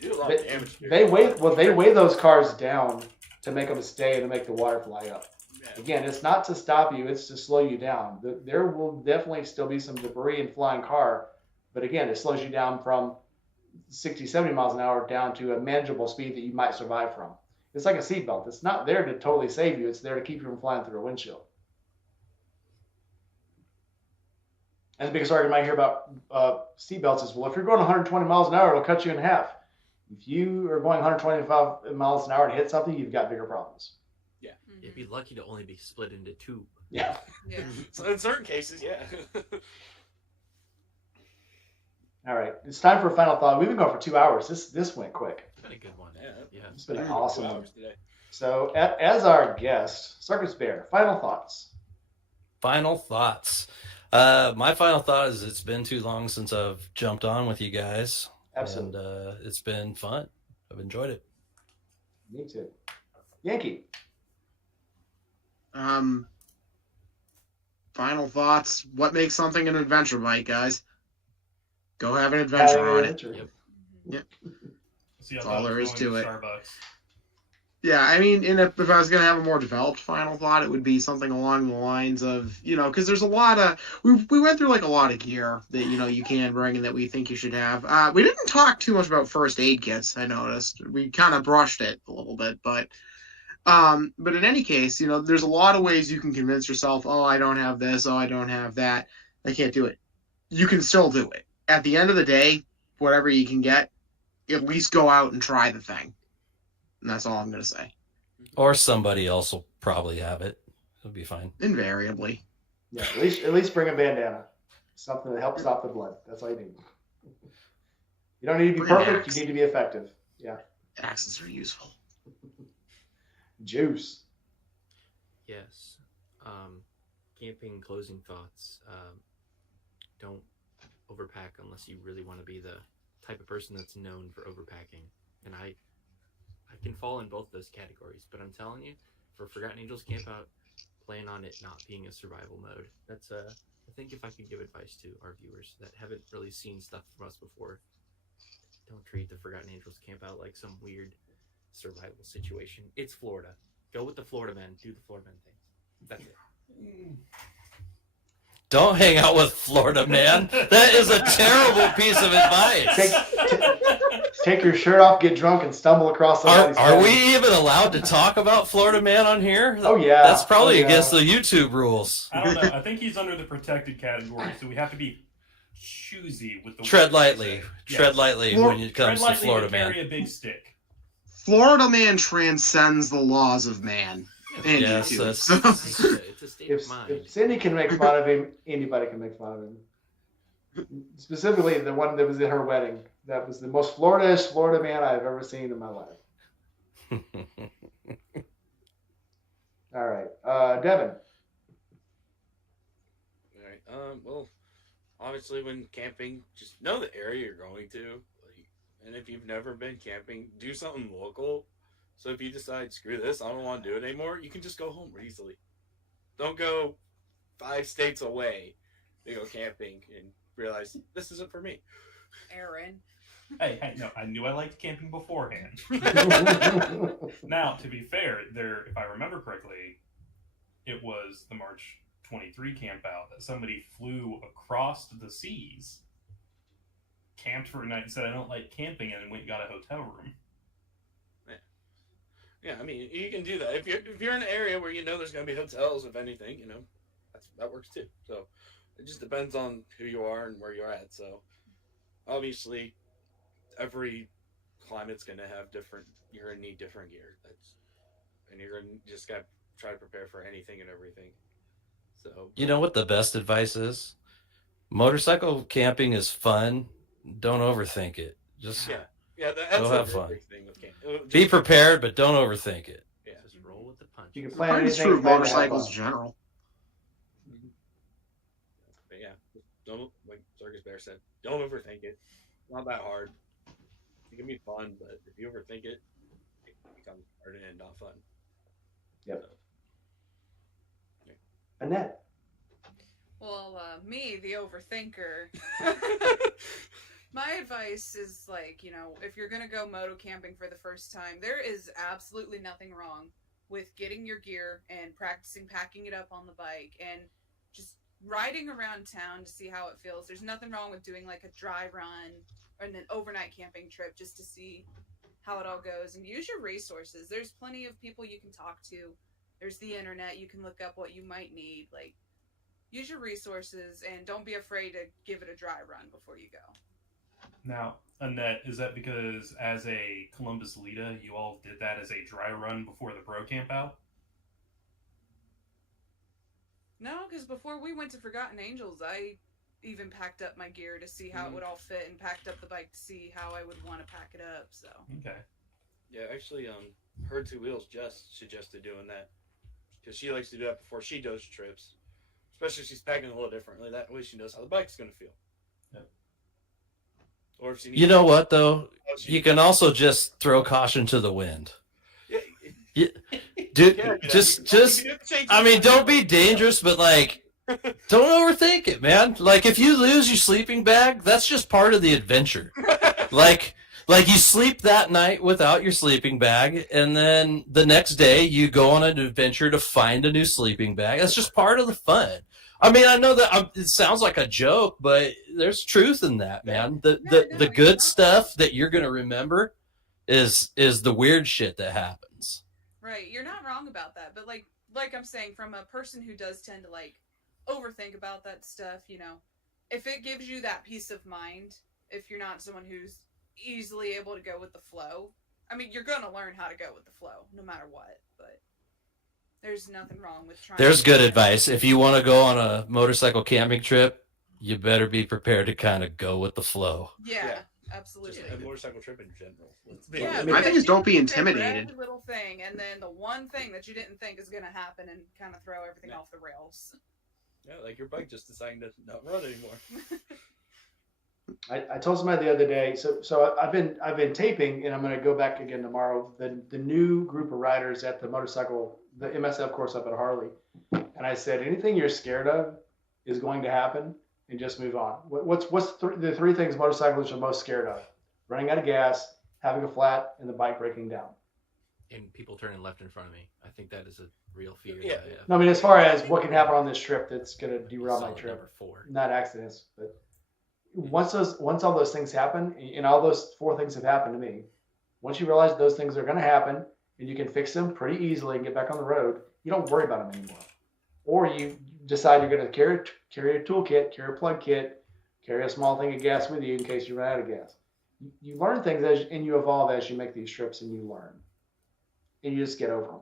do a lot of damage. they weigh those cars down to make them stay and to make the water fly up. Yeah. Again, it's not to stop you; it's to slow you down. There will definitely still be some debris and flying car, but again, it slows you down from 60, 70 miles an hour down to a manageable speed that you might survive from. It's like a seatbelt. It's not there to totally save you. It's there to keep you from flying through a windshield. And the biggest argument I hear about seatbelts is, well, if you're going 120 miles an hour, it'll cut you in half. If you are going 125 miles an hour and hit something, you've got bigger problems. Yeah, You'd be lucky to only be split into 2. Yeah. Yeah. So in certain cases, yeah. All right. It's time for a final thought. We've been going for 2 hours. This went quick. It's been a good one. Yeah. It's been Yeah. an 2 awesome one. hours today. So, as our guest, Circus Bear, final thoughts. Final thoughts. My final thought is it's been too long since I've jumped on with you guys. Absolutely. And it's been fun. I've enjoyed it. Me too. Yankee. Final thoughts. What makes something an adventure bike, guys? Go have an adventure on it. Mhm. See, I That's thought all it there was is going to it. Starbucks. Yeah, I mean, and if I was going to have a more developed final thought, it would be something along the lines of, because there's a lot of, we went through like a lot of gear that, you can bring and that we think you should have. We didn't talk too much about first aid kits, I noticed. We kind of brushed it a little bit, but in any case, there's a lot of ways you can convince yourself, oh, I don't have this, oh, I don't have that, I can't do it. You can still do it. At the end of the day, whatever you can get, at least go out and try the thing. And that's all I'm going to say. Or somebody else will probably have it. It'll be fine. Invariably. Yeah, at least bring a bandana. Something that helps stop the blood. That's all you need. You don't need to be Bring an perfect. axe. You need to be effective. Yeah. Axes are useful. Juice. Yes. Camping closing thoughts. Don't overpack unless you really want to be the type of person that's known for overpacking. And I can fall in both those categories, but I'm telling you, for Forgotten Angels Campout, plan on it not being a survival mode. That's I think if I could give advice to our viewers that haven't really seen stuff from us before, don't treat the Forgotten Angels Campout like some weird survival situation. It's Florida. Go with the Florida men. Do the Florida men things. That's it. Don't hang out with Florida man. That is a terrible piece of advice. Take your shirt off, get drunk, and stumble across somebody's Are phone. we even allowed to talk about Florida man on here? Oh, yeah. That's probably Oh, yeah. against the YouTube rules. I don't know. I think he's under the protected category, so we have to be choosy with the Tread words we lightly. say. Tread Yes. lightly Flor- when it Tread comes to lightly Florida and man. carry a big stick. Florida man transcends the laws of man. And Yes, YouTube. that's- So- It's a state of mind. If Cindy can make fun of him, anybody can make fun of him. Specifically, the one that was in her wedding. That was the most Florida-ish Florida man I've ever seen in my life. All right. Devin. All right. Well, obviously, when camping, just know the area you're going to. And if you've never been camping, do something local. So if you decide, screw this, I don't want to do it anymore, you can just go home easily. Don't go 5 states away to go camping and realize this isn't for me. Aaron. Hey, no, I knew I liked camping beforehand. Now, to be fair, if I remember correctly, it was the March 23 camp out that somebody flew across the seas, camped for a night, and said, I don't like camping, and then went and got a hotel room. Yeah, I mean, you can do that. If you're in an area where you know there's going to be hotels, if anything, that works too. So it just depends on who you are and where you're at. So obviously, every climate's going to have you're going to need different gear. And you're going to just got to try to prepare for anything and everything. So You know what the best advice is? Motorcycle camping is fun. Don't overthink it. Just yeah, that's Go the have big fun. thing with camping. be prepared, but don't overthink it. Yeah. Just roll with the punch. You can I plan think it's anything. true of plan to have motorcycles in fun. general. But yeah, don't, like Circus Bear said, don't overthink it. It's not that hard. It can be fun, but if you overthink it, it becomes hard and not fun. Yep. Annette. Well, me, the overthinker. My advice is if you're gonna go moto camping for the first time, there is absolutely nothing wrong with getting your gear and practicing packing it up on the bike and just riding around town to see how it feels. There's nothing wrong with doing like a dry run or an overnight camping trip just to see how it all goes and use your resources. There's plenty of people you can talk to. There's the internet. You can look up what you might need. Use your resources and don't be afraid to give it a dry run before you go. Now, Annette, is that because as a Columbus Lita, you all did that as a dry run before the pro camp out? No, because before we went to Forgotten Angels, I even packed up my gear to see how it would all fit, and packed up the bike to see how I would want to pack it up. So Okay. Yeah, actually, her two wheels just suggested doing that because she likes to do that before she does trips, especially if she's packing a little differently. That way, she knows how the bike's gonna feel. Yep. Or if she needs You know what though? she- You can also just throw caution to the wind. Yeah, Dude, yeah, just I mean, don't be dangerous, but like, don't overthink it, man. Like, if you lose your sleeping bag, that's just part of the adventure. Like you sleep that night without your sleeping bag, and then the next day you go on an adventure to find a new sleeping bag. That's just part of the fun. I mean, I know that it sounds like a joke, but there's truth in that, man. The good stuff that you're gonna remember is the weird shit that happens. right, you're not wrong about that. But like I'm saying, from a person who does tend to like overthink about that stuff, you know, if it gives you that peace of mind, if you're not someone who's easily able to go with the flow, I mean, you're gonna learn how to go with the flow no matter what. But there's nothing wrong with trying. There's good advice. If you want to go on a motorcycle camping trip, you better be prepared to kind of go with the flow. Yeah, Just absolutely. a motorcycle trip in general. Yeah, I because think is you don't be can prepare for intimidated. every little thing, and then the one thing that you didn't think is gonna happen and kind of throw everything off the rails. Yeah, like your bike just deciding to not run anymore. I told somebody the other day. So I've been taping, and I'm going to go back again tomorrow. The new group of riders at the MSF course up at Harley, and I said anything you're scared of is going to happen, and just move on. What's the three things motorcyclists are most scared of? Running out of gas, having a flat, and the bike breaking down. And people turning left in front of me. I think that is a real fear. Yeah. that I have. No, I mean as far as what can happen on this trip that's going to derail my Solid trip. number 4. Not accidents, but once all those things happen, and all those 4 things have happened to me, once you realize those things are going to happen and you can fix them pretty easily and get back on the road, you don't worry about them anymore. Or you decide you're going to carry a toolkit, carry a plug kit, carry a small thing of gas with you in case you run out of gas. You learn things and you evolve as you make these trips, and you learn, and you just get over them.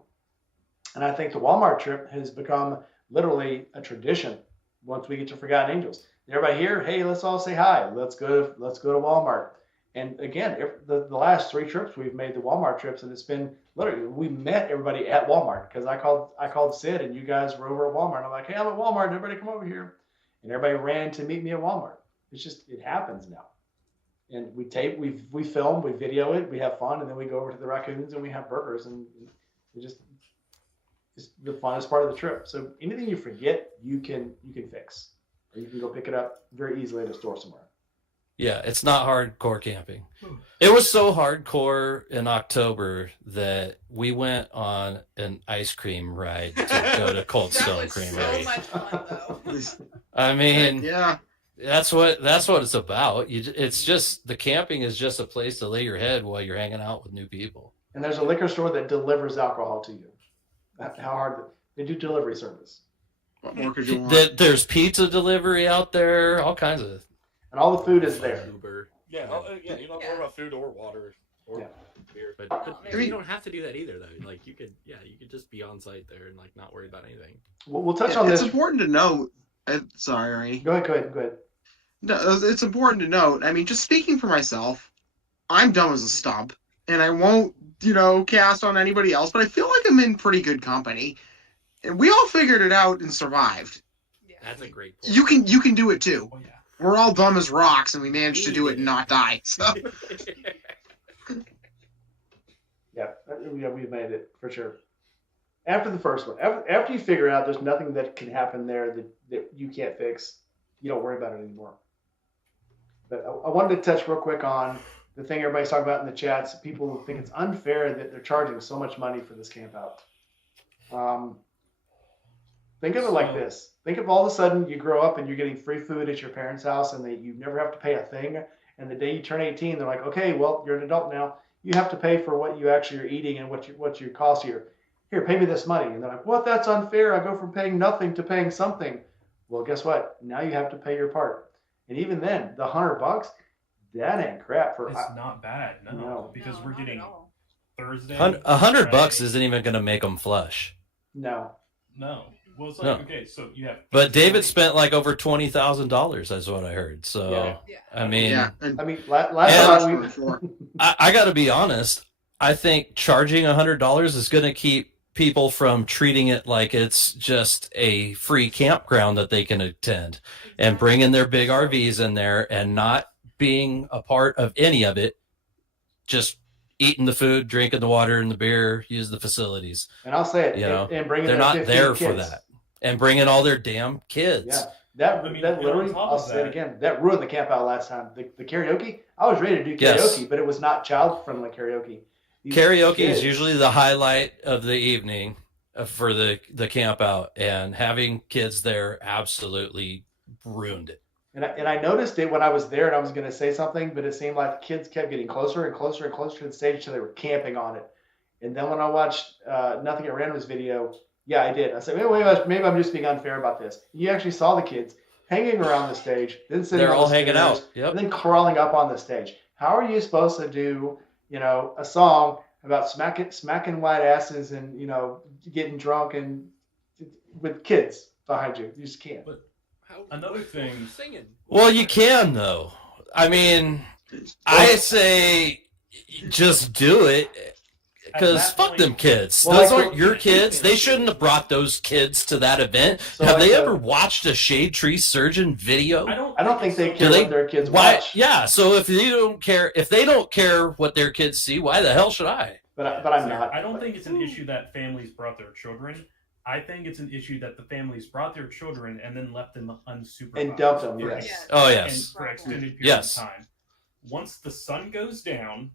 And I think the Walmart trip has become literally a tradition once we get to Forgotten Angels. Everybody here, hey, let's all say hi. Let's go to Walmart. And again, the last 3 trips we've made the Walmart trips, and it's been literally we met everybody at Walmart because I called Sid and you guys were over at Walmart. I'm like, hey, I'm at Walmart. Everybody come over here, and everybody ran to meet me at Walmart. It happens now. And we tape, we film, we video it, we have fun, and then we go over to the raccoons and we have burgers, and it's the funnest part of the trip. So anything you forget, you can fix. Or you can go pick it up very easily at a store somewhere. Yeah, it's not hardcore camping. It was so hardcore in October that we went on an ice cream ride to go to Cold That Stone was Creamery. so much fun, though. I mean, Yeah. that's what it's about. It's just the camping is just a place to lay your head while you're hanging out with new people. And there's a liquor store that delivers alcohol to you. How hard they do delivery service. What more could you want? There's pizza delivery out there, all kinds of. And all the food is there. Uber. Yeah, you don't worry about food or water or beer. But I you mean- don't have to do that either, though. Like you could just be on site there and like not worry about anything. We'll touch on It's this. important to note. Sorry. Go ahead. No, it's important to note. I mean, just speaking for myself, I'm dumb as a stump, and I won't, cast on anybody else. But I feel like I'm in pretty good company, and we all figured it out and survived. Yeah. That's a great point. You can do it too. Oh yeah. We're all dumb as rocks, and we managed to do it and not die. So Yeah, we've made it for sure. After the first one, after you figure out there's nothing that can happen there that you can't fix, you don't worry about it anymore. But I wanted to touch real quick on the thing everybody's talking about in the chats. People think it's unfair that they're charging so much money for this camp out. Think of it like this. Think of all of a sudden you grow up and you're getting free food at your parents' house, and you never have to pay a thing. And the day you turn 18, they're like, okay, well, you're an adult now. You have to pay for what you actually are eating and what your cost here. Here, pay me this money. And they're like, what? That's unfair. I go from paying nothing to paying something. Well, guess what? Now you have to pay your part. And even then, the $100, that ain't crap for. It's not bad, no. Because No, we're not at getting all. Thursday. $100 Friday. isn't even going to make them flush. No. No. Well, it's like, No. okay, so you have. But David spent like over $20,000. That's what I heard. So Yeah. I mean, Yeah, and I mean, last And- time we. for I got to be honest. I think charging $100 is going to keep people from treating it like it's just a free campground that they can attend and bringing their big RVs in there and not being a part of any of it. Just eating the food, drinking the water and the beer, use the facilities. And I'll say it, You know, and bringing They're their not 15 there for kids. that. And bringing all their damn kids. Yeah, that I mean, that and literally, on top I'll of say it that- again, that ruined the camp out last time. The karaoke, I was ready to do karaoke, Yes. but it was not child friendly karaoke. These Karaoke kids- is usually the highlight of the evening for the camp out, and having kids there absolutely ruined it. And I noticed it when I was there, and I was going to say something, but it seemed like the kids kept getting closer and closer and closer to the stage until they were camping on it. And then when I watched Nothing at Random's video, yeah, I did. I said, maybe I'm just being unfair about this. You actually saw the kids hanging around the stage, then sitting They're on all the hanging stairs, out. Yep. and then crawling up on the stage. How are you supposed to do, a song about smacking white asses and, getting drunk and with kids behind you? You just can't. How, Another thing- Singing. Well, you can though. I mean, I say just do it because that fuck point- them kids. Well, Those like aren't the- your kids. They shouldn't have brought those kids to that event. So Have like they the- ever watched a shade tree surgeon video? I don't think they so. care Do they- what their kids Why? watch. Yeah. So if they don't care what their kids see, why the hell should I? But I'm not. I don't think it's an issue that families brought their children. I think it's an issue that the families brought their children and then left them unsupervised. And dumped them, for- yes. Yes. Oh and yes. for extended periods Yes. of time. Once the sun goes down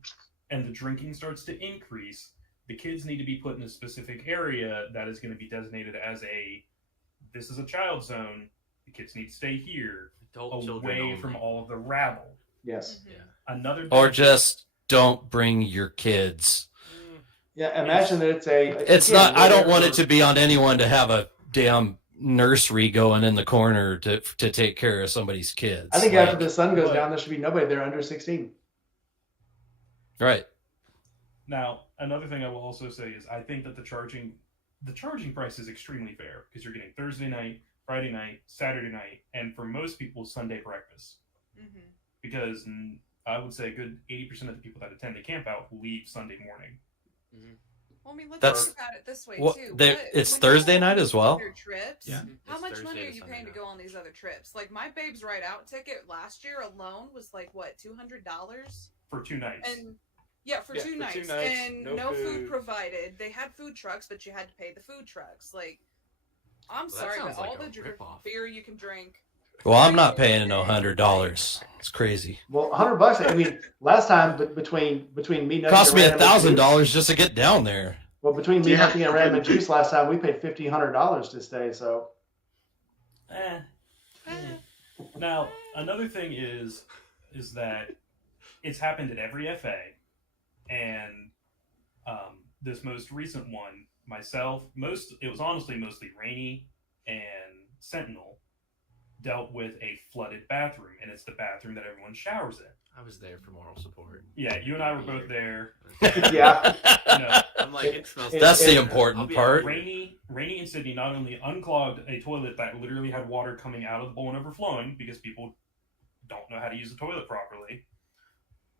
and the drinking starts to increase, the kids need to be put in a specific area that is going to be designated as this is a child zone. The kids need to stay here, Adult children away only. from all of the rabble. Yes. Mhm. Another Or benefit- just don't bring your kids. Yeah. Imagine that it's a. It's again, not. I don't whether- want it to be on anyone to have a damn nursery going in the corner to take care of somebody's kids. I think Like, after the sun goes but- down, there should be nobody there under 16. right. Now, another thing I will also say is I think that the charging price is extremely fair because you're getting Thursday night, Friday night, Saturday night, and for most people, Sunday breakfast. Mhm. Because I would say a good 80% of the people that attend the camp out leave Sunday morning. Well, I mean, let's That's- think about it this way Well, too. it's when Thursday you go night on as well. other Trips, Yeah. How It's much Thursday money are to you Sunday paying to night. go on these other trips? Like my babe's ride out ticket last year alone was like what, $200? For 2 nights. And yeah, for Yeah, two for nights, 2 nights, and no no food food. provided. They had food trucks, but you had to pay the food trucks. Like, I'm Well, that sorry, but sounds like all a the ripoff. beer you can drink. Well, I'm not paying no $100. It's crazy. Well, $100. I mean, last time between me, Nothing Cost and me Random and Juice- $1,000 just to get down there. Well, between me, Yeah. Nothing and Random and Juice last time, we paid $1,500 to stay. So Eh. Now, another thing is that it's happened at every FA, and this most recent one, myself, it was honestly mostly Rainy and Sentinel, dealt with a flooded bathroom, and it's the bathroom that everyone showers in. I was there for moral support. Yeah, you and I were both there. Yeah. I'm like, it smells. That's the It- I'll important be part. Rainy and Sydney not only unclogged a toilet that literally had water coming out of the bowl and overflowing because people don't know how to use the toilet properly,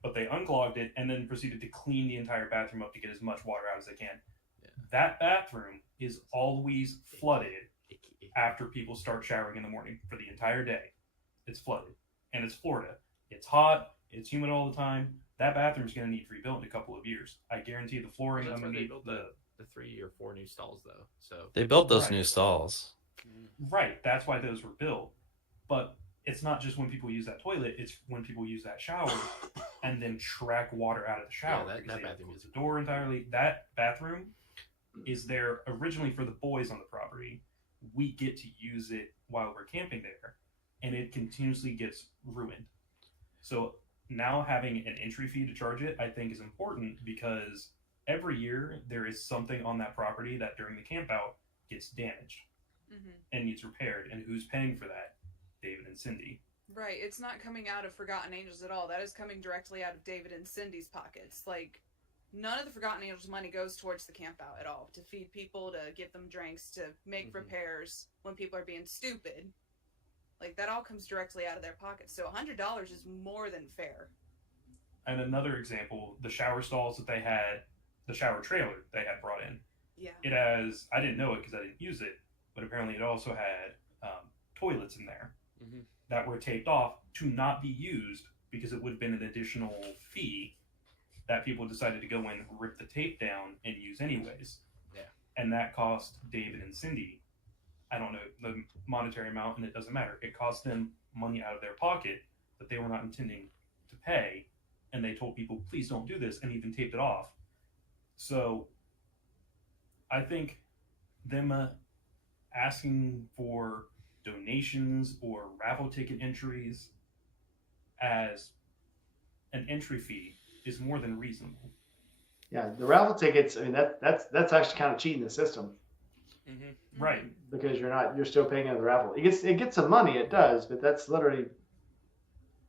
but they unclogged it and then proceeded to clean the entire bathroom up to get as much water out as they can. Yeah. That bathroom is always flooded after people start showering in the morning for the entire day. It's flooded. And it's Florida. It's hot. It's humid all the time. That bathroom's going to need rebuilt in a couple of years. I guarantee the flooring That's why they underneath built the 3 or 4 new stalls, though. So They built those Right. new stalls. Right, that's why those were built. But it's not just when people use that toilet, it's when people use that shower and then track water out of the shower. Yeah, that because they bathroom close is- the door entirely. That bathroom is there originally for the boys on the property. We get to use it while we're camping there, and it continuously gets ruined. So now having an entry fee to charge it, I think, is important because every year there is something on that property that during the camp out gets damaged Hmm. and needs repaired. And who's paying for that? David and Cindy. Right. It's not coming out of Forgotten Angels at all. That is coming directly out of David and Cindy's pockets. Like, none of the Forgotten Angels money goes towards the camp out at all, to feed people, to give them drinks, to make repairs when people are being stupid. Like, that all comes directly out of their pockets. So $100 is more than fair. And another example, the shower stalls that they had, the shower trailer they had brought in. Yeah. It has, I didn't know it because I didn't use it, but apparently it also had toilets in there that were taped off to not be used because it would have been an additional fee that people decided to go in, rip the tape down, and use anyways. Yeah. And that cost David and Cindy, I don't know the monetary amount, and it doesn't matter. It cost them money out of their pocket that they were not intending to pay, and they told people, please don't do this, and even taped it off. So I think them asking for donations or raffle ticket entries as an entry fee is more than reasonable. Yeah, the raffle tickets. I mean, that's actually kind of cheating the system. Right. Because you're still paying into the raffle. It gets some money, it does, but that's literally.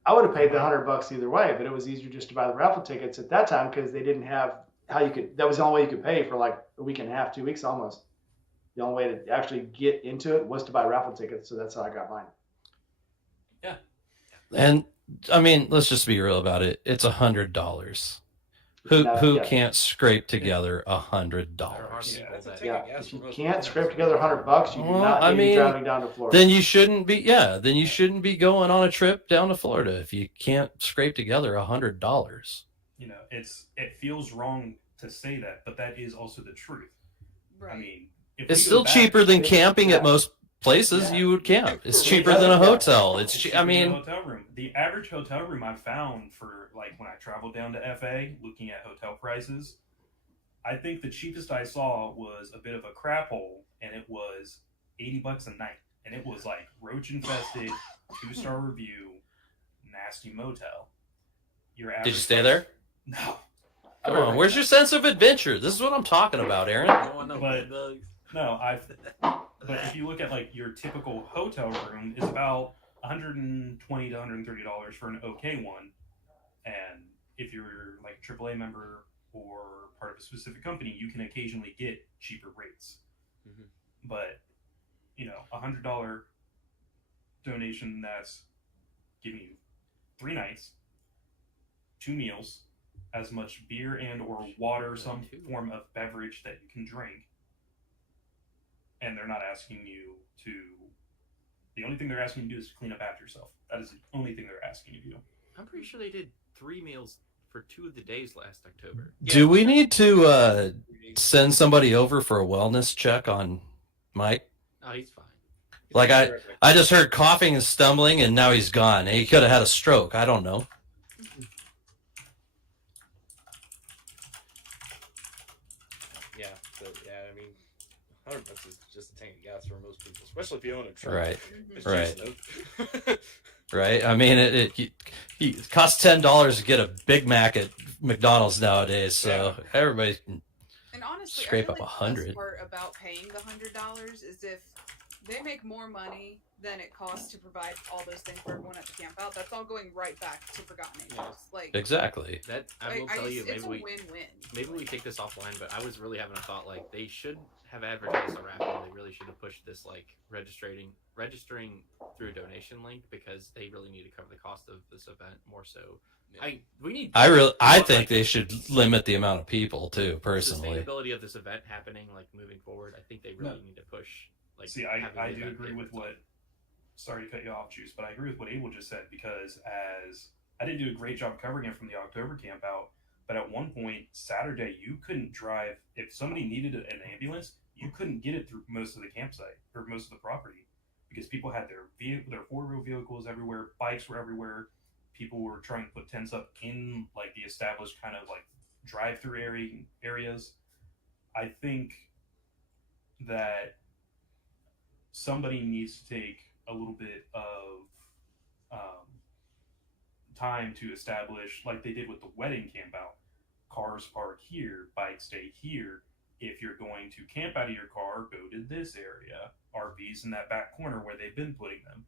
I would have paid the $100 either way, but it was easier just to buy the raffle tickets at that time because they didn't have how you could. That was the only way you could pay for like a week and a half, 2 weeks almost. The only way to actually get into it was to buy raffle tickets, so that's how I got mine. Yeah. And I mean, let's just be real about it. It's $100. Who can't scrape together $100? If you can't scrape together $100, you do not need to be driving down to Florida. Then you shouldn't be. Yeah, then you shouldn't be going on a trip down to Florida if you can't scrape together $100. You know, it feels wrong to say that, but that is also the truth. Right. I mean, It's still cheaper than camping at most places you would camp. It's cheaper than a hotel. I mean, hotel room. The average hotel room I found for like when I traveled down to FA looking at hotel prices, I think the cheapest I saw was a bit of a crap hole, and it was $80 a night, and it was like roach infested, 2-star review, nasty motel. Did you stay there? No. Come on, where's your sense of adventure? This is what I'm talking about, Aaron. But if you look at like your typical hotel room, is about $120 to $130 for an okay one, and if you're like a AAA member or part of a specific company, you can occasionally get cheaper rates. But you know, $100 donation that's giving you 3 nights, 2 meals, as much beer and or water, some form of beverage that you can drink. And they're not asking you to. The only thing they're asking you to do is clean up after yourself. That is the only thing they're asking you to do. I'm pretty sure they did 3 meals for 2 of the days last October. Do we need to send somebody over for a wellness check on Mike? Oh, he's fine. Like I just heard coughing and stumbling, and now he's gone. He could have had a stroke. I don't know. I mean, $100 is just a tank of gas for most people, especially if you own a truck. Right. It's Right. Right. I mean, it costs $10 to get a Big Mac at McDonald's nowadays, so everybody can And honestly, scrape I feel up like the $100. best part about paying the $100 is if they make more money than it costs to provide all those things for everyone at the camp out. That's all going right back to Forgotten Angels. Like Exactly. That I will tell you, it's a win-win. Maybe we take this offline, but I was really having a thought like they should have advertised the raffle. They really should have pushed this like registering through a donation link because they really need to cover the cost of this event more so. I think they should limit the amount of people too. Personally, sustainability of this event happening, like moving forward, I think they really need to push. Like, see, I do agree with what. Sorry to cut you off, Juice, but I agree with what Abel just said because as I didn't do a great job covering it from the October camp out, but at one point Saturday you couldn't drive if somebody needed an ambulance, you couldn't get it through most of the campsite or most of the property because people had their 4-wheel vehicles everywhere, bikes were everywhere. People were trying to put tents up in like the established kind of like drive-through areas. I think that somebody needs to take a little bit of time to establish, like they did with the wedding camp out. Cars park here, bikes stay here. If you're going to camp out of your car, go to this area. RVs in that back corner where they've been putting them.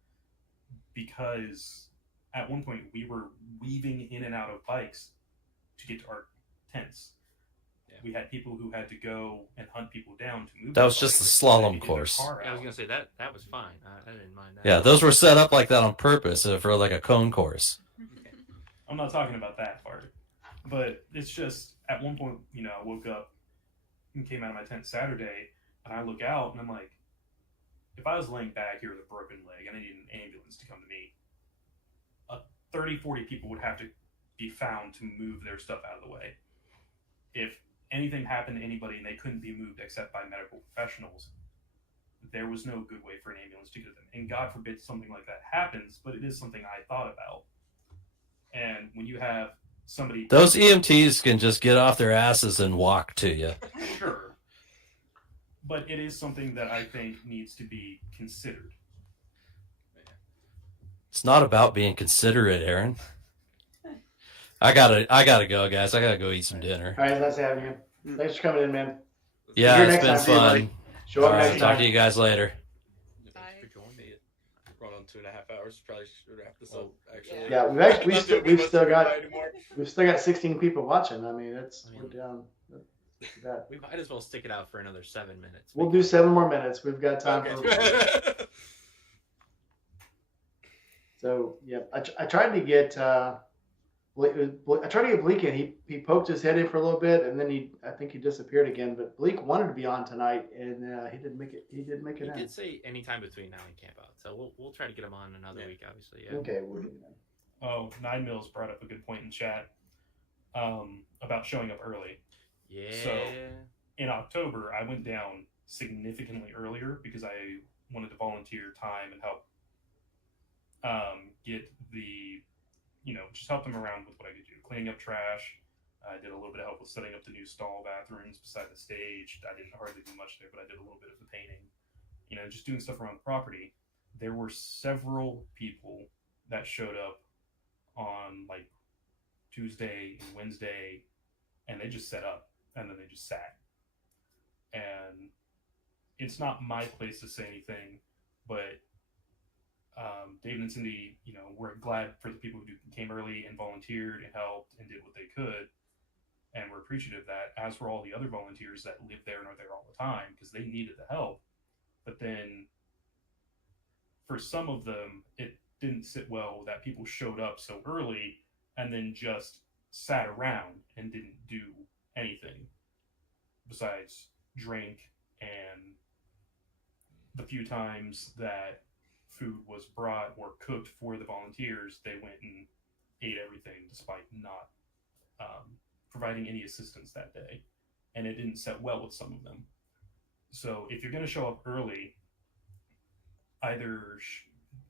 Because at one point we were weaving in and out of bikes to get to our tents. Yeah. We had people who had to go and hunt people down to move. That their was just bikes the slalom in their course. car Yeah, I was out. gonna say that was fine. I didn't mind that. Yeah, those were set up like that on purpose for like a cone course. Okay. I'm not talking about that part, but it's just at one point, I woke up and came out of my tent Saturday, and I look out and I'm like, if I was laying back here with a broken leg and I needed an ambulance to come to me, 30, 40 people would have to be found to move their stuff out of the way. If anything happened to anybody and they couldn't be moved except by medical professionals, there was no good way for an ambulance to get them. And God forbid something like that happens, but it is something I thought about. And when you have somebody... Those EMTs can just get off their asses and walk to you. Sure. But it is something that I think needs to be considered. It's not about being considerate, Aaron. I gotta go, guys. I gotta go eat some dinner. All right, nice having you. Thanks for coming in, man. Yeah, Here it's next been time, fun. Show All up right, next talk time. to you guys later. Thanks for joining me. Run on 2.5 hours. Probably should wrap this up. Actually, Yeah, we've still got 16 people watching. I mean, we're down. That. We might as well stick it out for another 7 minutes. We'll do 7 more minutes. We've got time for. So yeah, I tried to get Bleak in. He poked his head in for a little bit, and then I think he disappeared again. But Bleak wanted to be on tonight, and he didn't make it. He did make it. He in. did say anytime between now and camp out, so we'll try to get him on another week, obviously. Yeah. Okay, we'll do that. Oh, 9 Mills brought up a good point in chat about showing up early. Yeah. So in October, I went down significantly earlier because I wanted to volunteer time and help get the, just help them around with what I could do. Cleaning up trash. I did a little bit of help with setting up the new stall bathrooms beside the stage. I didn't hardly do much there, but I did a little bit of the painting. Just doing stuff around the property. There were several people that showed up on like Tuesday and Wednesday, and they just set up and then they just sat. And it's not my place to say anything, but David and Cindy, we're glad for the people who came early and volunteered and helped and did what they could, and we're appreciative of that. As for all the other volunteers that live there and are there all the time, because they needed the help, but then for some of them, it didn't sit well that people showed up so early and then just sat around and didn't do anything besides drink. And the few times that food was brought or cooked for the volunteers, they went and ate everything despite not providing any assistance that day. And it didn't set well with some of them. So if you're going to show up early, either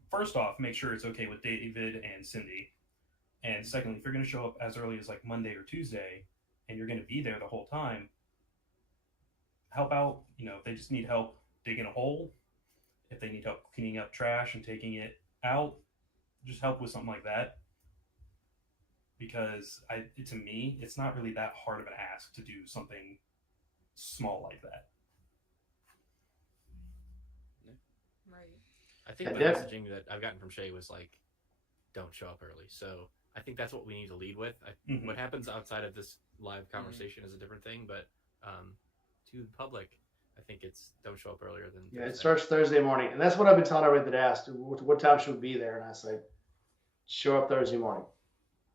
first off, make sure it's okay with David and Cindy. And secondly, if you're going to show up as early as like Monday or Tuesday and you're going to be there the whole time, help out. If they just need help digging a hole, if they need help cleaning up trash and taking it out, just help with something like that. Because to me, it's not really that hard of an ask to do something small like that. Right. I think the Yeah. messaging that I've gotten from Shay was like, don't show up early. So I think that's what we need to lead with. Mhm. What happens outside of this live conversation is a different thing, but to the public, I think it's don't show up earlier than Yeah, it Thursday. starts Thursday morning, and that's what I've been telling everybody that asked. What time should we be there? And I say, show up Thursday morning.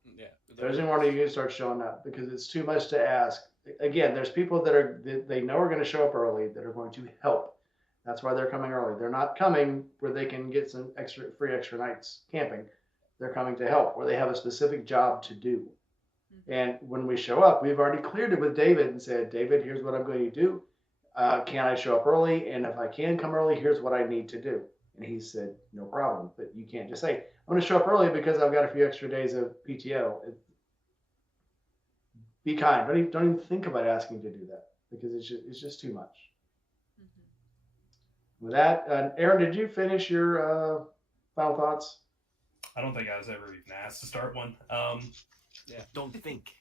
Yeah. Thursday morning, you can start showing up because it's too much to ask. Again, there's people that they know are going to show up early that are going to help. That's why they're coming early. They're not coming where they can get some free extra nights camping. They're coming to help where they have a specific job to do. And when we show up, we've already cleared it with David and said, David, here's what I'm going to do. Can I show up early? And if I can come early, here's what I need to do. And he said, no problem. But you can't just say, I'm going to show up early because I've got a few extra days of PTO. Be kind. Don't even think about asking to do that because it's just too much. With that, Aaron, did you finish your final thoughts? I don't think I was ever even asked to start one. Yeah. Don't think.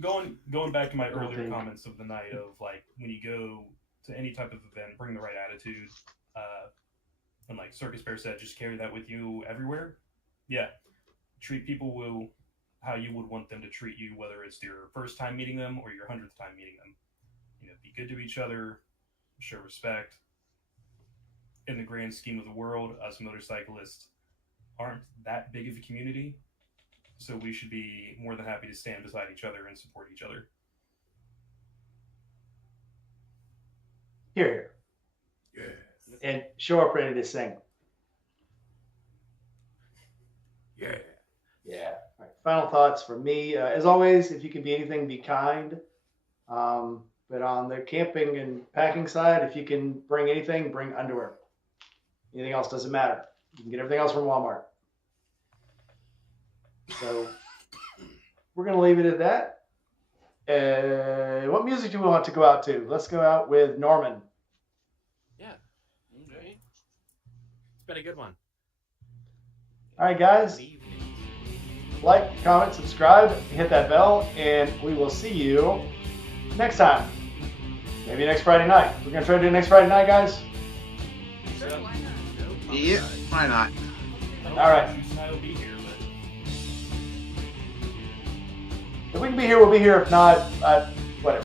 Going back to my Don't earlier think. comments of the night of like when you go to any type of event, bring the right attitude. And like Circus Bear said, just carry that with you everywhere. Yeah. Treat people how you would want them to treat you, whether it's your first time meeting them or your 100th time meeting them. You know, be good to each other, show respect. In the grand scheme of the world, us motorcyclists aren't that big of a community, so we should be more than happy to stand beside each other and support each other. Here. And show up ready to sing. Yeah. Yeah. All right. Final thoughts for me. As always, if you can be anything, be kind. But on the camping and packing side, if you can bring anything, bring underwear. Anything else doesn't matter. You can get everything else from Walmart. So we're going to leave it at that. What music do we want to go out to? Let's go out with Norman. Yeah. Okay. It's been a good one. All right, guys. Good evening. Like, comment, subscribe, hit that bell, and we will see you next time. Maybe next Friday night. We're going to try to do next Friday night, guys. Sure, why not? Yeah, why not? All right. Juice and I will be here, but If we can be here, we'll be here. If not,